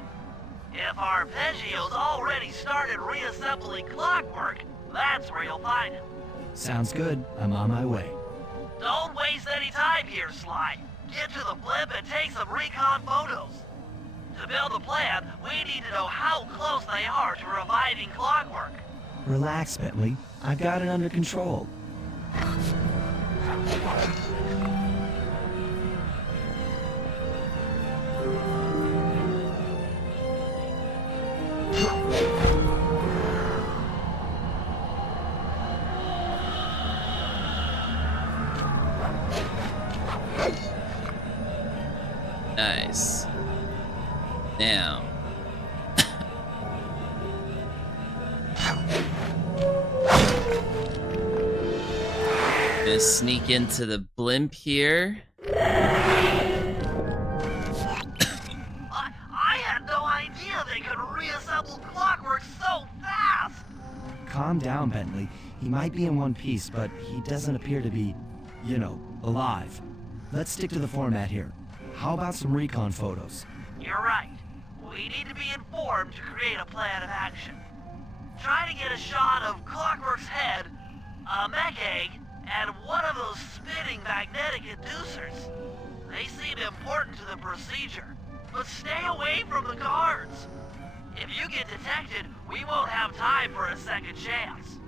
If Arpeggio's already started reassembling clockwork, that's where you'll find it. Sounds good. I'm on my way. Don't waste any time here, Sly. Get to the blimp and take some recon photos. To build a plan, we need to know how close they are to reviving clockwork. Relax, Bentley. I've got it under control. Nice. Now. Gonna sneak into the blimp here. I had no idea they could reassemble clockwork so fast! Calm down, Bentley. He might be in one piece, but he doesn't appear to be, you know, alive. Let's stick to the format here. How about some recon photos? You're right. We need to be informed to create a plan of action. Try to get a shot of Clockwork's head, a mech egg, and one of those spinning magnetic inducers. They seem important to the procedure, but stay away from the guards. If you get detected, we won't have time for a second chance.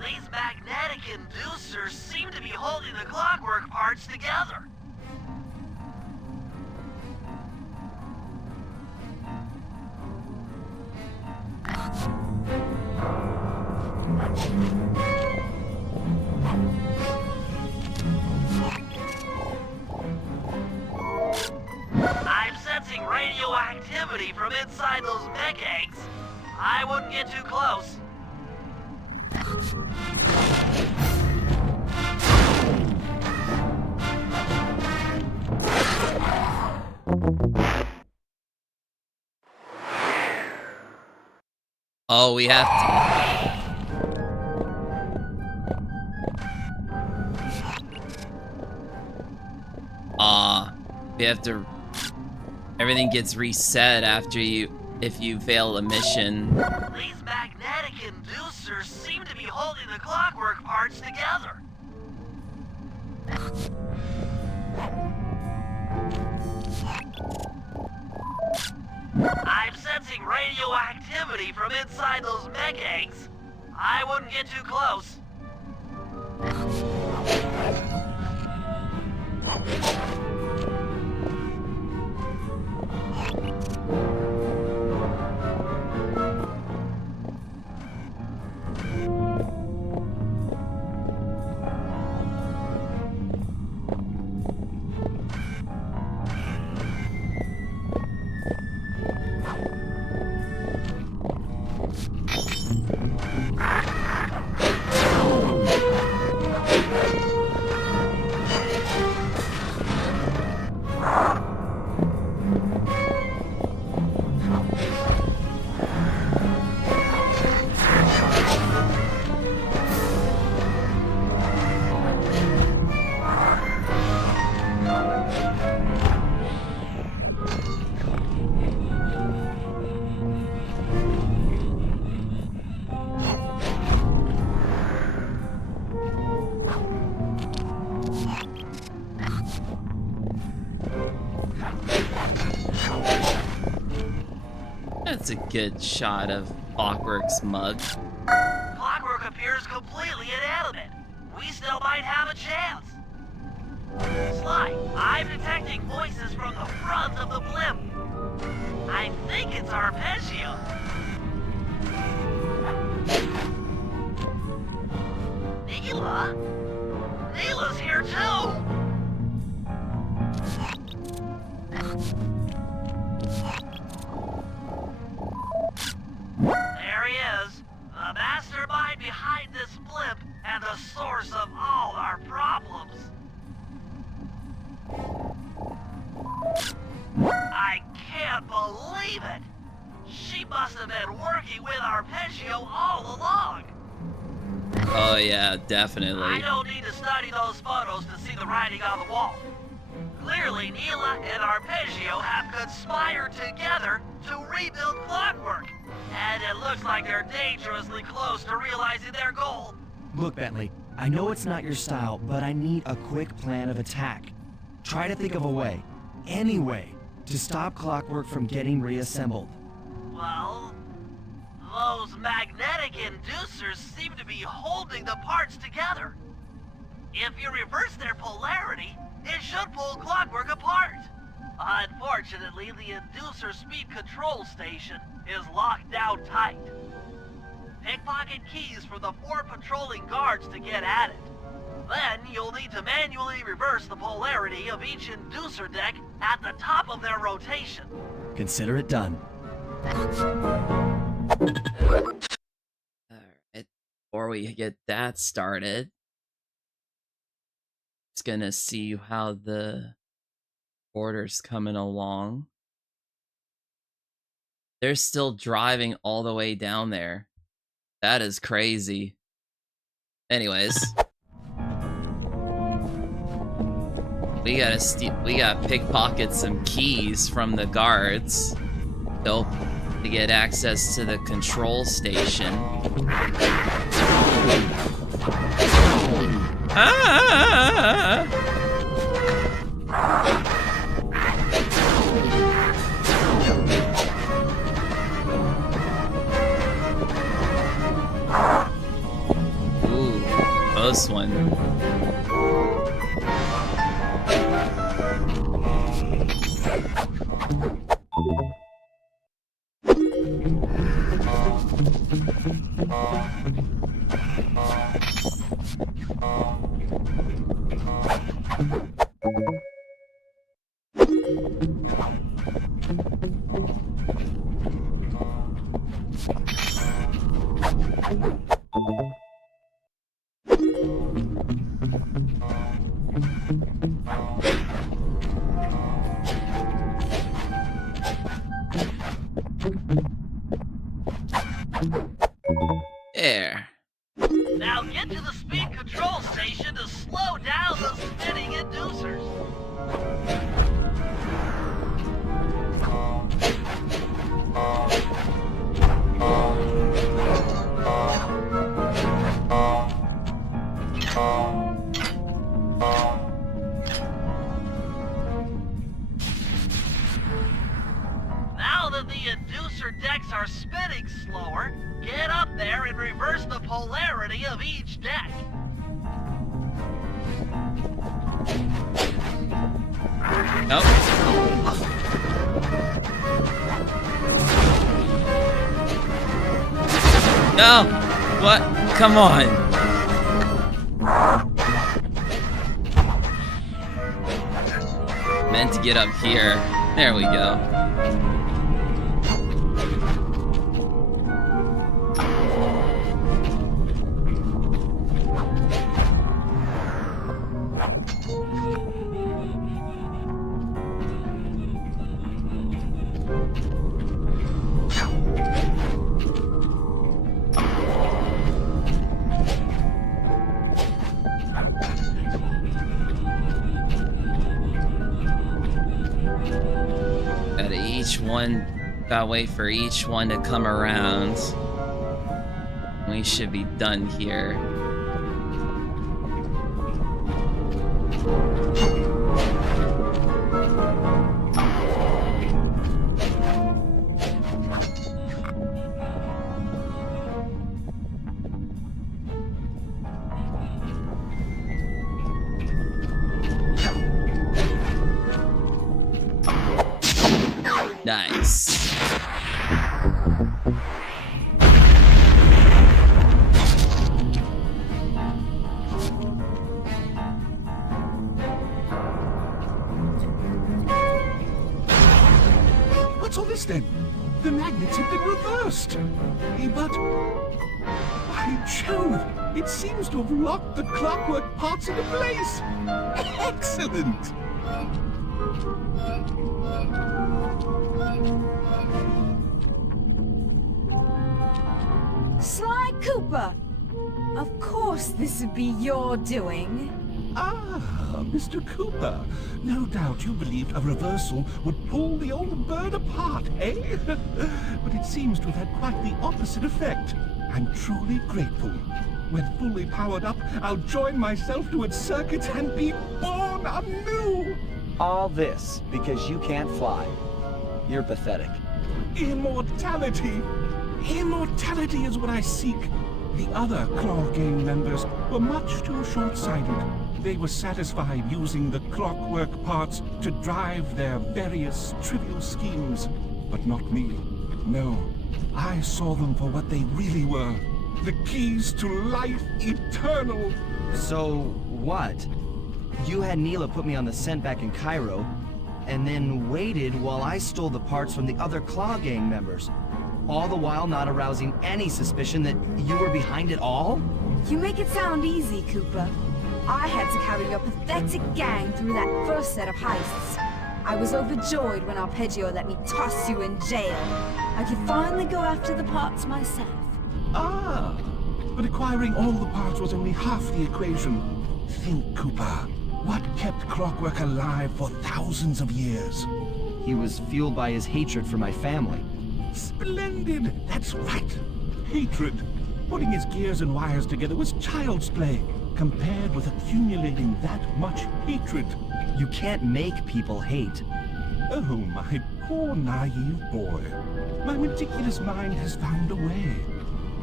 These magnetic inducers seem to be holding the clockwork parts together. get too close. Oh, we have to. We have to. Everything gets reset after if you fail a mission. These magnetic inducers seem to be holding the clockwork parts together. I'm sensing radioactivity from inside those mech eggs. I wouldn't get too close. That's a good shot of Clockwork's mug. Clockwork appears completely inanimate. We still might have a chance. Sly, I'm detecting voices from the front of the blimp. I think it's Arpeggio. Neela? Neela's here too! There he is, the mastermind behind this blimp and the source of all our problems. I can't believe it! She must have been working with Arpeggio all along! Oh yeah, I definitely. don't need to study those photos to see the writing on the wall. Clearly, Neela and Arpeggio have conspired together to rebuild Clockwork. And it looks like they're dangerously close to realizing their goal. Look, Bentley, I know it's not your style, but I need a quick plan of attack. Try to think of a way, any way, to stop Clockwork from getting reassembled. Well, those magnetic inducers seem to be holding the parts together. If you reverse their polarity, it should pull Clockwork apart. Unfortunately, the inducer speed control station is locked down tight. Pickpocket keys for the 4 patrolling guards to get at it. Then you'll need to manually reverse the polarity of each inducer deck at the top of their rotation. Consider it done. Alright, before we get that started, it's gonna see how the order's coming along. They're still driving all the way down there. That is crazy. Anyways, we gotta pickpocket some keys from the guards to get access to the control station. Ah! Ooh, close one. There. Now get to the speed control station to slow down the spinning inducers. Now that the inducer decks are spinning slower, get up there and reverse the polarity of each deck. Nope. No! What? Come on! Meant to get up here. There we go. Gotta wait for each one to come around. We should be done here. Nice. What's all this then? The magnets have been reversed. But... by Jove! It seems to have locked the clockwork parts into place! Excellent! Sly Cooper! Of course this would be your doing. Ah, Mr. Cooper. No doubt you believed a reversal would pull the old bird apart, eh? But it seems to have had quite the opposite effect. I'm truly grateful. When fully powered up, I'll join myself to its circuits and be born anew! All this because you can't fly. You're pathetic. Immortality! Immortality is what I seek. The other Claw Gang members were much too short-sighted. They were satisfied using the clockwork parts to drive their various trivial schemes. But not me. No. I saw them for what they really were. The keys to life eternal. So, what? You had Neela put me on the scent back in Cairo, and then waited while I stole the parts from the other Claw Gang members. All the while not arousing any suspicion that you were behind it all? You make it sound easy, Cooper. I had to carry your pathetic gang through that first set of heists. I was overjoyed when Arpeggio let me toss you in jail. I could finally go after the parts myself. Ah, but acquiring all the parts was only half the equation. Think, Cooper. What kept Clockwork alive for thousands of years? He was fueled by his hatred for my family. Splendid! That's right! Hatred. Putting his gears and wires together was child's play, compared with accumulating that much hatred. You can't make people hate. Oh, my poor naive boy. My ridiculous mind has found a way.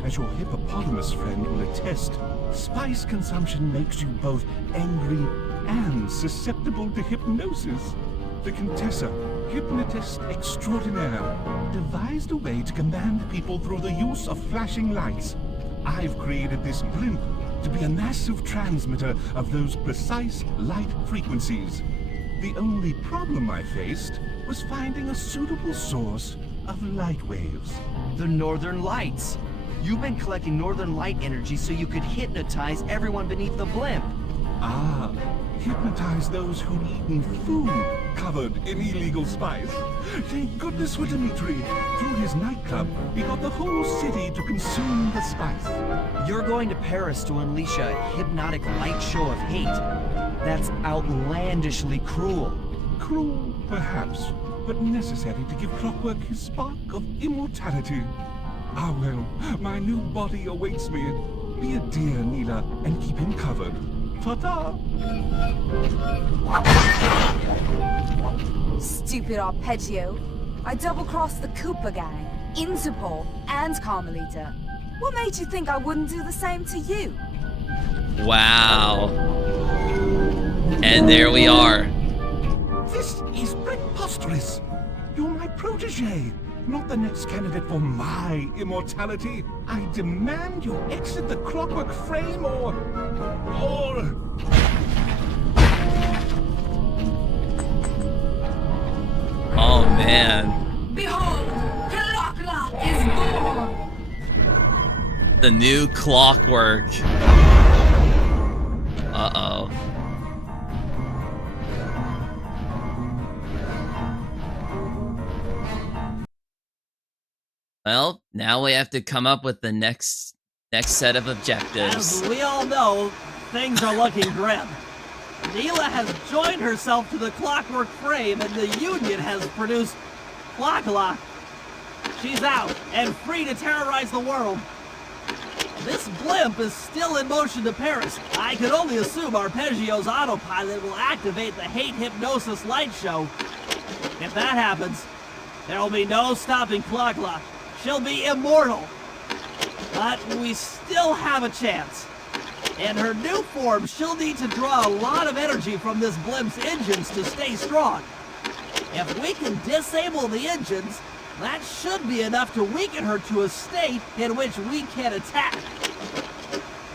As your hippopotamus friend will attest, spice consumption makes you both angry and susceptible to hypnosis. The Contessa, hypnotist extraordinaire, devised a way to command people through the use of flashing lights. I've created this blimp to be a massive transmitter of those precise light frequencies. The only problem I faced was finding a suitable source of light waves. The Northern Lights. You've been collecting Northern Light energy so you could hypnotize everyone beneath the blimp. Ah, hypnotize those who'd eaten food covered in illegal spice. Thank goodness for Dimitri. Through his nightclub, he got the whole city to consume the spice. You're going to Paris to unleash a hypnotic light show of hate. That's outlandishly cruel. Cruel, perhaps, but necessary to give Clockwork his spark of immortality. Ah well, my new body awaits me. Be a dear, Neela, and keep him covered. Ta-ta! Stupid Arpeggio. I double-crossed the Cooper gang, Interpol, and Carmelita. What made you think I wouldn't do the same to you? Wow. And there we are. This is preposterous. You're my protege, not the next candidate for my immortality. I demand you exit the Clockwork frame or... Oh, man. Behold, Clocklock is born! The new Clockwork. Uh-oh. Well, now we have to come up with the next set of objectives. As we all know, things are looking grim. Neela has joined herself to the Clockwork frame, and the Union has produced Clocklock. She's out and free to terrorize the world. This blimp is still in motion to Paris. I could only assume Arpeggio's autopilot will activate the hate hypnosis light show. If that happens, there will be no stopping Clocklock. She'll be immortal. But we still have a chance. In her new form, she'll need to draw a lot of energy from this blimp's engines to stay strong. If we can disable the engines, that should be enough to weaken her to a state in which we can attack.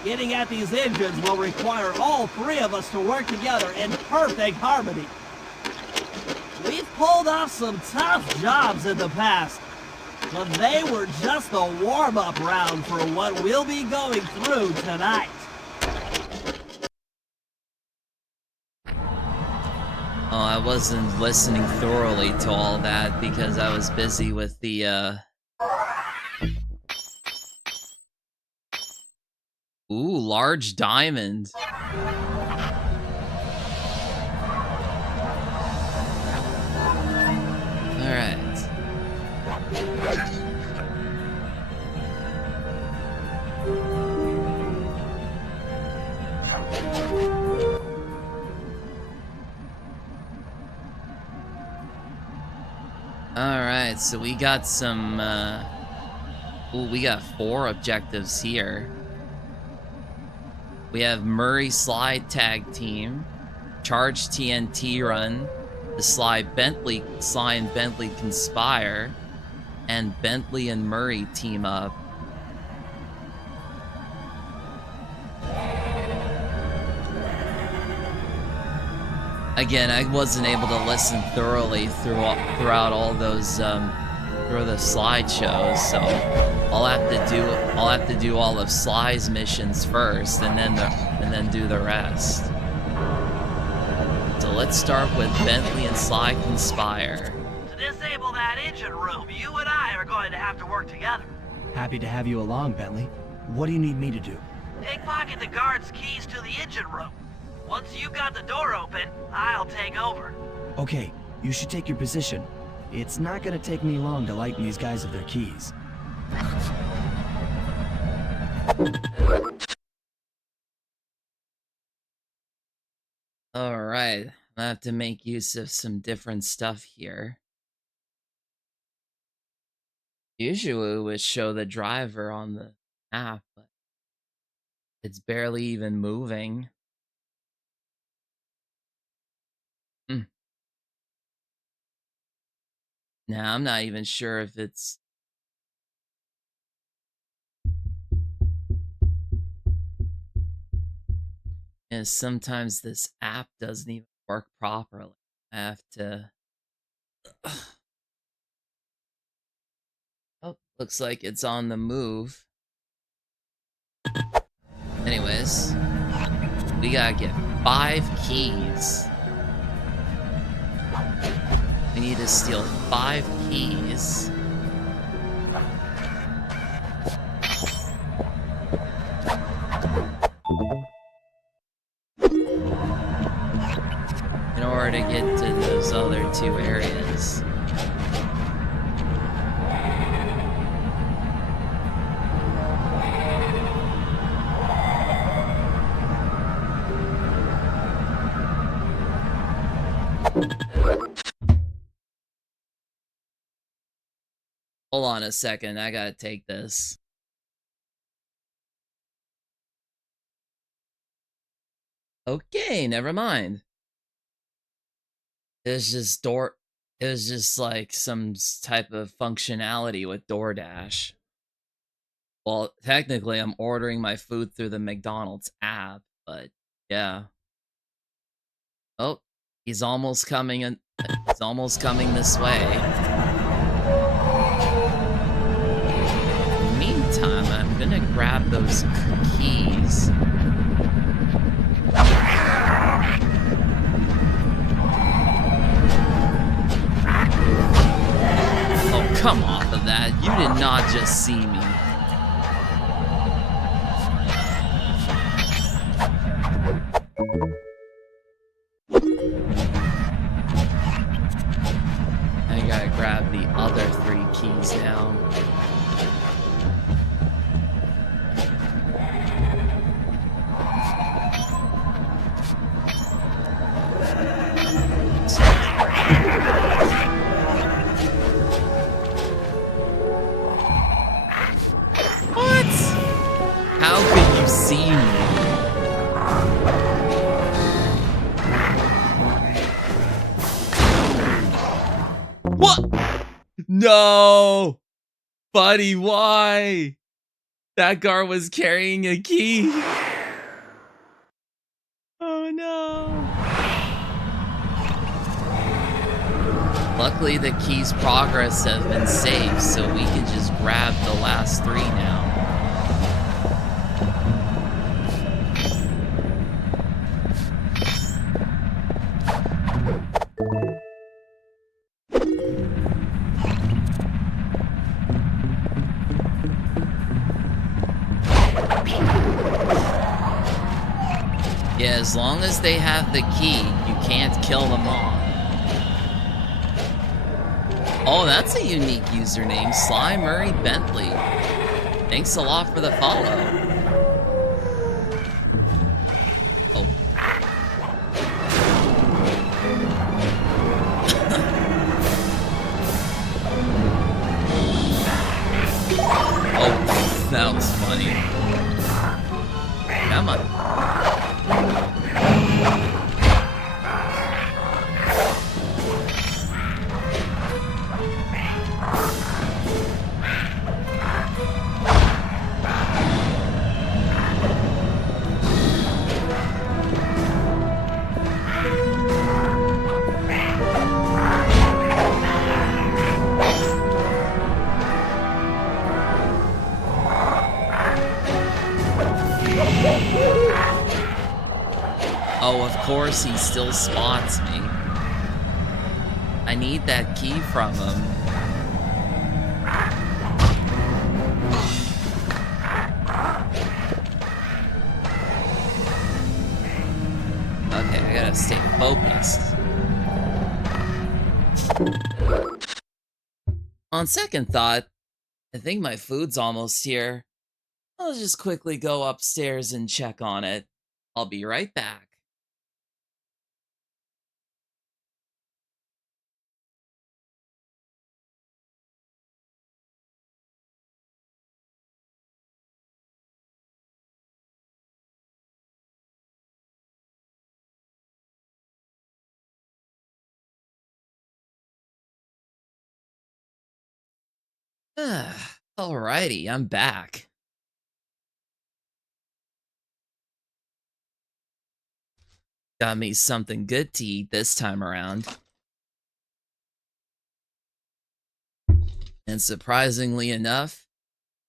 Getting at these engines will require all three of us to work together in perfect harmony. We've pulled off some tough jobs in the past, but they were just the warm-up round for what we'll be going through tonight. Oh, I wasn't listening thoroughly to all that because I was busy with the, Ooh, large diamond. Alright. Alright, so we got some, ooh, we got 4 objectives here. We have Murray Slide Tag Team, Charge TNT Run, the Sly and Bentley Conspire, and Bentley and Murray Team Up. Again, I wasn't able to listen thoroughly throughout all those through the slideshows, so I'll have to do all of Sly's missions first, and then do the rest. So let's start with Bentley and Sly Conspire. To disable that engine room, you and I are going to have to work together. Happy to have you along, Bentley. What do you need me to do? Pickpocket the guard's keys to the engine room. Once you've got the door open, I'll take over. Okay, you should take your position. It's not gonna take me long to lighten these guys of their keys. Alright, I have to make use of some different stuff here. Usually it would show the driver on the map, but it's barely even moving. Now, I'm not even sure if it's... And sometimes this app doesn't even work properly. I have to... Oh, looks like it's on the move. Anyways. We gotta get 5 keys. We need to steal 5 keys. In order to get to those other 2 areas. Hold on a second, I gotta take this. Okay, never mind. It was just like some type of functionality with DoorDash. Well, technically I'm ordering my food through the McDonald's app, but yeah. Oh, he's almost coming in. He's almost coming this way. Meantime, I'm gonna grab those keys. Oh, come off of that. You did not just see me. I gotta grab the other 3 keys now. What? How could you see me? What? No! Buddy, why? That guard was carrying a key. Oh no. Luckily, the key's progress has been saved, so we can just grab the last 3 now. Yeah, as long as they have the key, you can't kill them all. Oh, that's a unique username, Sly Murray Bentley. Thanks a lot for the follow. Oh. Oh, that was funny. Come on. Oh, of course he still spots me. I need that key from him. Okay, I gotta stay focused. On second thought, I think my food's almost here. I'll just quickly go upstairs and check on it. I'll be right back. Alrighty, I'm back. Got me something good to eat this time around. And surprisingly enough,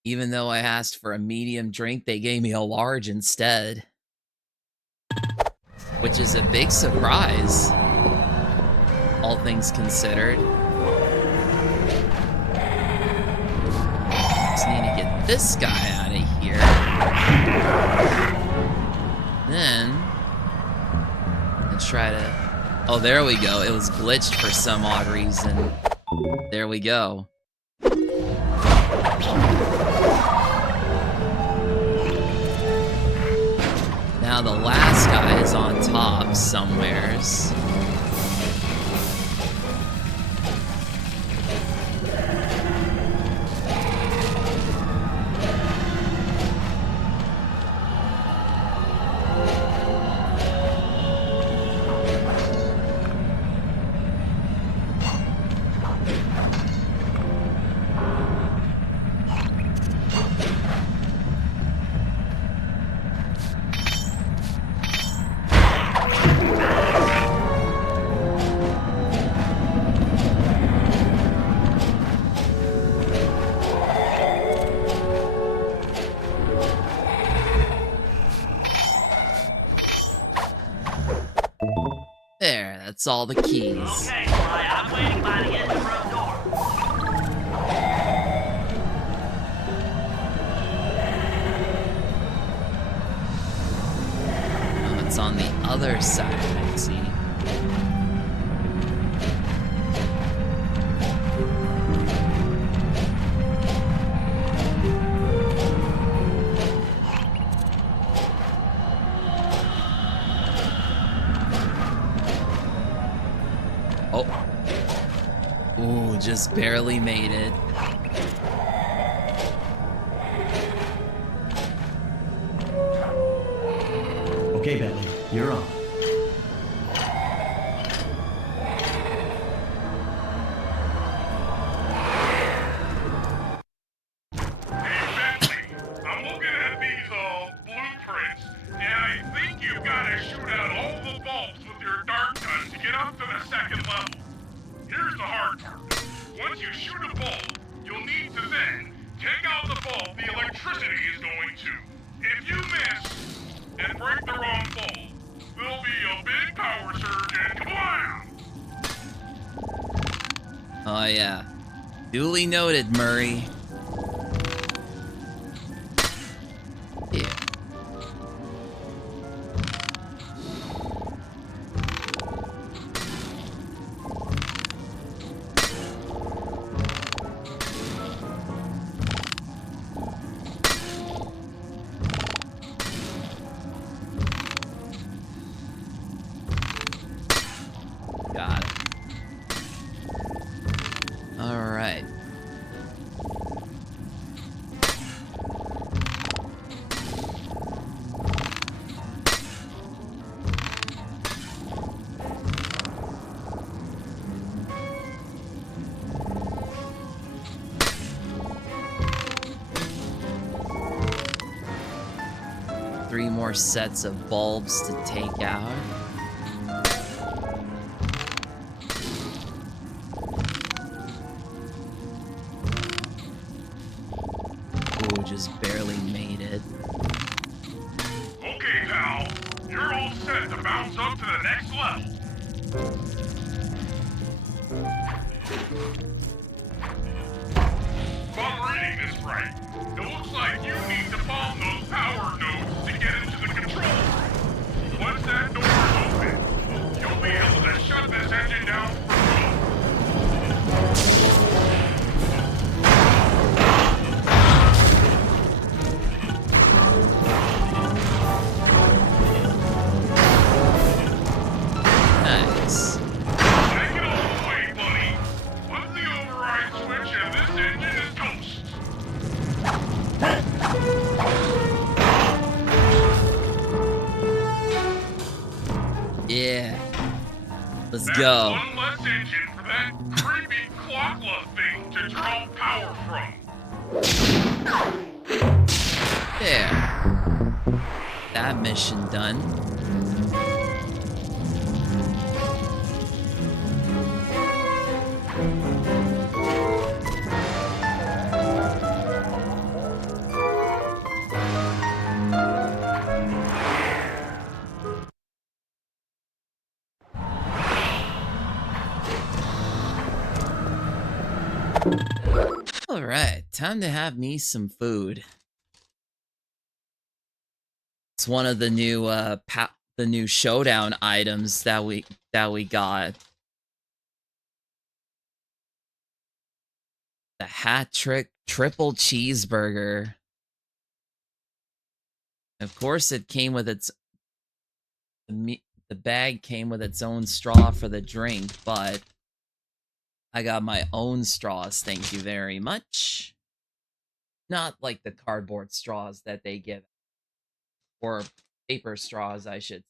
even though I asked for a medium drink, they gave me a large instead. which is a big surprise, all things considered. Just need to get this guy out of here. Then, let's try to... Oh, there we go. It was glitched for some odd reason. There we go. Now the last guy is on top somewheres. There, that's all the keys. Okay, Sly, I'm waiting by the engine room door. Oh, it's on the other side, I see. Oh. Ooh, just barely made it. Okay, Bentley, you're on. Hey, Bentley, I'm looking at these blueprints, and I think you've got to shoot out all the bulbs with your dart gun to get up to the second level. Here's the hard part. Once you shoot a bulb, you'll need to then take out the bulb the electricity is going to. If you miss and break the wrong bulb, there'll be a big power surge and kablam! Oh yeah. Duly noted, Murray. Yeah. Got it. All right. Three more sets of bulbs to take out. Ooh, just barely made it. Okay, pal. You're all set to bounce up to the next level. If I'm reading this right, it looks like you need to bomb those power nodes to get into the control room. Once that door is open, you'll be able to shut this engine down for good. Nice. Take it all away, buddy. Flip the override switch and this engine is toast. Yeah. Let's That's go. one less engine for that creepy clockla thing to draw power from. There. That mission done. Alright, time to have me some food. It's one of the new the new showdown items that we got. The hat trick triple cheeseburger. Of course, it came with its the bag came with its own straw for the drink, but I got my own straws, thank you very much. Not like the cardboard straws that they give, or paper straws, I should.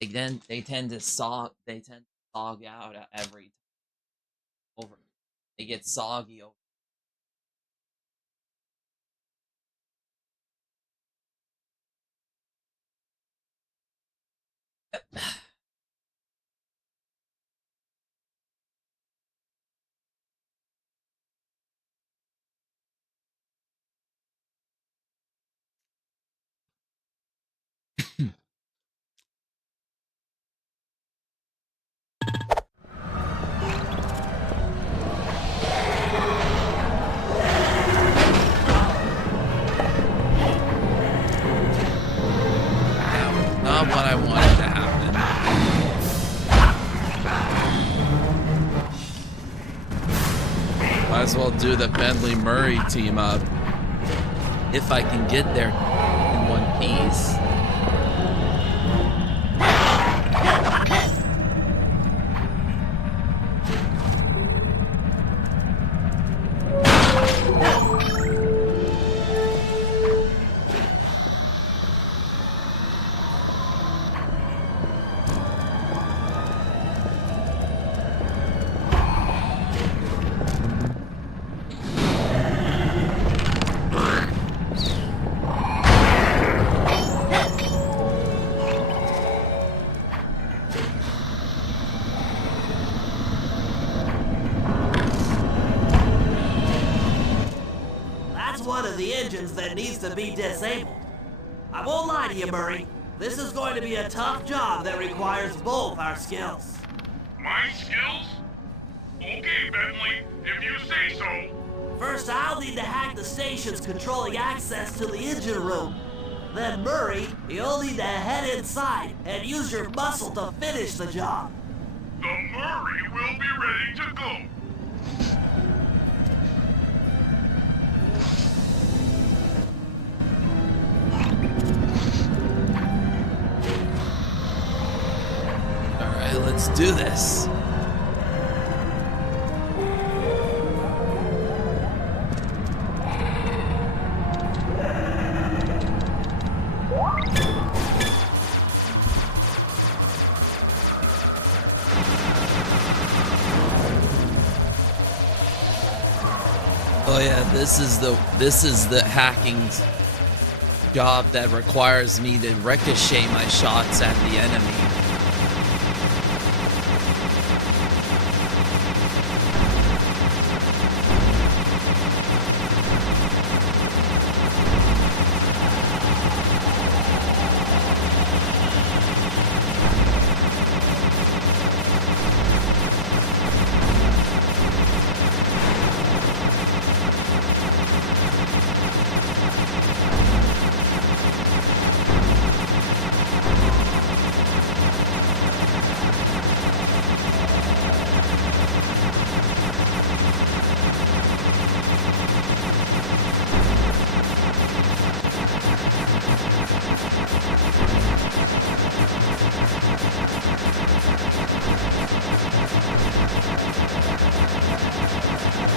They tend to sog out every over. They get soggy over. Not what I wanted to happen. Might as well do the Bentley Murray team up. If I can get there in one piece. That's one of the engines that needs to be disabled. I won't lie to you, Murray. This is going to be a tough job that requires both our skills. My skills? Okay, Bentley, if you say so. First, I'll need to hack the stations controlling access to the engine room. Then, Murray, you'll need to head inside and use your muscle to finish the job. The Murray will be ready to go. Alright, let's do this. Oh yeah, this is the hacking job that requires me to ricochet my shots at the enemy.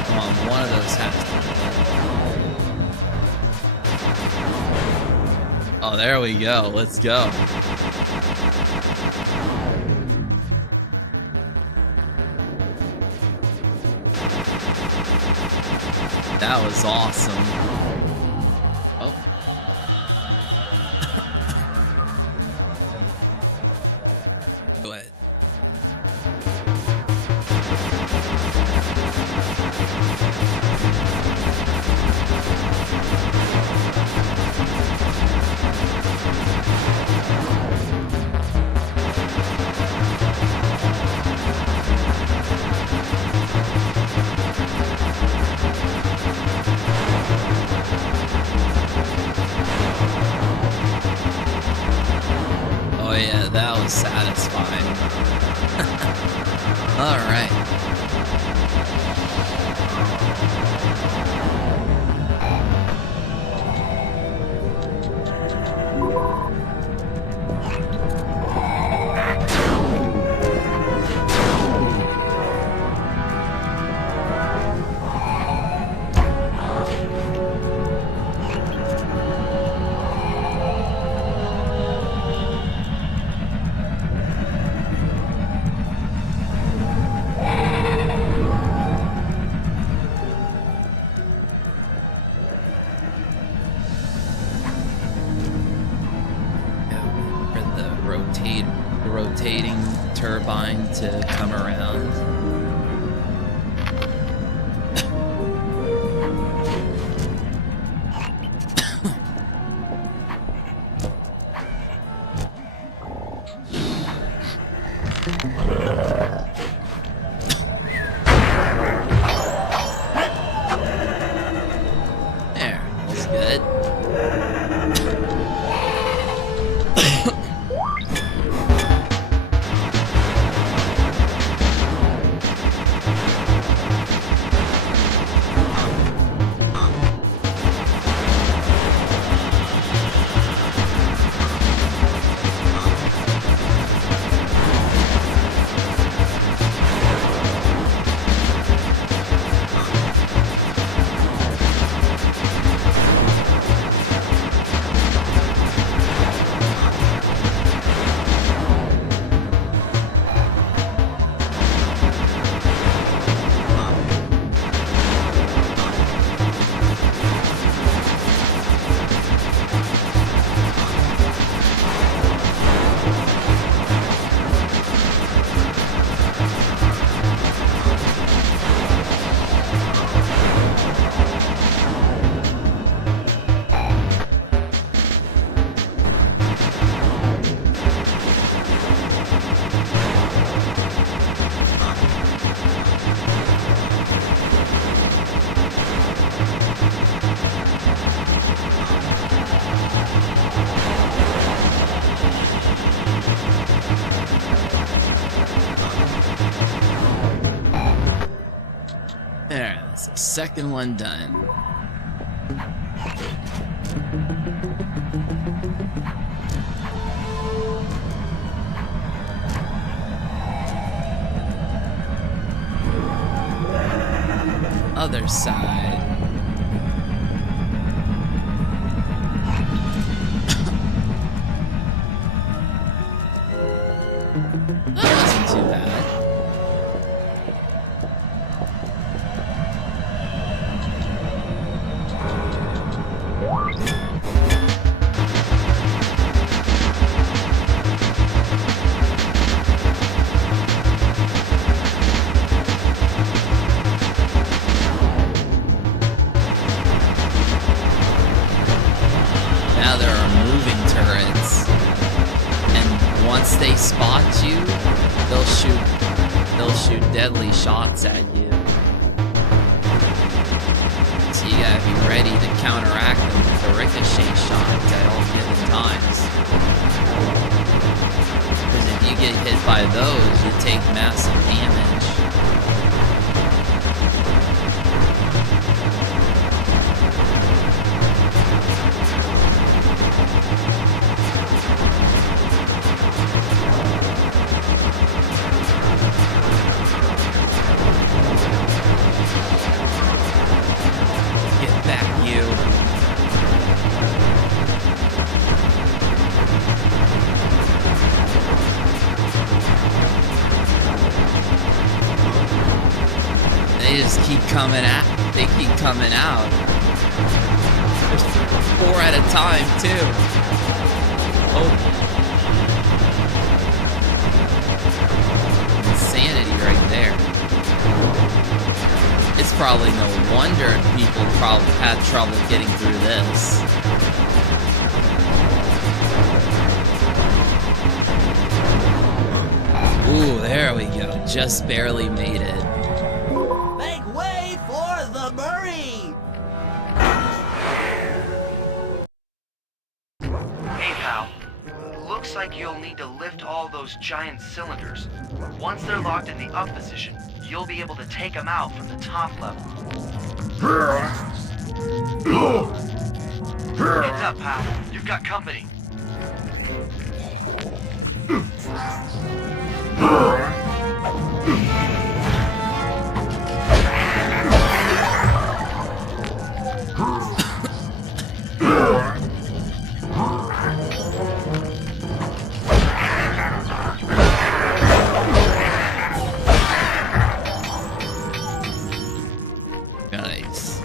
Come on, one of those has to. Oh, there we go. Let's go. That was awesome. Oh. Go ahead. Oh yeah, that was satisfying. Alright. Rotating turbine to come around. There, that's good. There, that's the second one done. Other side. That wasn't too bad. Now there are moving turrets, and once they spot you, they'll shoot deadly shots at you. So you gotta be ready to counteract them with the ricochet shots at all given times. Because if you get hit by those, you take massive damage. Get back, you. They just keep coming out. They keep coming out. There's 4 at a time, too. Oh. Insanity right there. It's probably no wonder people probably had trouble getting through this. Ooh, there we go. Just barely made it. Make way for the Murray! Hey, pal. Looks looks like you'll need to lift all those giant cylinders. Once they're locked in the up position, you'll be able to take them out from the top level. Heads up, pal. You've got company. Nice.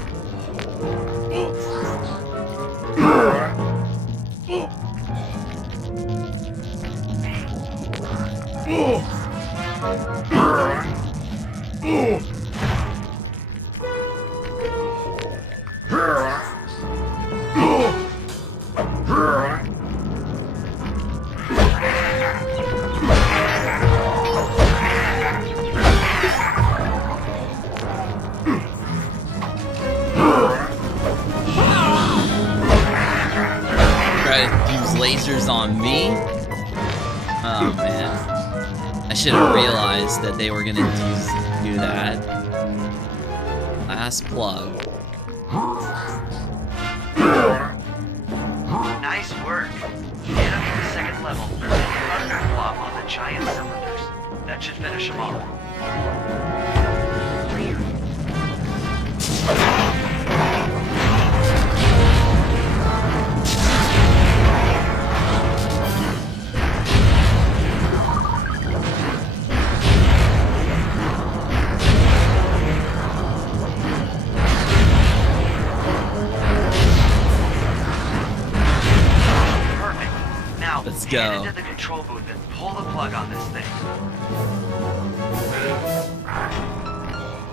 Try to use lasers on me? Oh man. I should have realized that they were gonna do that. Last plug. Nice work. Get up to the second level and underflop on the giant cylinders. That should finish them off. Let's Head go. into the control booth and pull the plug on this thing.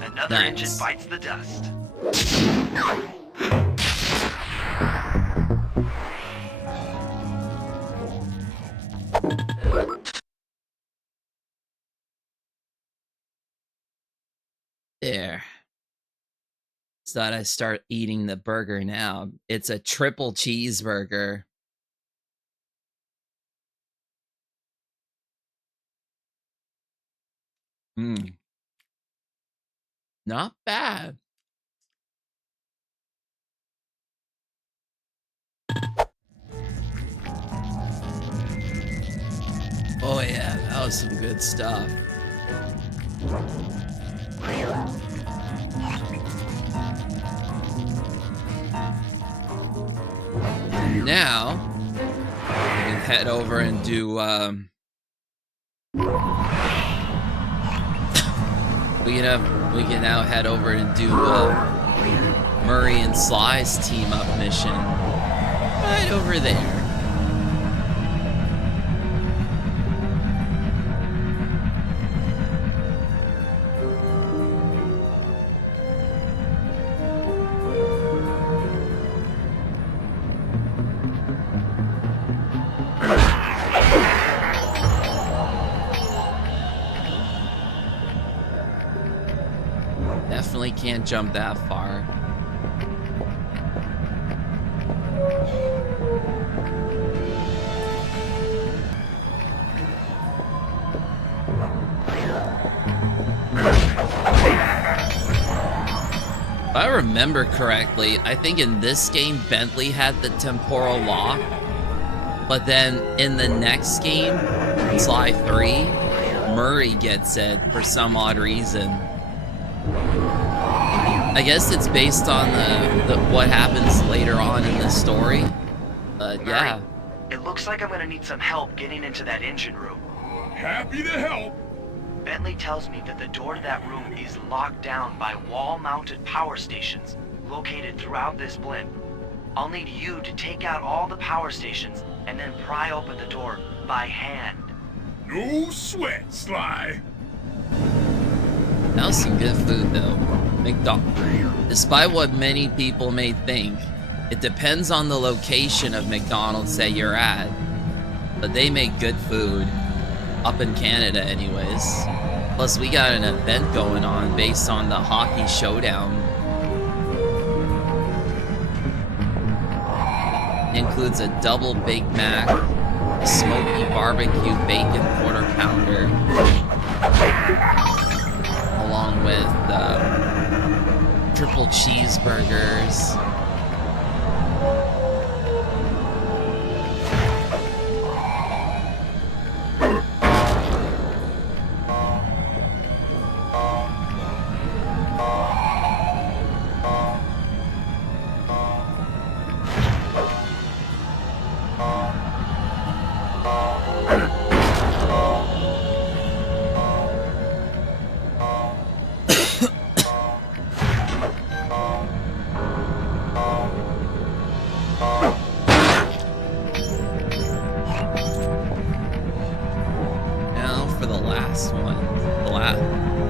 Another Nice. engine bites the dust. There. So that I start eating the burger now. It's a triple cheeseburger. Not bad. Oh yeah, that was some good stuff. And now we can head over and do we can now head over and do Murray and Sly's team up mission right over there. Definitely can't jump that far. If I remember correctly, I think in this game Bentley had the temporal lock, but then in the next game, Sly 3, Murray gets it for some odd reason. I guess it's based on the what happens later on in the story. But yeah. It looks like I'm gonna need some help getting into that engine room. Happy to help. Bentley tells me that the door to that room is locked down by wall-mounted power stations located throughout this blimp. I'll need you to take out all the power stations and then pry open the door by hand. No sweat, Sly. That was some good food though. Despite what many people may think, it depends on the location of McDonald's that you're at. But they make good food. Up in Canada anyways. Plus we got an event going on based on the hockey showdown. Includes a double Big Mac, smoky barbecue bacon quarter pounder, along with triple cheeseburgers.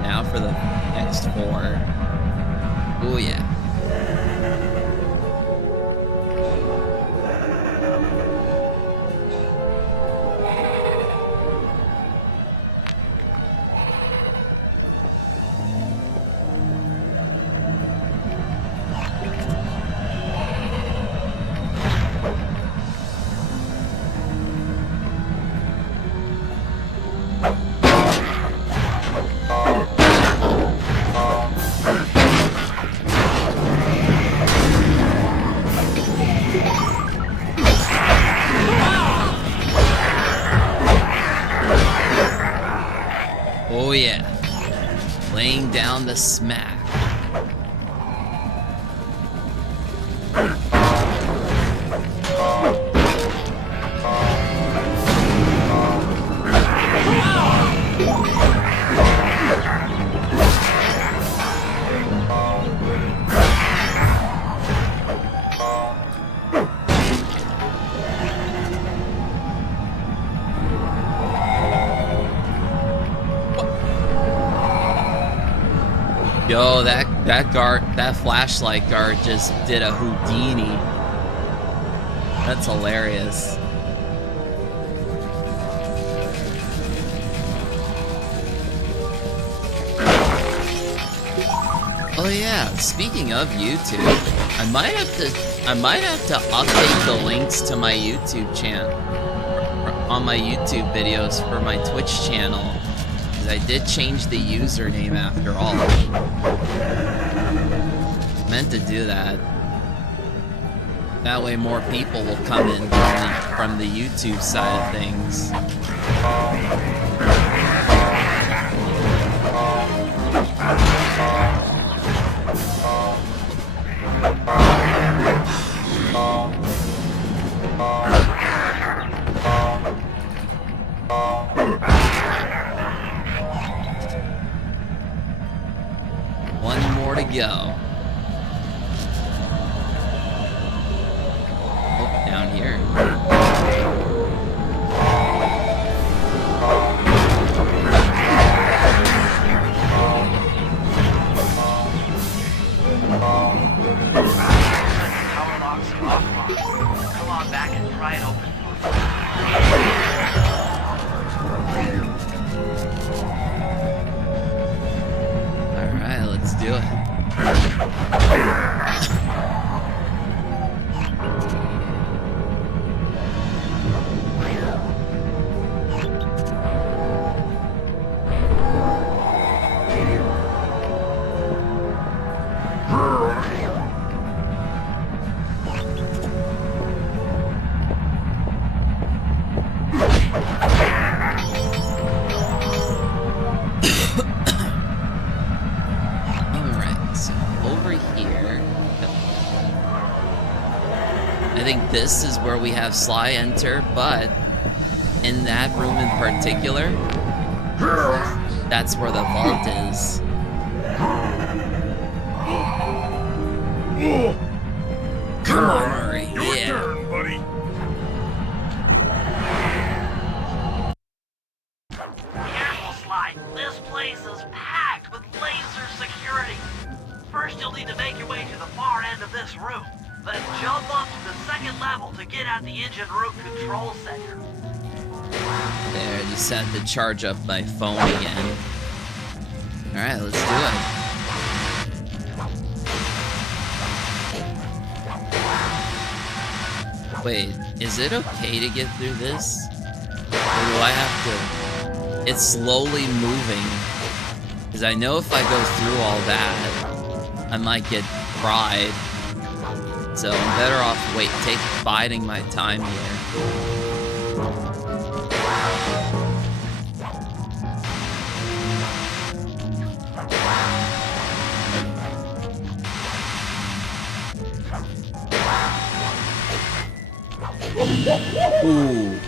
Now for the next 4. Oh yeah. Oh yeah, laying down the smack. Yo, that flashlight guard just did a Houdini. That's hilarious. Oh yeah, speaking of YouTube, I might have to update the links to my YouTube channel on my YouTube videos for my Twitch channel. I did change the username after all. Meant to do that. That way more people will come in from the YouTube side of things. One more to go. Oh, down here. Power locks are offline. Come on back and pry it open. Alright, let's do it. I think this is where we have Sly enter, but in that room in particular, that's where the vault is. Come on, Murray. Your Yeah. turn, buddy. Careful, Sly. This place is packed with laser security. First, you'll need to make your way to the far end of this room. Then jump up to the second level to get at the engine room control center. There, just had to charge up my phone again. Alright, let's do it. Wait, is it okay to get through this? I have to... It's slowly moving. Because I know if I go through all that, I might get fried. So I'm better off biding my time here. Ooh.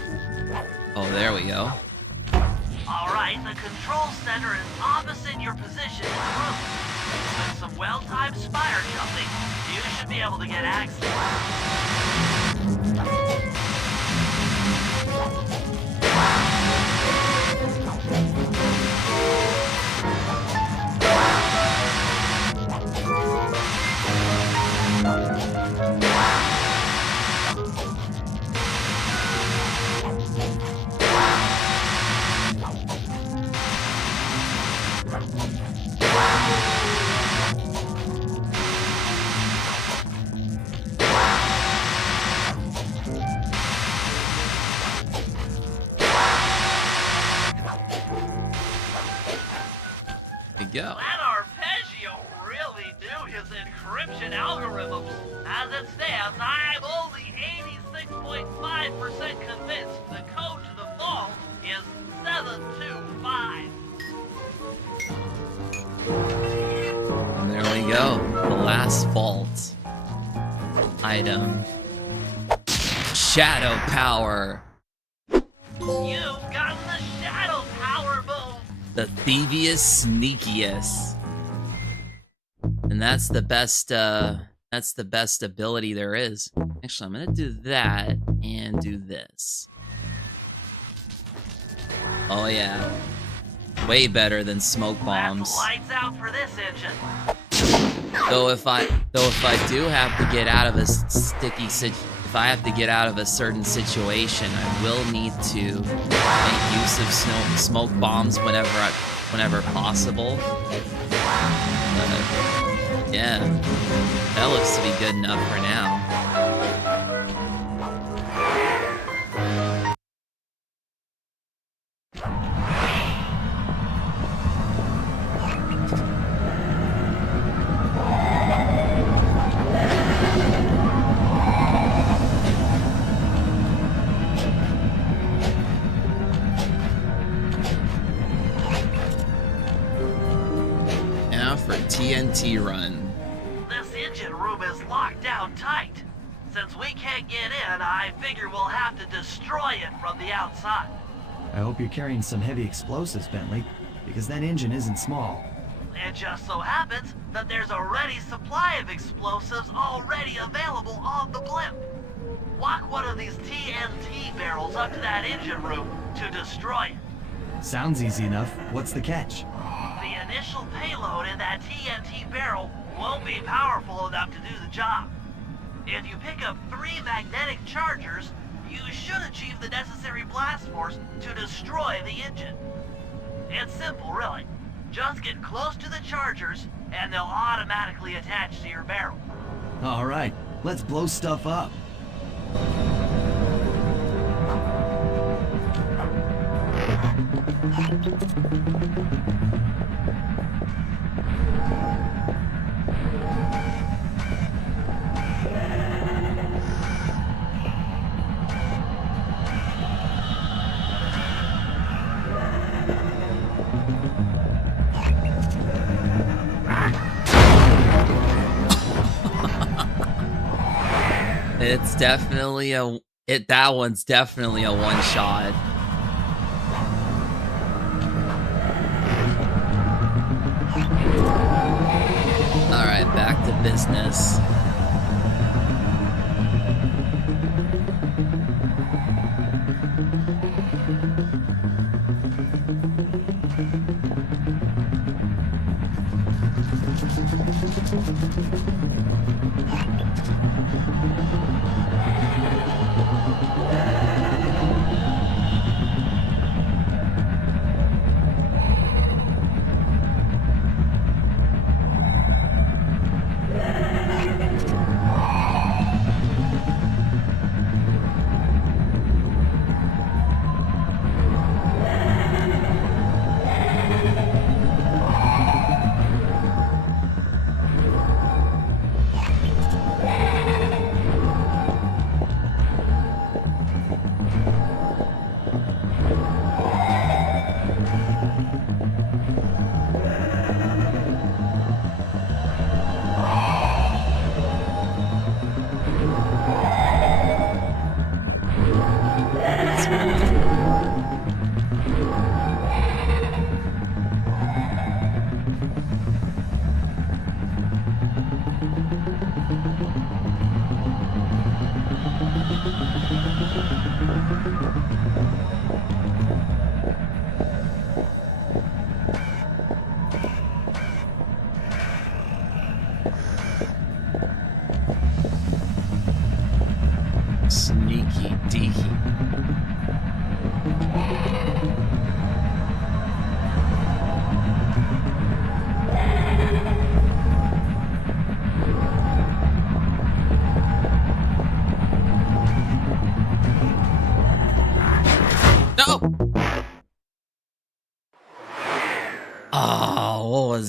Oh, there we go. Alright, the control center is opposite your position in the room. With some well-timed spire jumping, you should be able to get access. Go. That arpeggio really knew his encryption algorithms. As it stands, I'm only 86.5% convinced the code to the vault is 725. And there we go. The last vault. Item. Shadow power. You've gotten the shadow power move. The thieviest, sneakiest. And that's the best ability there is. Actually, I'm gonna do that and do this. Oh yeah. Way better than smoke bombs. Lights out for this engine. Though if I do have to get out of a if I have to get out of a certain situation, I will need to make use of smoke bombs whenever possible. But yeah, that looks to be good enough for now. TNT run. This engine room is locked down tight. Since we can't get in, I figure we'll have to destroy it from the outside. I hope you're carrying some heavy explosives, Bentley, because that engine isn't small. It just so happens that there's a ready supply of explosives already available on the blimp. Walk one of these TNT barrels up to that engine room to destroy it. Sounds easy enough. What's the catch? The initial payload in that TNT barrel won't be powerful enough to do the job. If you pick up 3 magnetic chargers, you should achieve the necessary blast force to destroy the engine. It's simple, really. Just get close to the chargers, and they'll automatically attach to your barrel. All right, let's blow stuff up. It's definitely that one's definitely a one shot. All right, back to business.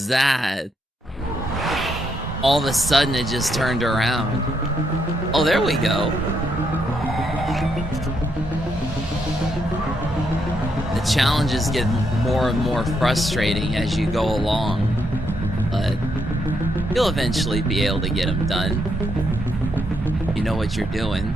was that? All of a sudden, it just turned around. Oh, there we go. The challenges get more and more frustrating as you go along, but you'll eventually be able to get them done. You know what you're doing.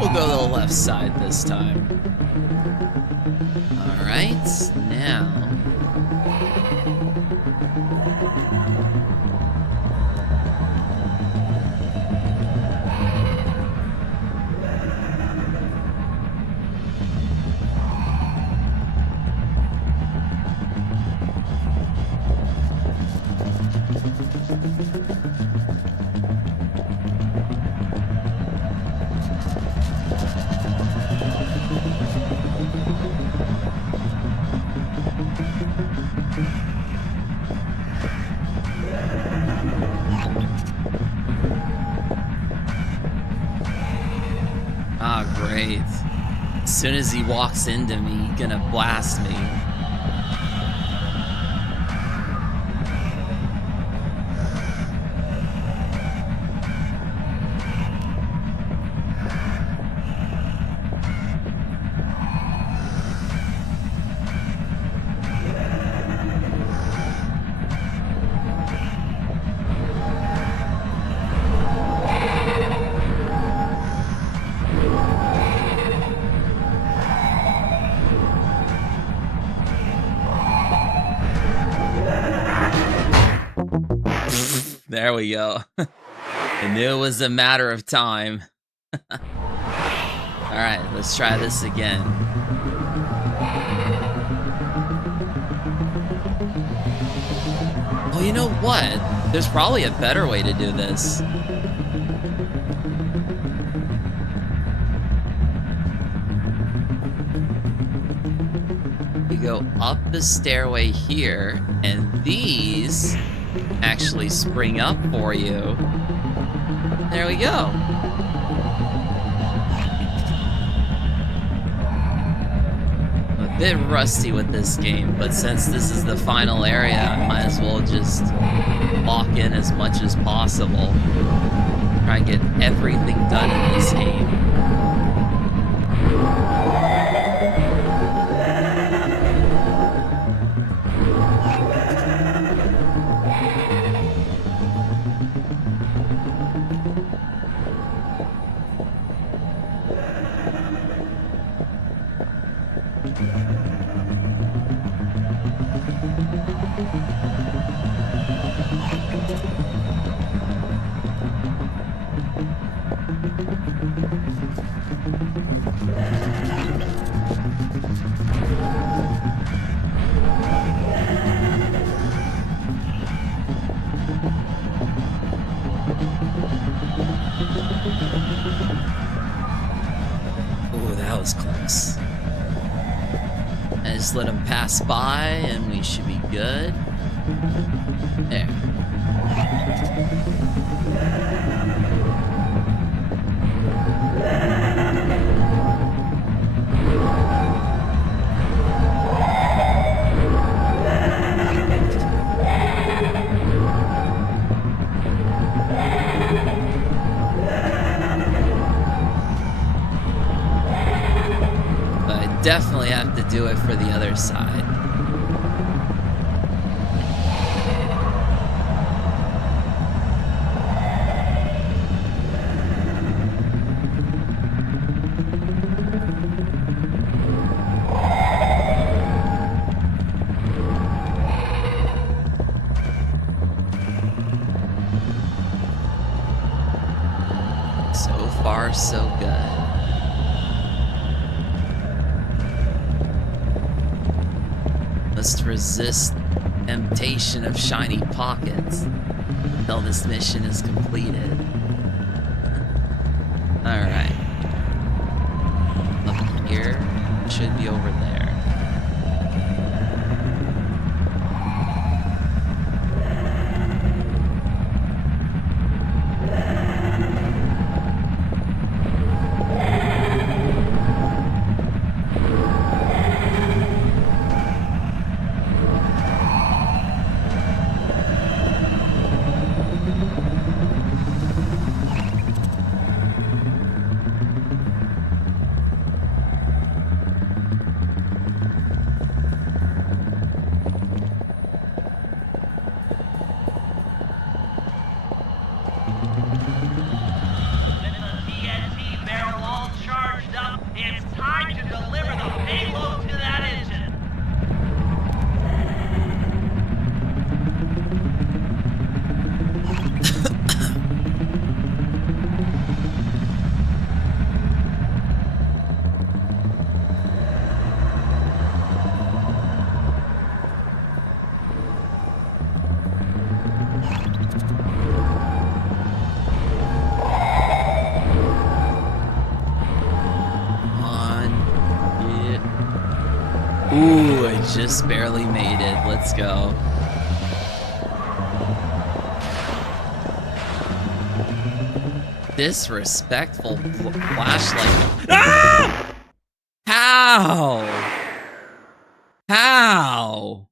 We'll go to the left side this time. Alright, now... Ah, great. As soon as he walks into me, he's gonna blast me. There we go. I knew it was a matter of time. Alright, let's try this again. Well, you know what? There's probably a better way to do this. You go up the stairway here, and these actually spring up for you. There we go. I'm a bit rusty with this game, but since this is the final area, I might as well just lock in as much as possible. Try and get everything done in this game. Ooh, that was close. And just let him pass by and we should be good. There. Definitely have to do it for the other side. So far, so good. Must resist temptation of shiny pockets until this mission is completed. Alright. Up here. Should be over there. Ooh, I just barely made it. Let's go. Disrespectful flashlight. Ah! How? How?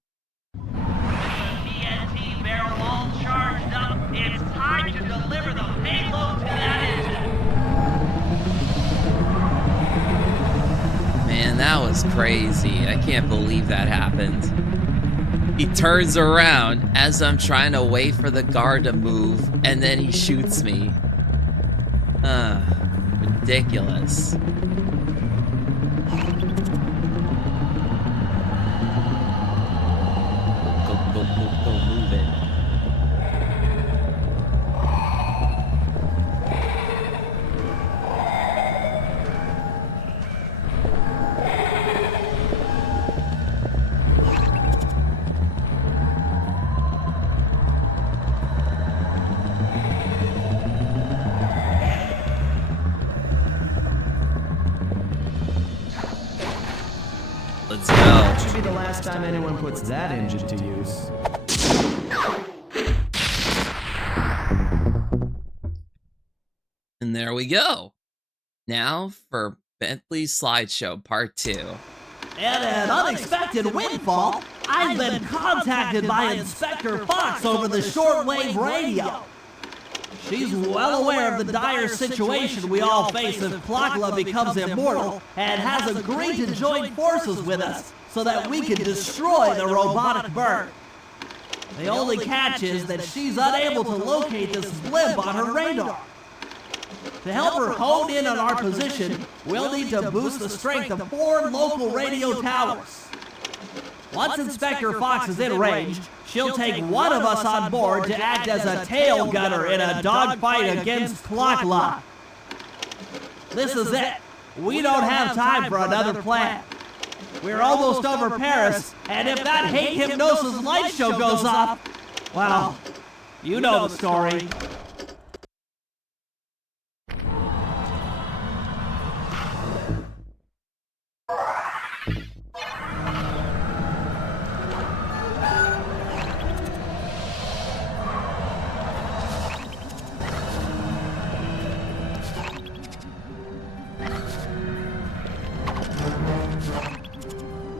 TNT barrel all charged up. It's time to deliver the payload to that engine. Man, that was crazy. I can't believe that happened. He turns around as I'm trying to wait for the guard to move, and then he shoots me. Ridiculous. Go, move it. Let's go. Should be the last time anyone puts that engine to use. And there we go. Now for Bentley Slideshow Part 2. And an unexpected windfall, I've been contacted by Inspector Fox over the shortwave radio. She's well aware of the dire situation we all face if Plakla becomes immortal and has agreed to join forces with us so that we can destroy the robotic bird. The only catch is that she's unable to locate this blimp on her radar. To help her hone in on our position, we'll need to boost the strength of 4 local radio towers. Once Inspector Fox is in range, she'll take one of us on board to act as a tail gunner in a dogfight against Plakla. This is it. We don't have time for another plan. We're almost over Paris, and if that hate hypnosis light show goes off, well, you know the story.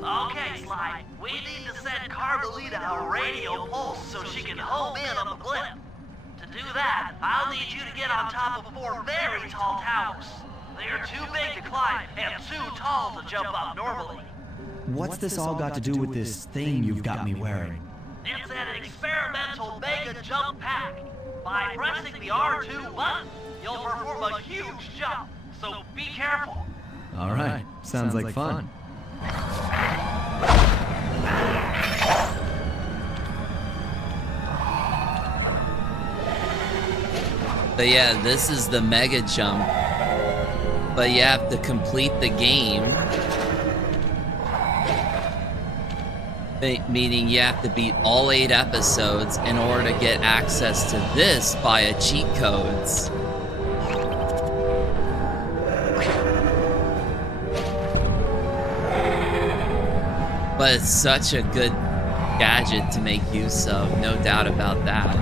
Okay, Sly, we need to send Carmelita a radio pulse so she can home in on the blimp. To do that, I'll need you to get on top of 4 very tall towers. They are too big to climb and too tall to jump up normally. What's this all got to do with this thing you've got me wearing? It's an experimental mega jump pack. By pressing the R2 button, you'll perform a huge jump, so be careful. All right, sounds like fun. But yeah, this is the mega jump. But you have to complete the game. Meaning you have to beat all 8 episodes in order to get access to this via cheat codes. But it's such a good gadget to make use of, no doubt about that.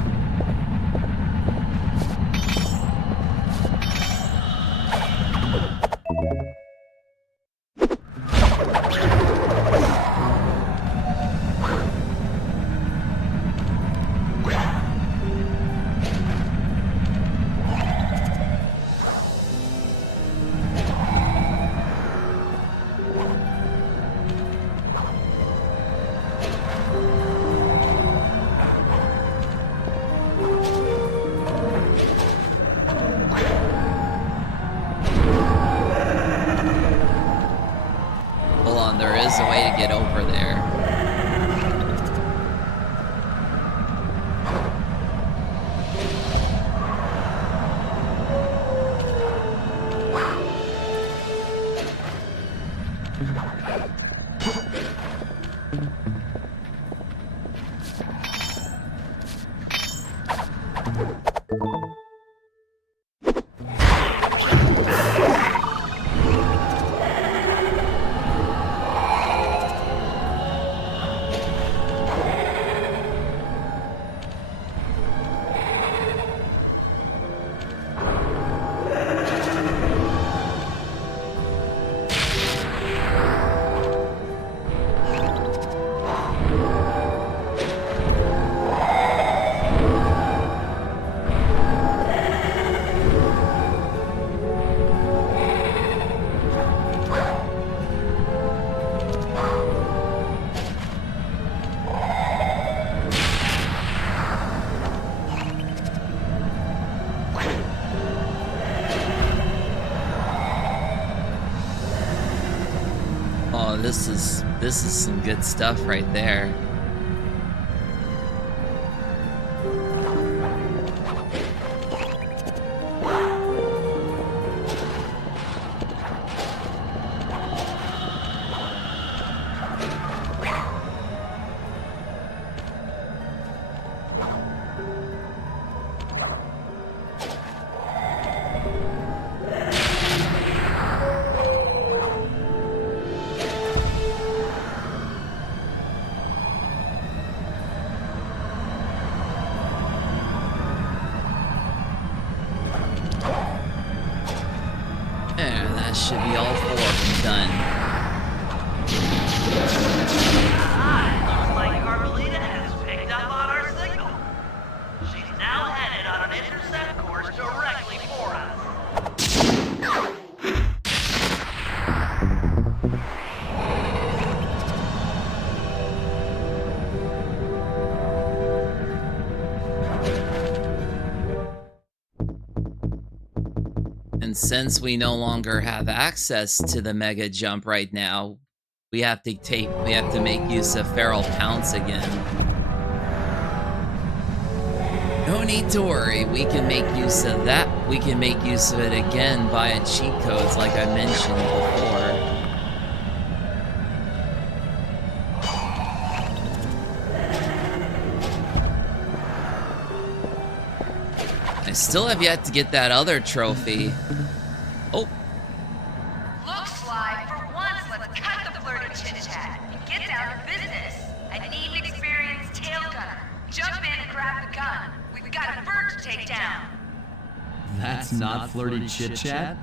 A way to get over there. Oh, this is some good stuff right there. That should be all 4 of them done. Looks like Carmelita has picked up on our signal. She's now headed on an intercept course directly for us. And since we no longer have access to the mega jump right now, we have to make use of feral counts again. No need to worry, we can make use of that. We can make use of it again via cheat codes like I mentioned before. I still have yet to get that other trophy. Oh. Looks like for once, let's cut the flirty chit-chat and get down to business. I need an experienced tail gunner. Jump in and grab the gun. We've got a bird to take down. That's not flirty chit-chat?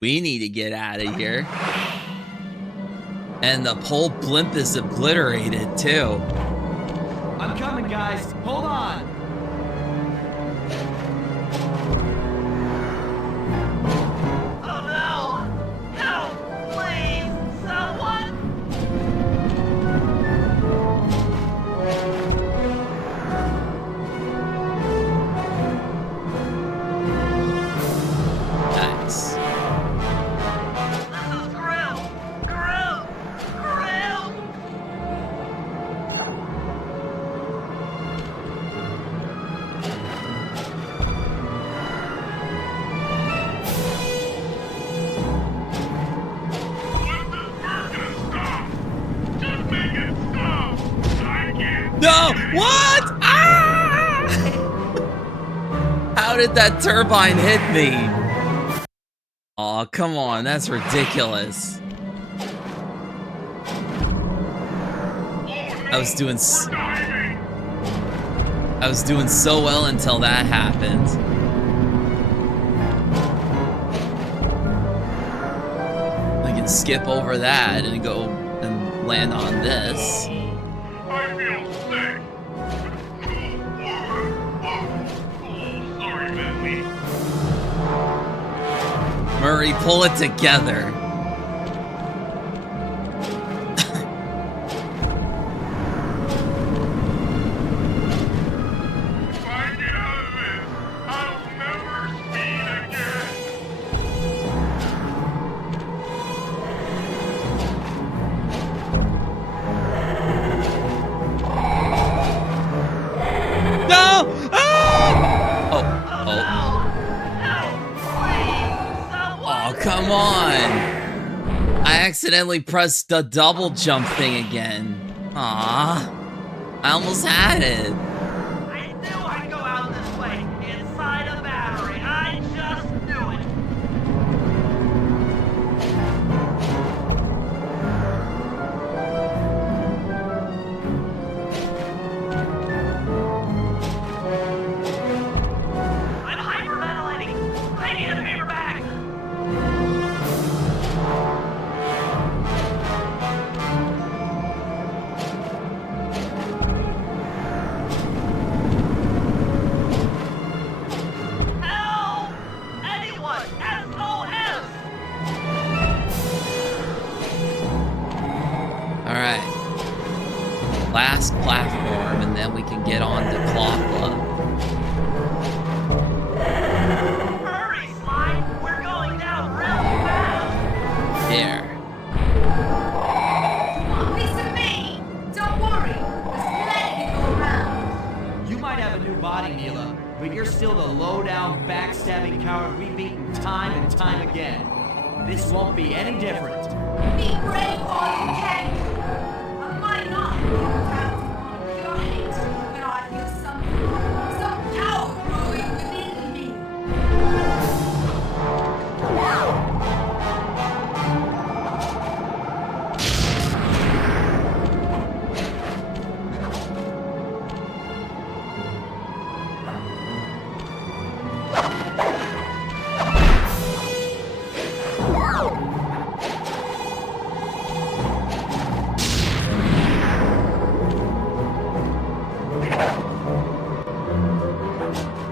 We need to get out of here. And the whole blimp is obliterated, too. I'm coming, guys. Hold on. Oh no! Help! Please! Someone! Nice. This is Grill! Grill! Grill! No! What? Ah! How did that turbine hit me? Aw, come on, that's ridiculous. I was doing so well until that happened. I can skip over that and go and land on this. I feel sick. Sorry, Bentley. Murray, pull it together. If I get out of this, I'll never speed again. No! Ah! Oh, come on! I accidentally pressed the double jump thing again. Aw. I almost had it. I knew I'd go out this way, inside a battery. I just knew it. I'm hyperventilating. I need a paper bag. Help! Anyone! SOS! Alright. Last platform, and then we can get on to Clockla. Hurry, Slime! We're going down really fast! Here. Piece of me! Don't worry, there's plenty to go around. You might have a new body, Neela, but you're still the low-down, backstabbing coward we've beaten time and time again. This won't be any different. Be brave all you can. I might not be able to your hate, but I feel some power growing within me.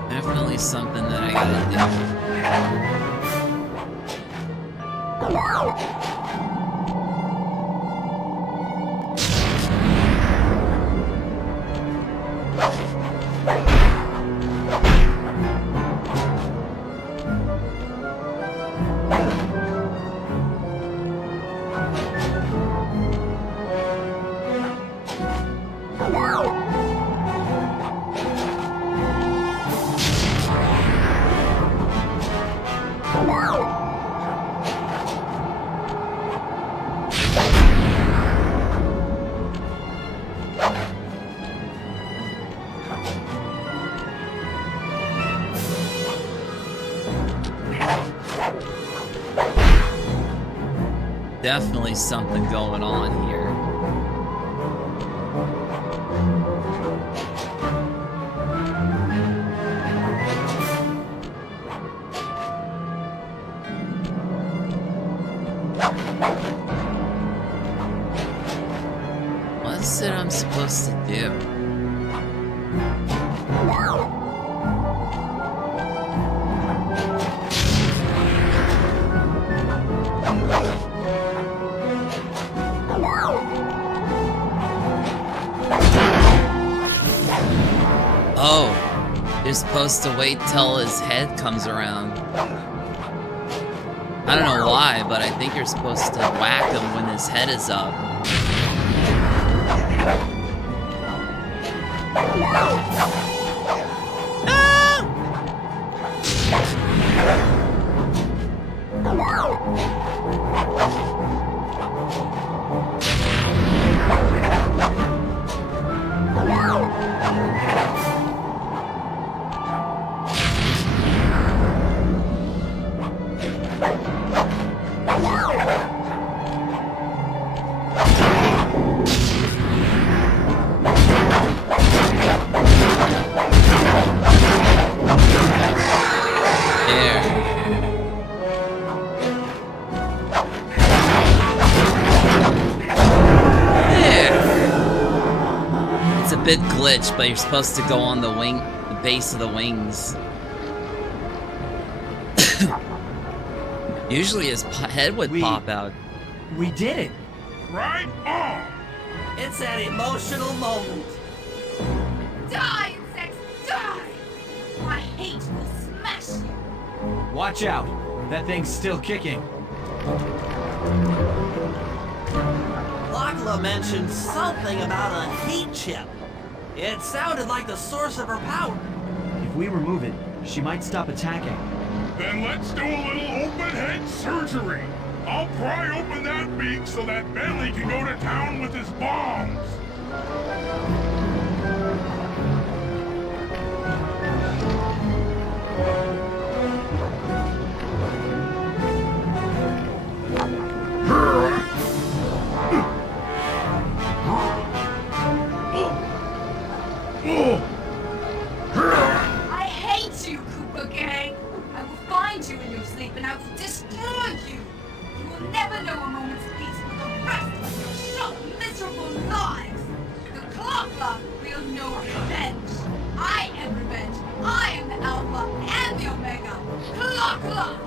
Definitely something that I gotta do. Definitely something going on here. is it I'm supposed to do? Oh, you're supposed to wait till his head comes around. I don't know why, but I think you're supposed to whack him when his head is up. Bit glitch, but you're supposed to go on the wing, the base of the wings. Usually his head would pop out. We did it! Right on! It's an emotional moment. Die, insects, die! My hate will smash you. Watch out! That thing's still kicking. Lachla mentioned something about a heat chip. It sounded like the source of her power. If we remove it, she might stop attacking. Then let's do a little open head surgery. I'll pry open that beak so that Bentley can go to town with his bombs. I hate you, Koopa Gang. I will find you in your sleep and I will destroy you. You will never know a moment's peace for the rest of your short, miserable lives. The Clockla will know revenge. I am revenge. I am the Alpha and the Omega. Clockla!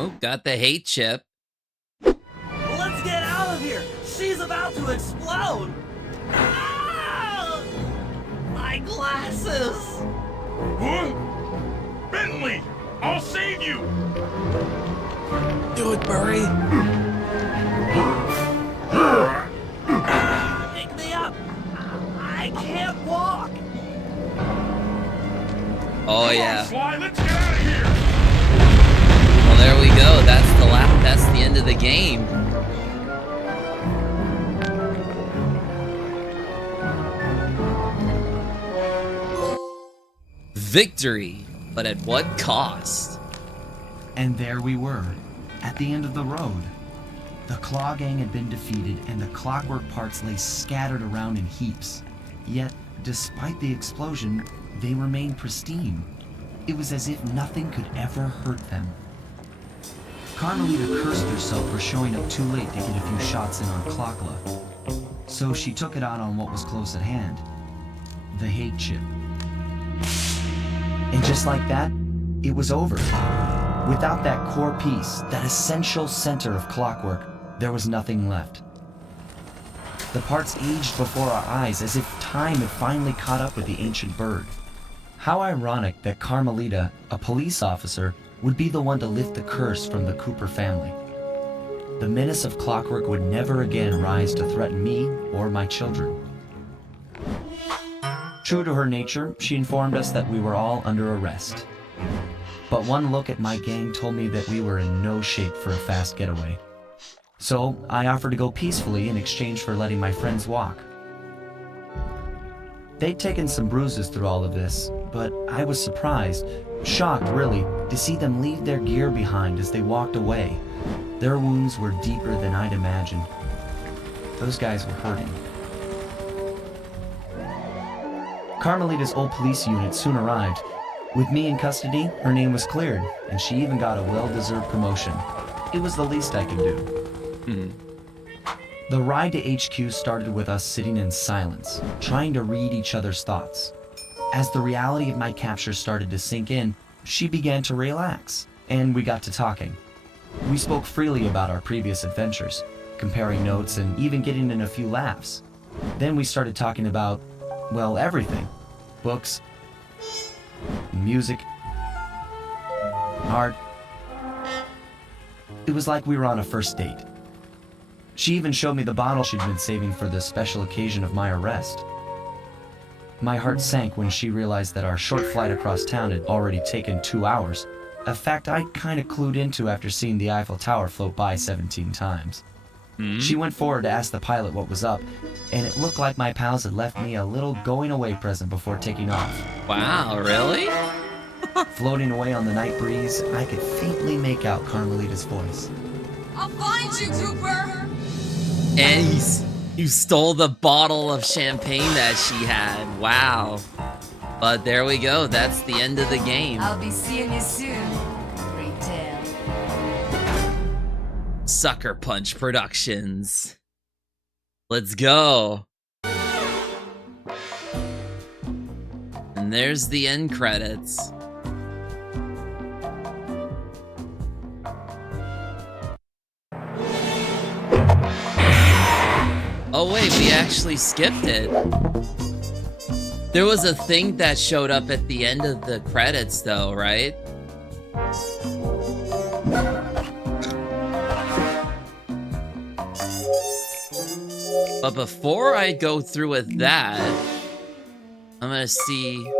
Oh, got the hate chip. Let's get out of here! She's about to explode! Ah! My glasses! What? Bentley! I'll save you! Do it, Burry! Pick me up! I can't walk! Oh yeah. Sly, let's get out of here! Well, there we go. That's the end of the game. Victory, but at what cost? And there we were, at the end of the road. The Claw Gang had been defeated, and the clockwork parts lay scattered around in heaps. Yet, despite the explosion, they remained pristine. It was as if nothing could ever hurt them. Carmelita cursed herself for showing up too late to get a few shots in on Clockla. So she took it out on what was close at hand, the hate chip. And just like that, it was over. Without that core piece, that essential center of clockwork, there was nothing left. The parts aged before our eyes as if time had finally caught up with the ancient bird. How ironic that Carmelita, a police officer, would be the one to lift the curse from the Cooper family. the menace of clockwork would never again rise to threaten me or my children. True to her nature, she informed us that we were all under arrest. But one look at my gang told me that we were in no shape for a fast getaway. So I offered to go peacefully in exchange for letting my friends walk. They'd taken some bruises through all of this, but I was surprised, shocked really, to see them leave their gear behind as they walked away. Their wounds were deeper than I'd imagined. Those guys were hurting. Carmelita's old police unit soon arrived. With me in custody, her name was cleared, and she even got a well-deserved promotion. It was the least I could do. The ride to HQ started with us sitting in silence, trying to read each other's thoughts. As the reality of my capture started to sink in, she began to relax, and we got to talking. We spoke freely about our previous adventures, comparing notes and even getting in a few laughs. Then we started talking about, well, everything. Books, music, art. It was like we were on a first date. She even showed me the bottle she'd been saving for the special occasion of my arrest. My heart sank when she realized that our short flight across town had already taken 2 hours, a fact I'd kinda clued into after seeing the Eiffel Tower float by 17 times. She went forward to ask the pilot what was up, and it looked like my pals had left me a little going-away present before taking off. Wow, really? Floating away on the night breeze, I could faintly make out Carmelita's voice. I'll find you, Cooper! And you stole the bottle of champagne that she had. Wow. But there we go. That's the end of the game. I'll be seeing you soon, Retail. Sucker Punch Productions. Let's go. And there's the end credits. Oh wait, we actually skipped it. There was a thing that showed up at the end of the credits though, right? But before I go through with that, I'm gonna see...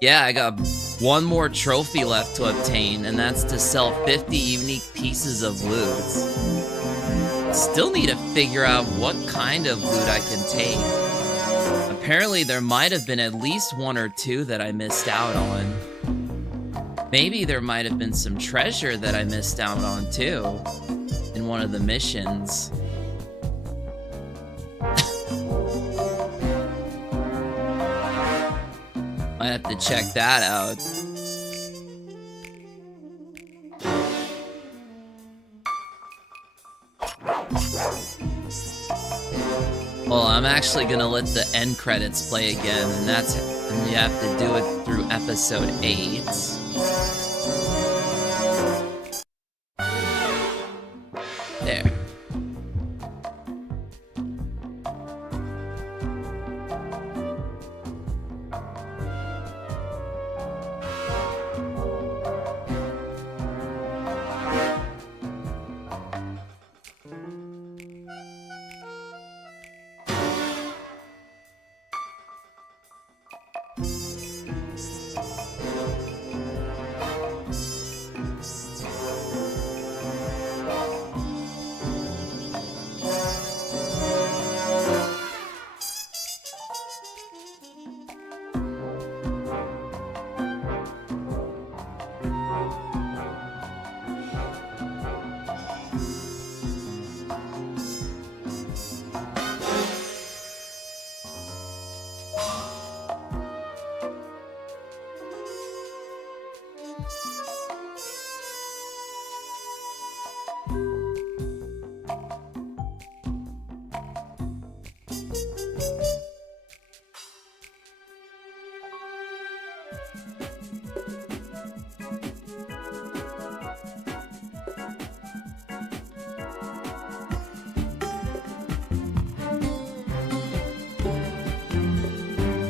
Yeah, I got one more trophy left to obtain, and that's to sell 50 unique pieces of loot. Still need to figure out what kind of loot I can take. Apparently there might have been at least 1 or 2 that I missed out on. Maybe there might have been some treasure that I missed out on too, in one of the missions. Might have to check that out. Well, I'm actually gonna let the end credits play again, and you have to do it through episode 8. There.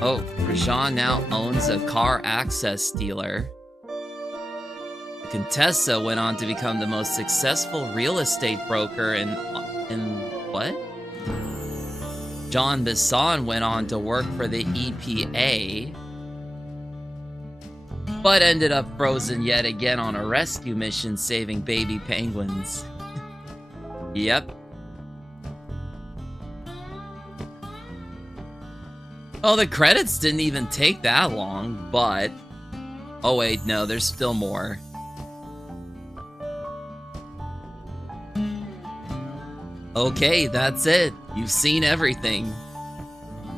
Oh, Rajan now owns a car access dealer. The Contessa went on to become the most successful real estate broker in what? John Bisson went on to work for the EPA, but ended up frozen yet again on a rescue mission saving baby penguins. Yep. Oh, the credits didn't even take that long, but... Oh wait, no, there's still more. Okay, that's it. You've seen everything.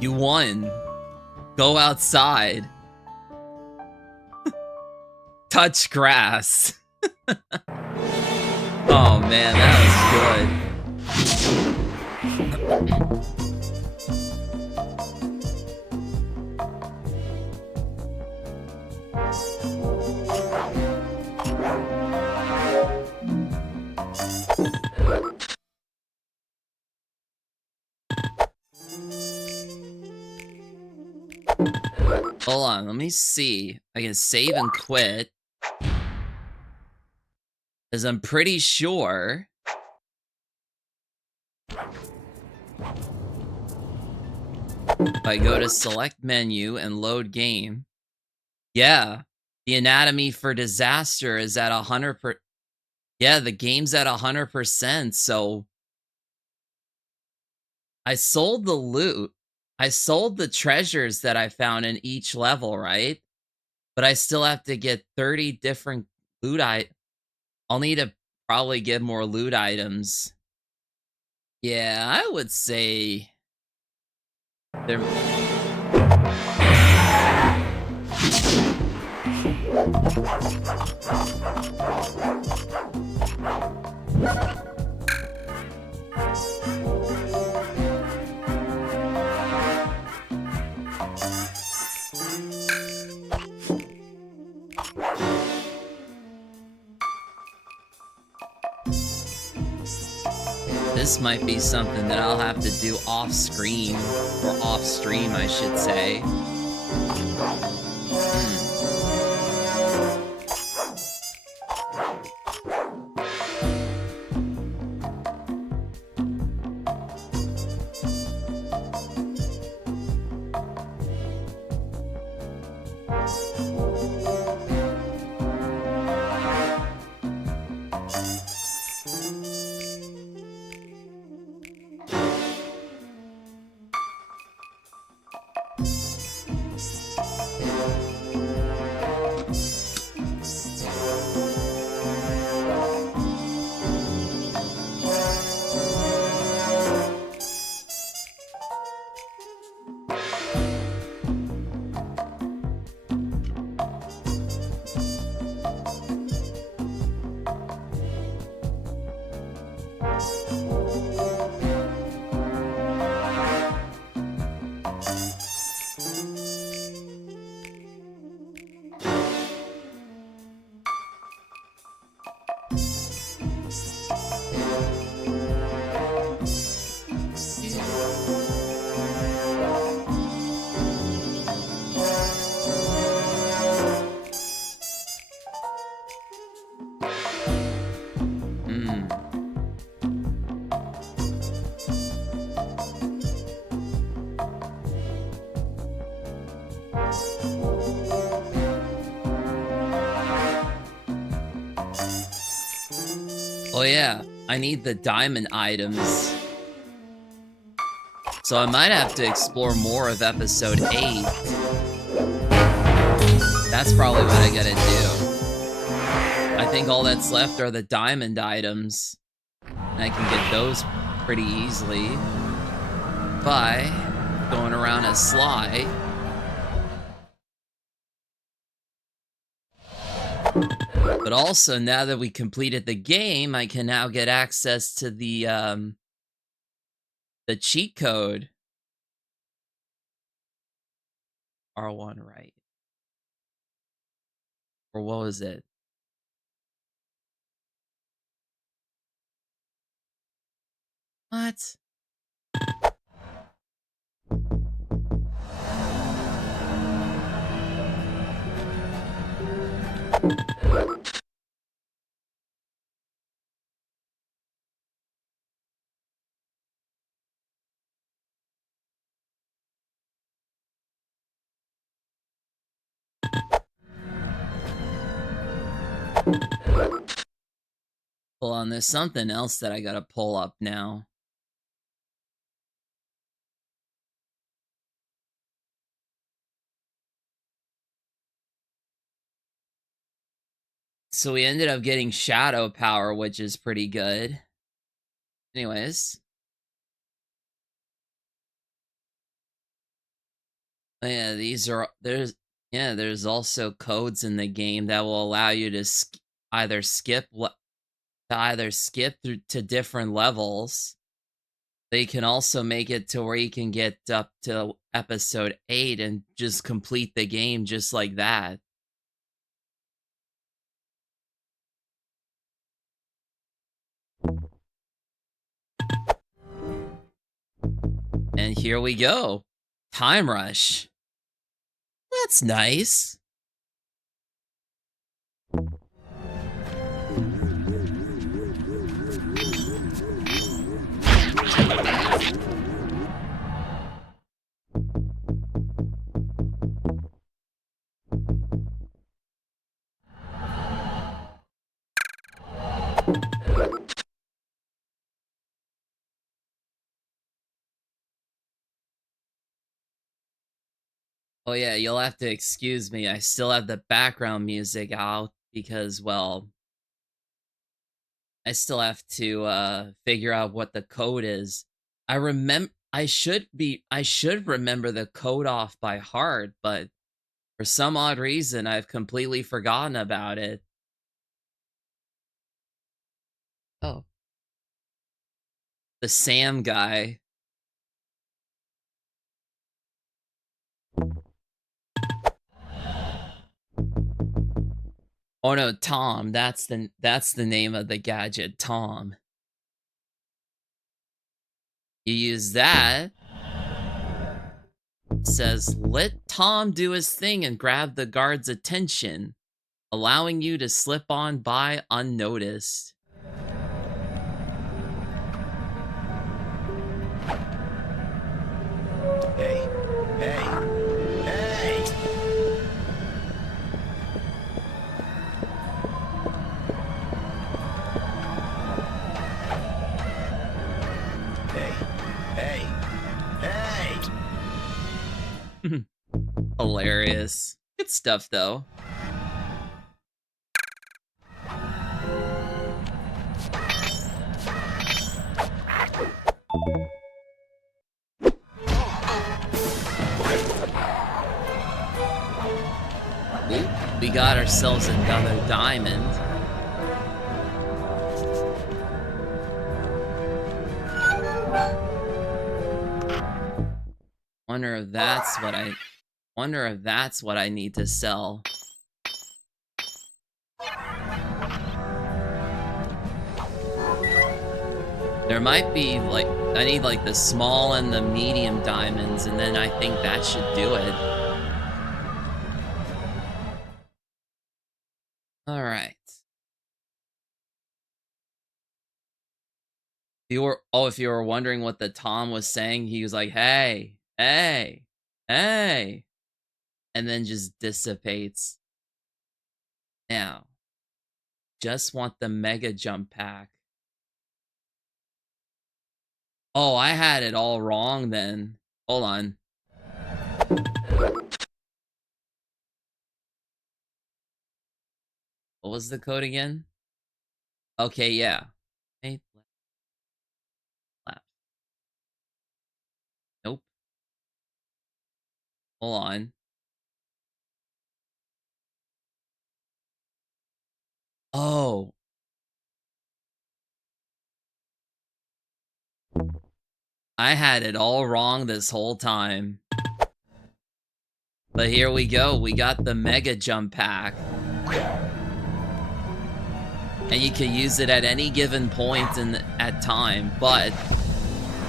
You won. Go outside. Touch grass. Oh man, that was good. Hold on, let me see. I can save and quit. Because I'm pretty sure... If I go to select menu and load game... Yeah, the anatomy for disaster is at 100%. Yeah, the game's at 100%, so... I sold the loot. I sold the treasures that I found in each level, right? But I still have to get 30 different loot items. I'll need to probably get more loot items. Yeah, I would say... There... This might be something that I'll have to do off-screen, or off-stream, I should say. Oh yeah, I need the diamond items. So I might have to explore more of episode 8. That's probably what I gotta do. I think all that's left are the diamond items. And I can get those pretty easily by going around a slide. But also, now that we completed the game, I can now get access to the cheat code. R1, right? Or what was it? What? Hold on, there's something else that I gotta pull up now. So we ended up getting shadow power, which is pretty good. Anyways. Oh, yeah, there's also codes in the game that will allow you to either skip through to different levels. They can also make it to where you can get up to episode 8 and just complete the game just like that. And here we go. Time Rush. That's nice. Oh yeah, you'll have to excuse me. I still have the background music out because, well, I still have to figure out what the code is. I should remember the code off by heart, but for some odd reason I've completely forgotten about it. Oh. The Sam guy. Oh no, Tom. That's the name of the gadget, Tom. You use that. It says, let Tom do his thing and grab the guard's attention, allowing you to slip on by unnoticed. Hey, hey, hey! Hey, hey, hey! Hilarious. Good stuff, though. Ooh, we got ourselves another diamond. Wonder if that's what I need to sell. There might be, like, I need, like, the small and the medium diamonds, and then I think that should do it. Alright. If you were wondering what the Tom was saying, he was like, hey, hey, hey, and then just dissipates. Now, just want the Mega Jump Pack. Oh, I had it all wrong then. Hold on. What was the code again? Okay, yeah. Hey, nope. Hold on. Oh. I had it all wrong this whole time. But here we go. We got the Mega Jump Pack. And you can use it at any given point at time. But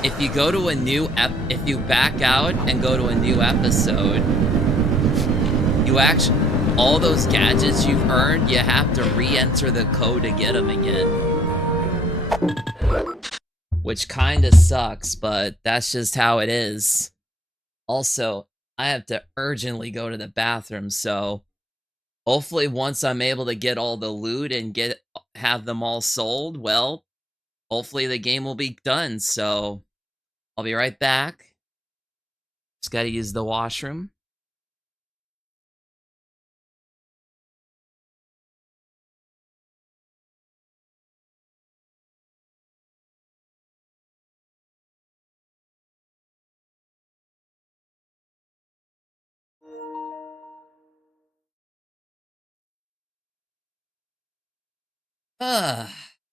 if you go to a new if you back out and go to a new episode, you actually, all those gadgets you've earned, you have to re-enter the code to get them again. Which kinda sucks, but that's just how it is. Also, I have to urgently go to the bathroom, so hopefully once I'm able to get all the loot and have them all sold, well, hopefully the game will be done. So I'll be right back. Just gotta use the washroom.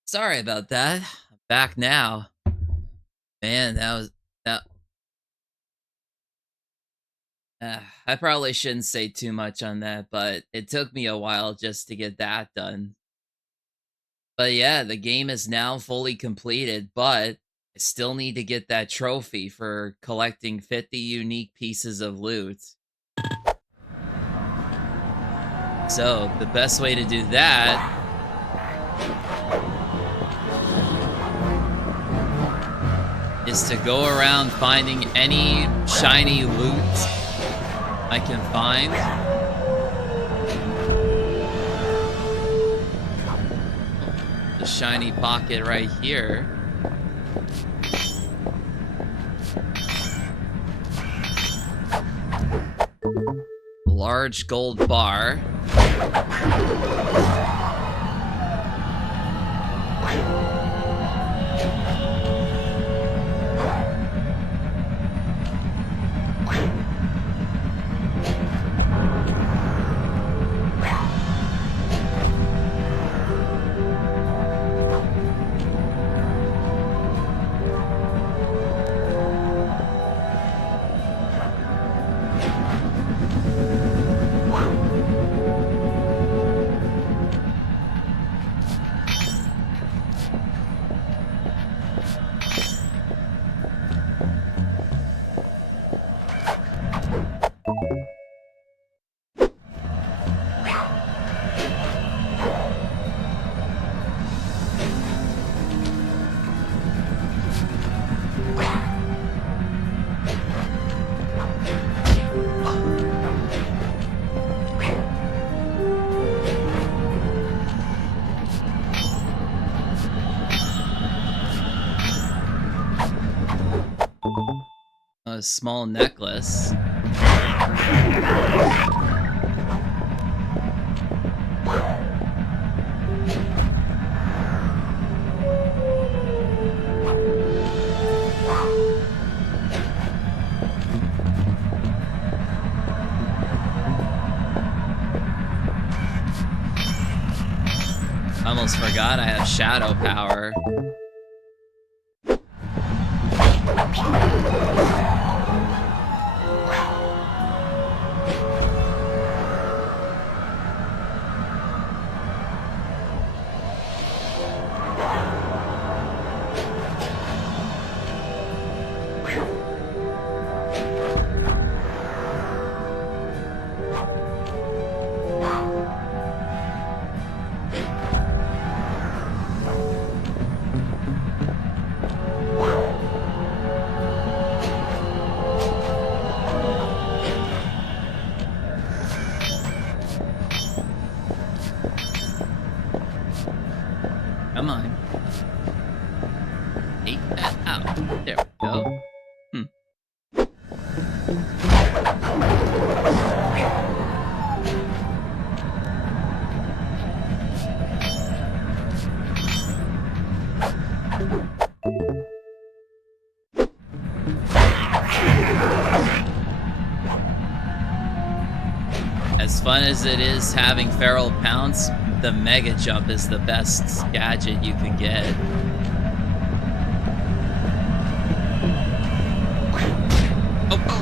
Sorry about that. I'm back now. Man, that. I probably shouldn't say too much on that, but it took me a while just to get that done. But yeah, the game is now fully completed, but I still need to get that trophy for collecting 50 unique pieces of loot. So, the best way to do that is to go around finding any shiny loot I can find. The shiny pocket right here. Large gold bar. A small necklace. I almost forgot I have shadow power. Come on. Take that out. There we go. As fun as it is having Feral Pounce, the Mega Jump is the best gadget you can get. Oh.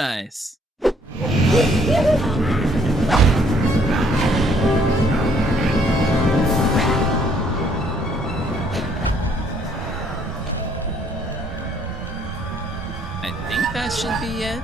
Nice. I think that should be it.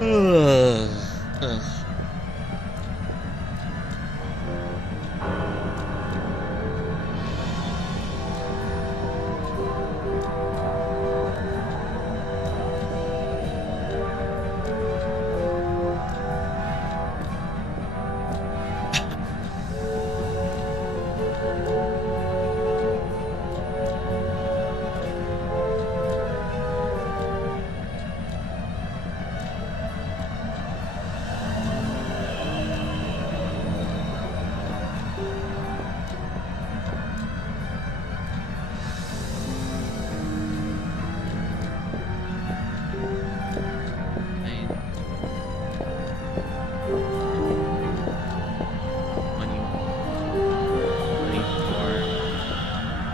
Ugh.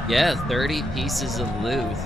Yeah, 30 pieces of loot.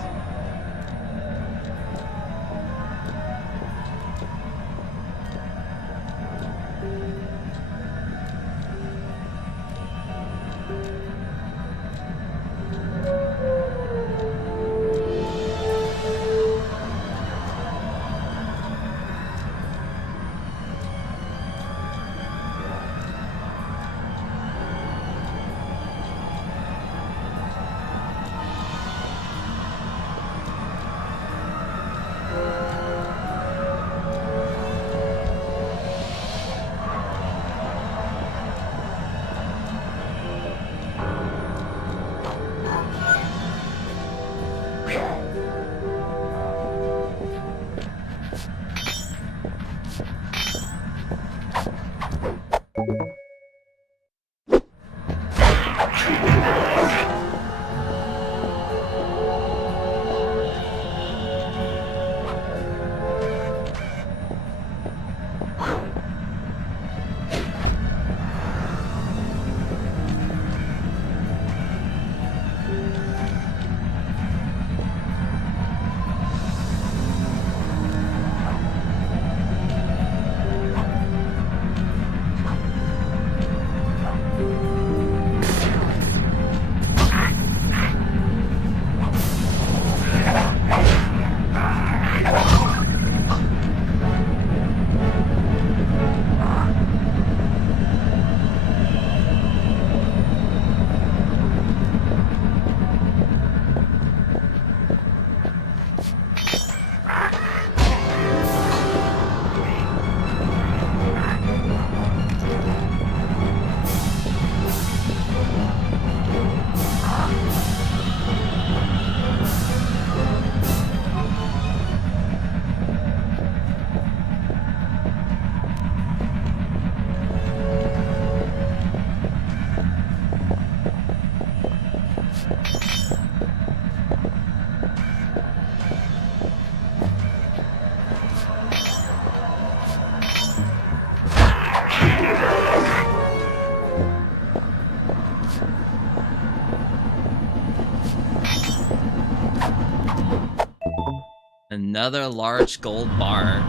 Another large gold bar.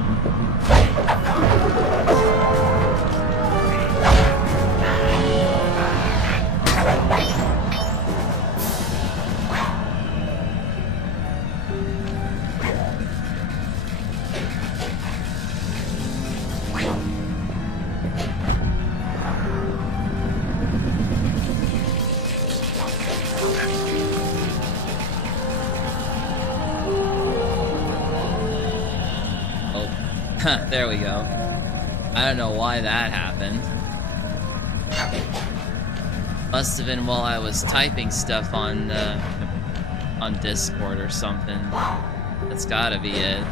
There we go. I don't know why that happened. Must have been while I was typing stuff on Discord or something. That's gotta be it.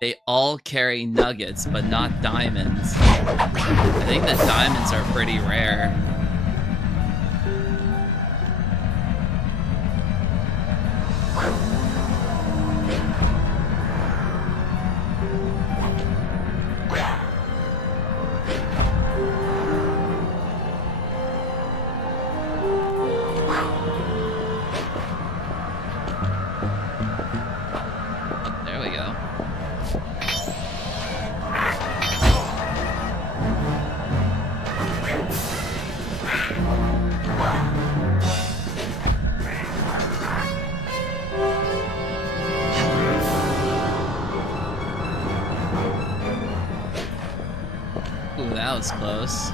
They all carry nuggets, but not diamonds. I think the diamonds are pretty rare. There we go. Ooh, that was close.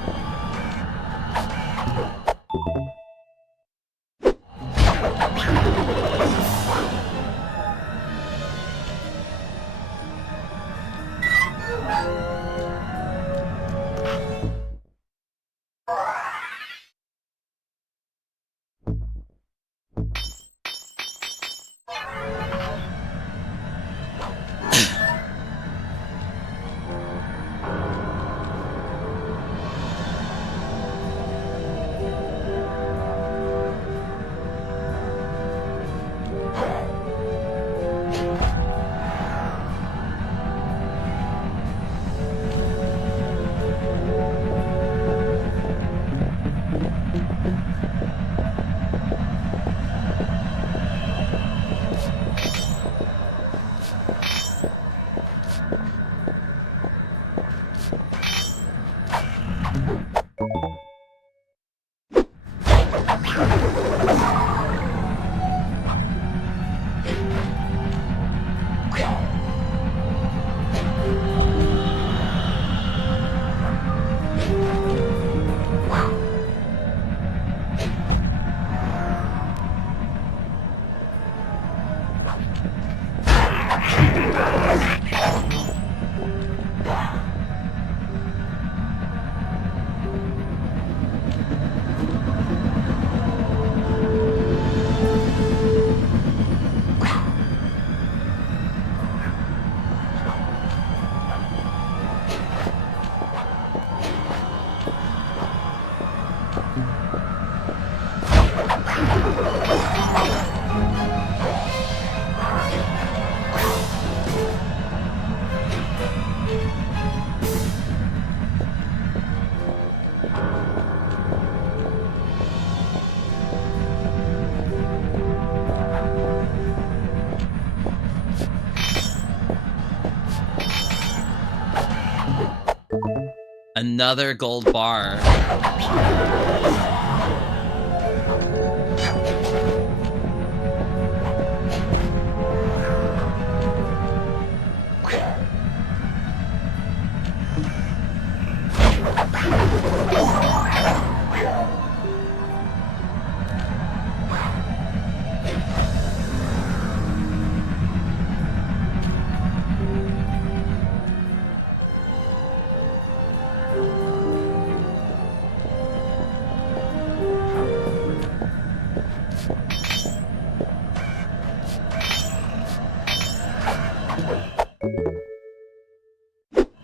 Another gold bar.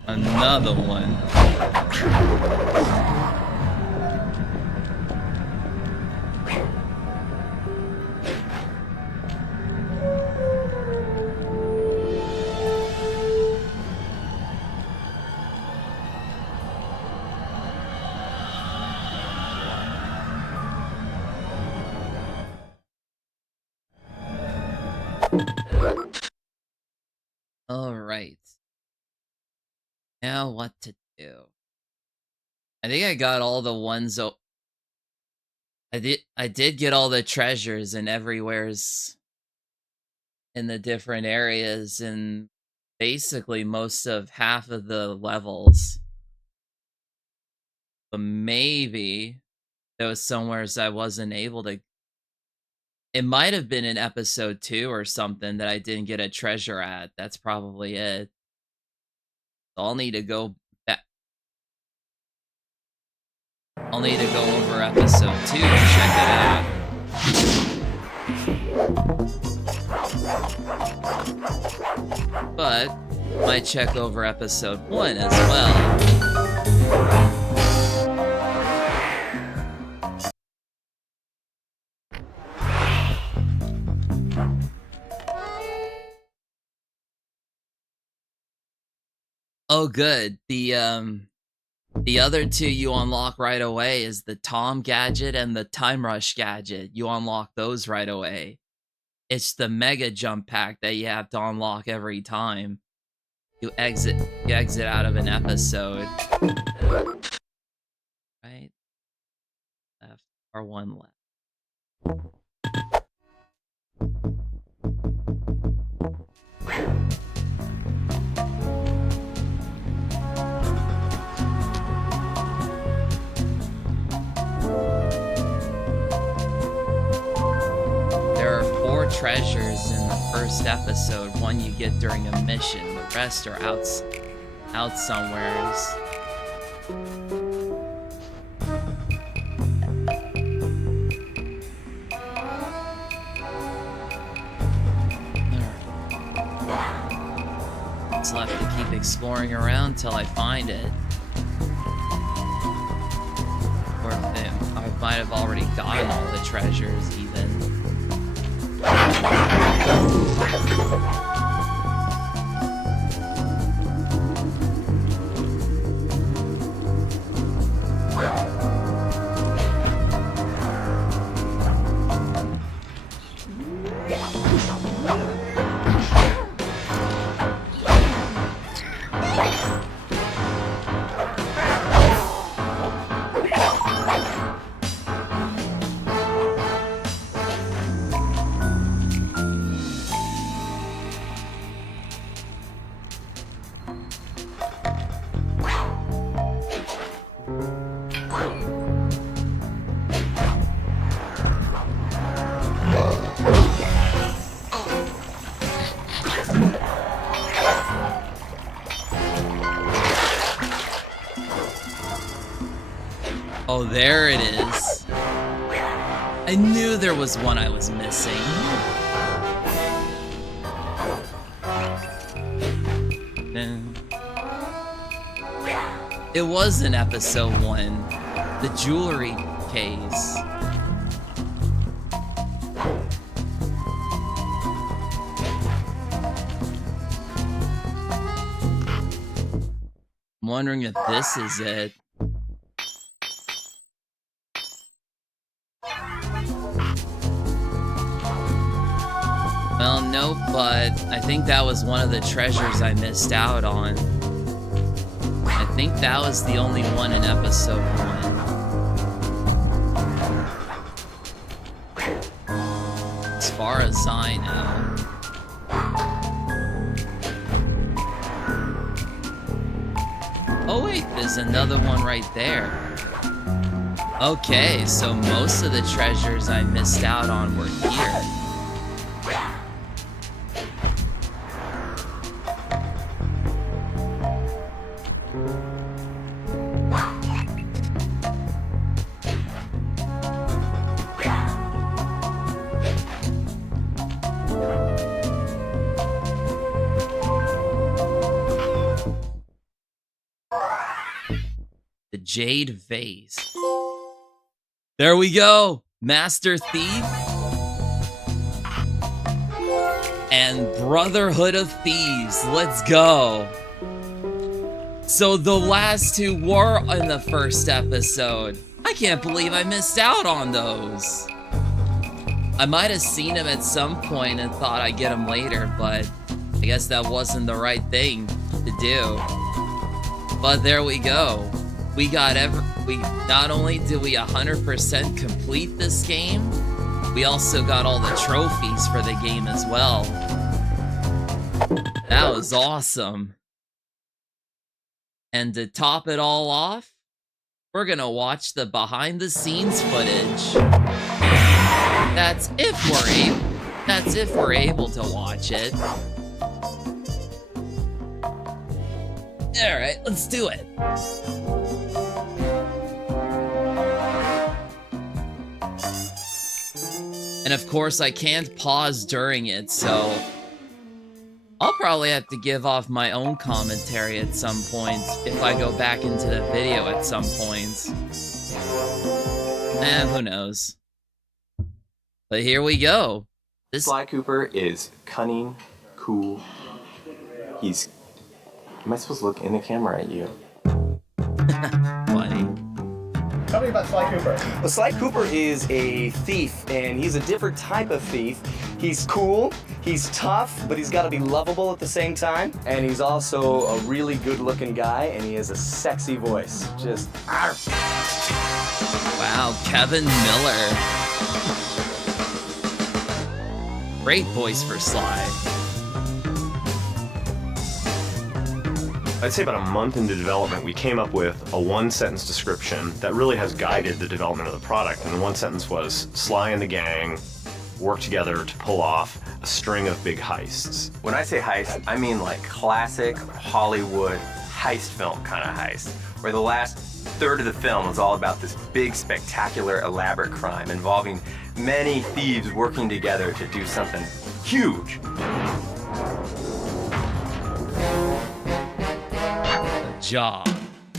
Another one. All right. Now what to do? I think I got all the ones. I did get all the treasures and everywhere's in the different areas and basically most of half of the levels. But maybe there was somewheres I wasn't able to. It might have been in episode 2 or something that I didn't get a treasure at. That's probably it. So I'll need to go back. I'll need to go over episode 2 and check it out. But might check over episode 1 as well. Oh, good. The other 2 you unlock right away is the Tom gadget and the Time Rush gadget. You unlock those right away. It's the Mega Jump Pack that you have to unlock every time you exit out of an episode. Right? Left or 1 left. There are 4 treasures in the first episode. 1 you get during a mission. The rest are out somewheres. It's left to keep exploring around till I find it. Or I might have already gotten all the treasures even. Oh, there it is. I knew there was one I was missing. It was in episode 1. The jewelry case. I'm wondering if this is it. Well, nope, but I think that was one of the treasures I missed out on. I think that was the only one in episode 1. As far as I know. Oh wait, there's another one right there. Okay, so most of the treasures I missed out on were here. The Jade Vase. There we go! Master Thief and Brotherhood of Thieves. Let's go! So the last two were in the first episode. I can't believe I missed out on those. I might have seen them at some point and thought I'd get them later, but I guess that wasn't the right thing to do. But there we go. We not only did we 100% complete this game, we also got all the trophies for the game as well. That was awesome. And to top it all off, we're gonna watch the behind the scenes footage. That's if we're able to watch it. Alright, let's do it. And of course, I can't pause during it, so I'll probably have to give off my own commentary at some point if I go back into the video at some point. Who knows? But here we go. Sly Cooper is cunning, cool. He's... Am I supposed to look in the camera at you? Funny. Tell me about Sly Cooper. Well, Sly Cooper is a thief, and he's a different type of thief. He's cool, he's tough, but he's got to be lovable at the same time. And he's also a really good-looking guy, and he has a sexy voice. Just... Arf. Wow, Kevin Miller. Great voice for Sly. I'd say about a month into development, we came up with a one-sentence description that really has guided the development of the product. And the one sentence was, Sly and the gang work together to pull off a string of big heists. When I say heist, I mean like classic Hollywood heist film kind of heist, where the last third of the film is all about this big, spectacular, elaborate crime involving many thieves working together to do something huge. Job.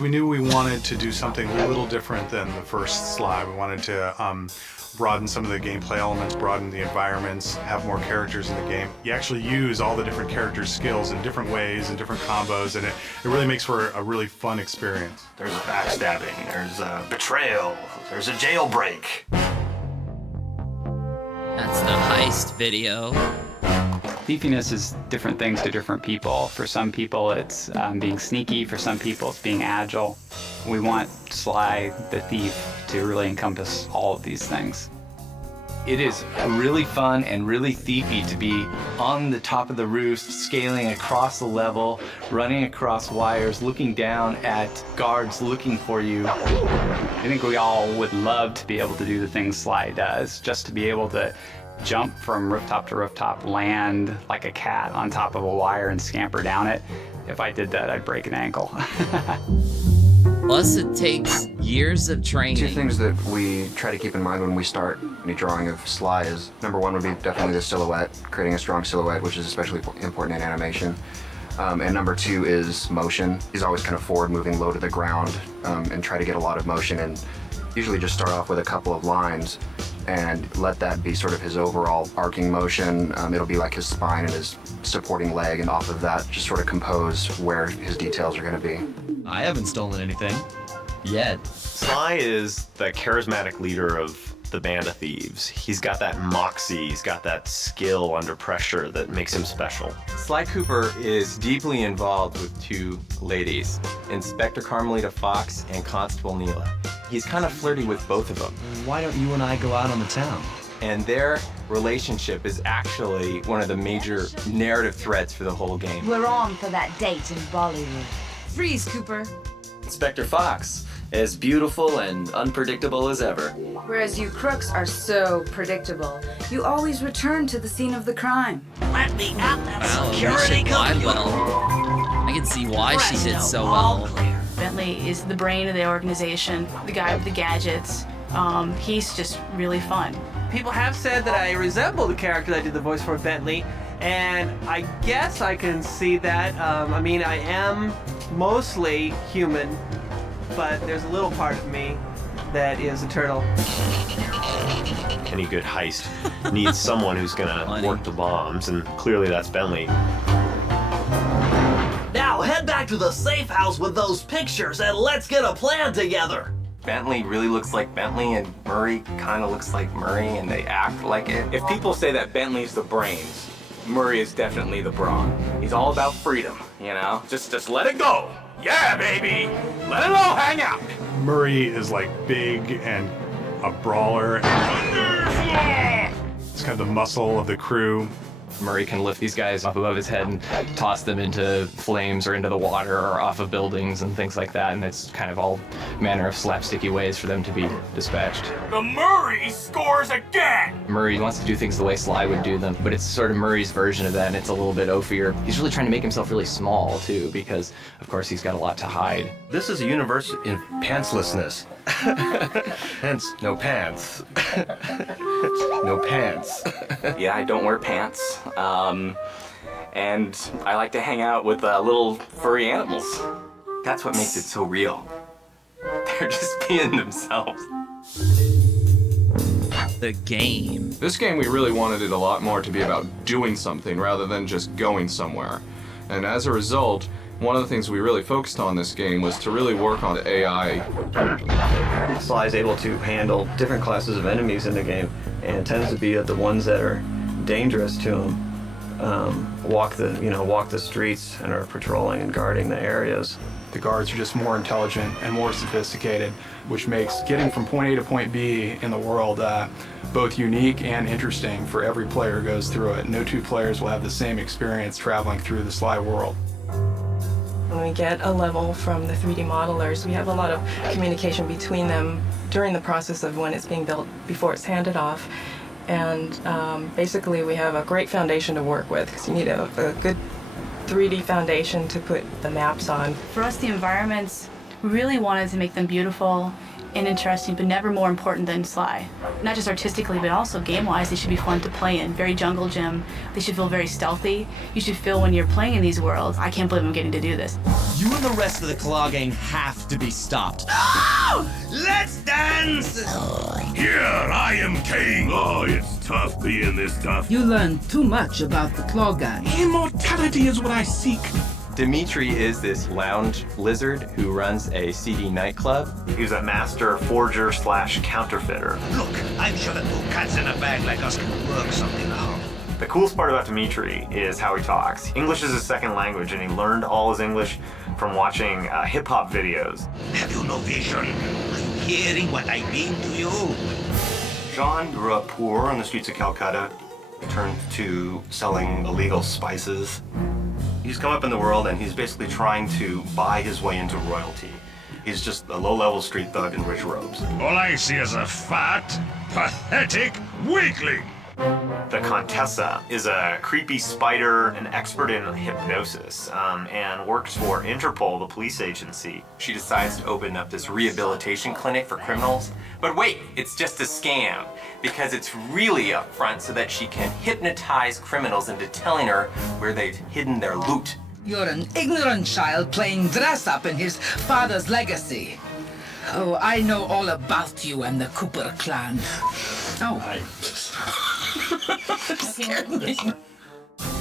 We knew we wanted to do something a little different than the first Sly. We wanted to broaden some of the gameplay elements, broaden the environments, have more characters in the game. You actually use all the different characters' skills in different ways and different combos, and it really makes for a really fun experience. There's a backstabbing, there's a betrayal, there's a jailbreak. That's the heist video. Thiefiness is different things to different people. For some people, it's being sneaky. For some people, it's being agile. We want Sly the Thief to really encompass all of these things. It is really fun and really thiefy to be on the top of the roof, scaling across the level, running across wires, looking down at guards looking for you. I think we all would love to be able to do the things Sly does, just to be able to jump from rooftop to rooftop, land like a cat on top of a wire and scamper down it. If I did that, I'd break an ankle. Plus, it takes years of training. Two things that we try to keep in mind when we start any drawing of Sly is, number one would be definitely the silhouette, creating a strong silhouette, which is especially important in animation. And number two is motion. He's always kind of forward moving, low to the ground, and try to get a lot of motion, and usually just start off with a couple of lines and let that be sort of his overall arcing motion. It'll be like his spine and his supporting leg, and off of that just sort of compose where his details are going to be. I haven't stolen anything. Yet. Sly is the charismatic leader of the Band of Thieves. He's got that moxie, he's got that skill under pressure that makes him special. Sly Cooper is deeply involved with two ladies, Inspector Carmelita Fox and Constable Neela. He's kind of flirty with both of them. Why don't you and I go out on the town? And their relationship is actually one of the major narrative threads for the whole game. We're on for that date in Bollywood. Freeze, Cooper. Inspector Fox, as beautiful and unpredictable as ever. Whereas you crooks are so predictable, you always return to the scene of the crime. Let me at that Wow, security Alicia lied computer. well. I can see why she did so well. Bentley is the brain of the organization, the guy with the gadgets. He's just really fun. People have said that I resemble the character that I did the voice for, Bentley, and I guess I can see that. I mean, I am mostly human, but there's a little part of me that is a turtle. Any good heist needs someone who's gonna work the bombs, and clearly that's Bentley. Now head back to the safe house with those pictures and let's get a plan together. Bentley really looks like Bentley, and Murray kind of looks like Murray, and they act like it. If people say that Bentley's the brains, Murray is definitely the brawn. He's all about freedom, you know? Just let it go. Yeah, baby! Let it all hang out! Murray is like big and a brawler. It's kind of the muscle of the crew. Murray can lift these guys up above his head and toss them into flames or into the water or off of buildings and things like that, and it's kind of all manner of slapsticky ways for them to be dispatched. The Murray scores again! Murray wants to do things the way Sly would do them, but it's sort of Murray's version of that, and it's a little bit oafier. He's really trying to make himself really small, too, because, of course, he's got a lot to hide. This is a universe in pantslessness. Hence, no pants. No pants. Yeah, I don't wear pants. And I like to hang out with little furry animals. That's what makes it so real. They're just being themselves. The game. This game, we really wanted it a lot more to be about doing something rather than just going somewhere. And as a result, one of the things we really focused on this game was to really work on the AI. Sly is able to handle different classes of enemies in the game, and tends to be the ones that are dangerous to him. Walk the streets and are patrolling and guarding the areas. The guards are just more intelligent and more sophisticated, which makes getting from point A to point B in the world both unique and interesting for every player who goes through it. No two players will have the same experience traveling through the Sly world. When we get a level from the 3D modelers, we have a lot of communication between them during the process of when it's being built before it's handed off. And basically we have a great foundation to work with, because you need a good 3D foundation to put the maps on. For us, the environments, we really wanted to make them beautiful and interesting, but never more important than Sly. Not just artistically, but also game-wise, they should be fun to play in. Very jungle gym. They should feel very stealthy. You should feel when you're playing in these worlds, I can't believe I'm getting to do this. You and the rest of the Claw Gang have to be stopped. Oh, let's dance! Here, I am king. Oh, it's tough being this tough. You learn too much about the Claw Gang. Immortality is what I seek. Dimitri is this lounge lizard who runs a seedy nightclub. He's a master forger / counterfeiter. Look, I'm sure that two cats in a bag like us can work something out. The coolest part about Dimitri is how he talks. English is his second language, and he learned all his English from watching hip-hop videos. Have you no vision? Are you hearing what I mean to you? John grew up poor on the streets of Calcutta. He turned to selling illegal spices. He's come up in the world, and he's basically trying to buy his way into royalty. He's just a low-level street thug in rich robes. All I see is a fat, pathetic weakling. The Contessa is a creepy spider, an expert in hypnosis, and works for Interpol, the police agency. She decides to open up this rehabilitation clinic for criminals. But wait, it's just a scam, because it's really a front so that she can hypnotize criminals into telling her where they've hidden their loot. You're an ignorant child playing dress-up in his father's legacy. Oh, I know all about you and the Cooper clan. Oh.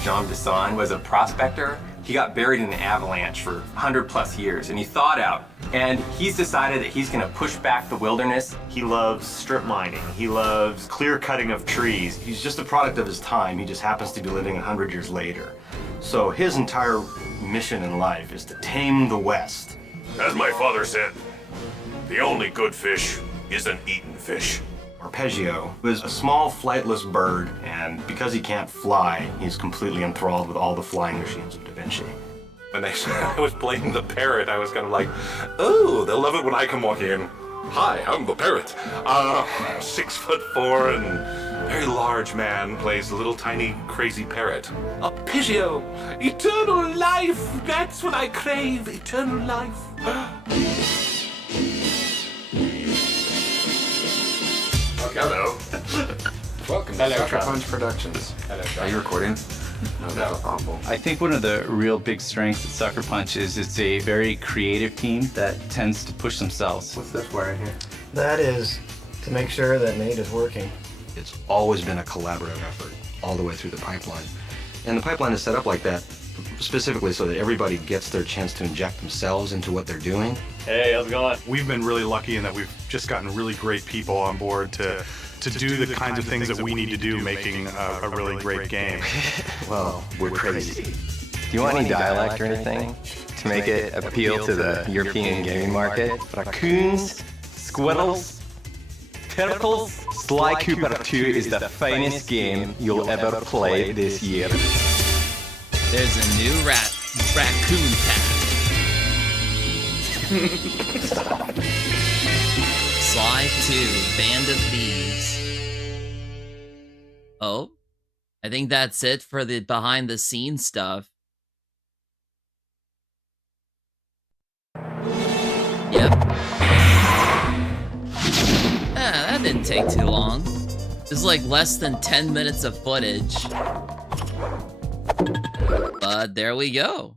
Jean Bisson was a prospector He got buried in an avalanche for 100+ years, and he thawed out. And he's decided that he's gonna push back the wilderness. He loves strip mining. He loves clear cutting of trees. He's just a product of his time. He just happens to be living 100 years later. So his entire mission in life is to tame the West. As my father said, the only good fish is an eaten fish. Arpeggio is a small flightless bird, and because he can't fly, he's completely enthralled with all the flying machines of Da Vinci. When I was playing the parrot, I was kind of like, oh, they'll love it when I come walking in. Hi, I'm the parrot. 6'4" and very large man plays a little tiny crazy parrot. Arpeggio, eternal life, that's what I crave, eternal life. Hello. Welcome to Sucker Punch Productions. Are you recording? No. Awful. I think one of the real big strengths of Sucker Punch is it's a very creative team that tends to push themselves. What's this wire here? That is to make sure that Nate is working. It's always been a collaborative effort all the way through the pipeline. And the pipeline is set up like that specifically so that everybody gets their chance to inject themselves into what they're doing. Hey, how's it going? We've been really lucky in that we've just gotten really great people on board to do the kinds of things that we need to do making a really great game. Well, we're crazy. Do you want any dialect or anything to make it appeal to the European gaming market? Raccoons, squirrels, turtles, Sly Cooper 2 is the finest game you'll ever play this year. There's a new raccoon pack. Sly 2, Band of Thieves. Oh, I think that's it for the behind the scenes stuff. Yep. That didn't take too long. It was like less than 10 minutes of footage. But there we go.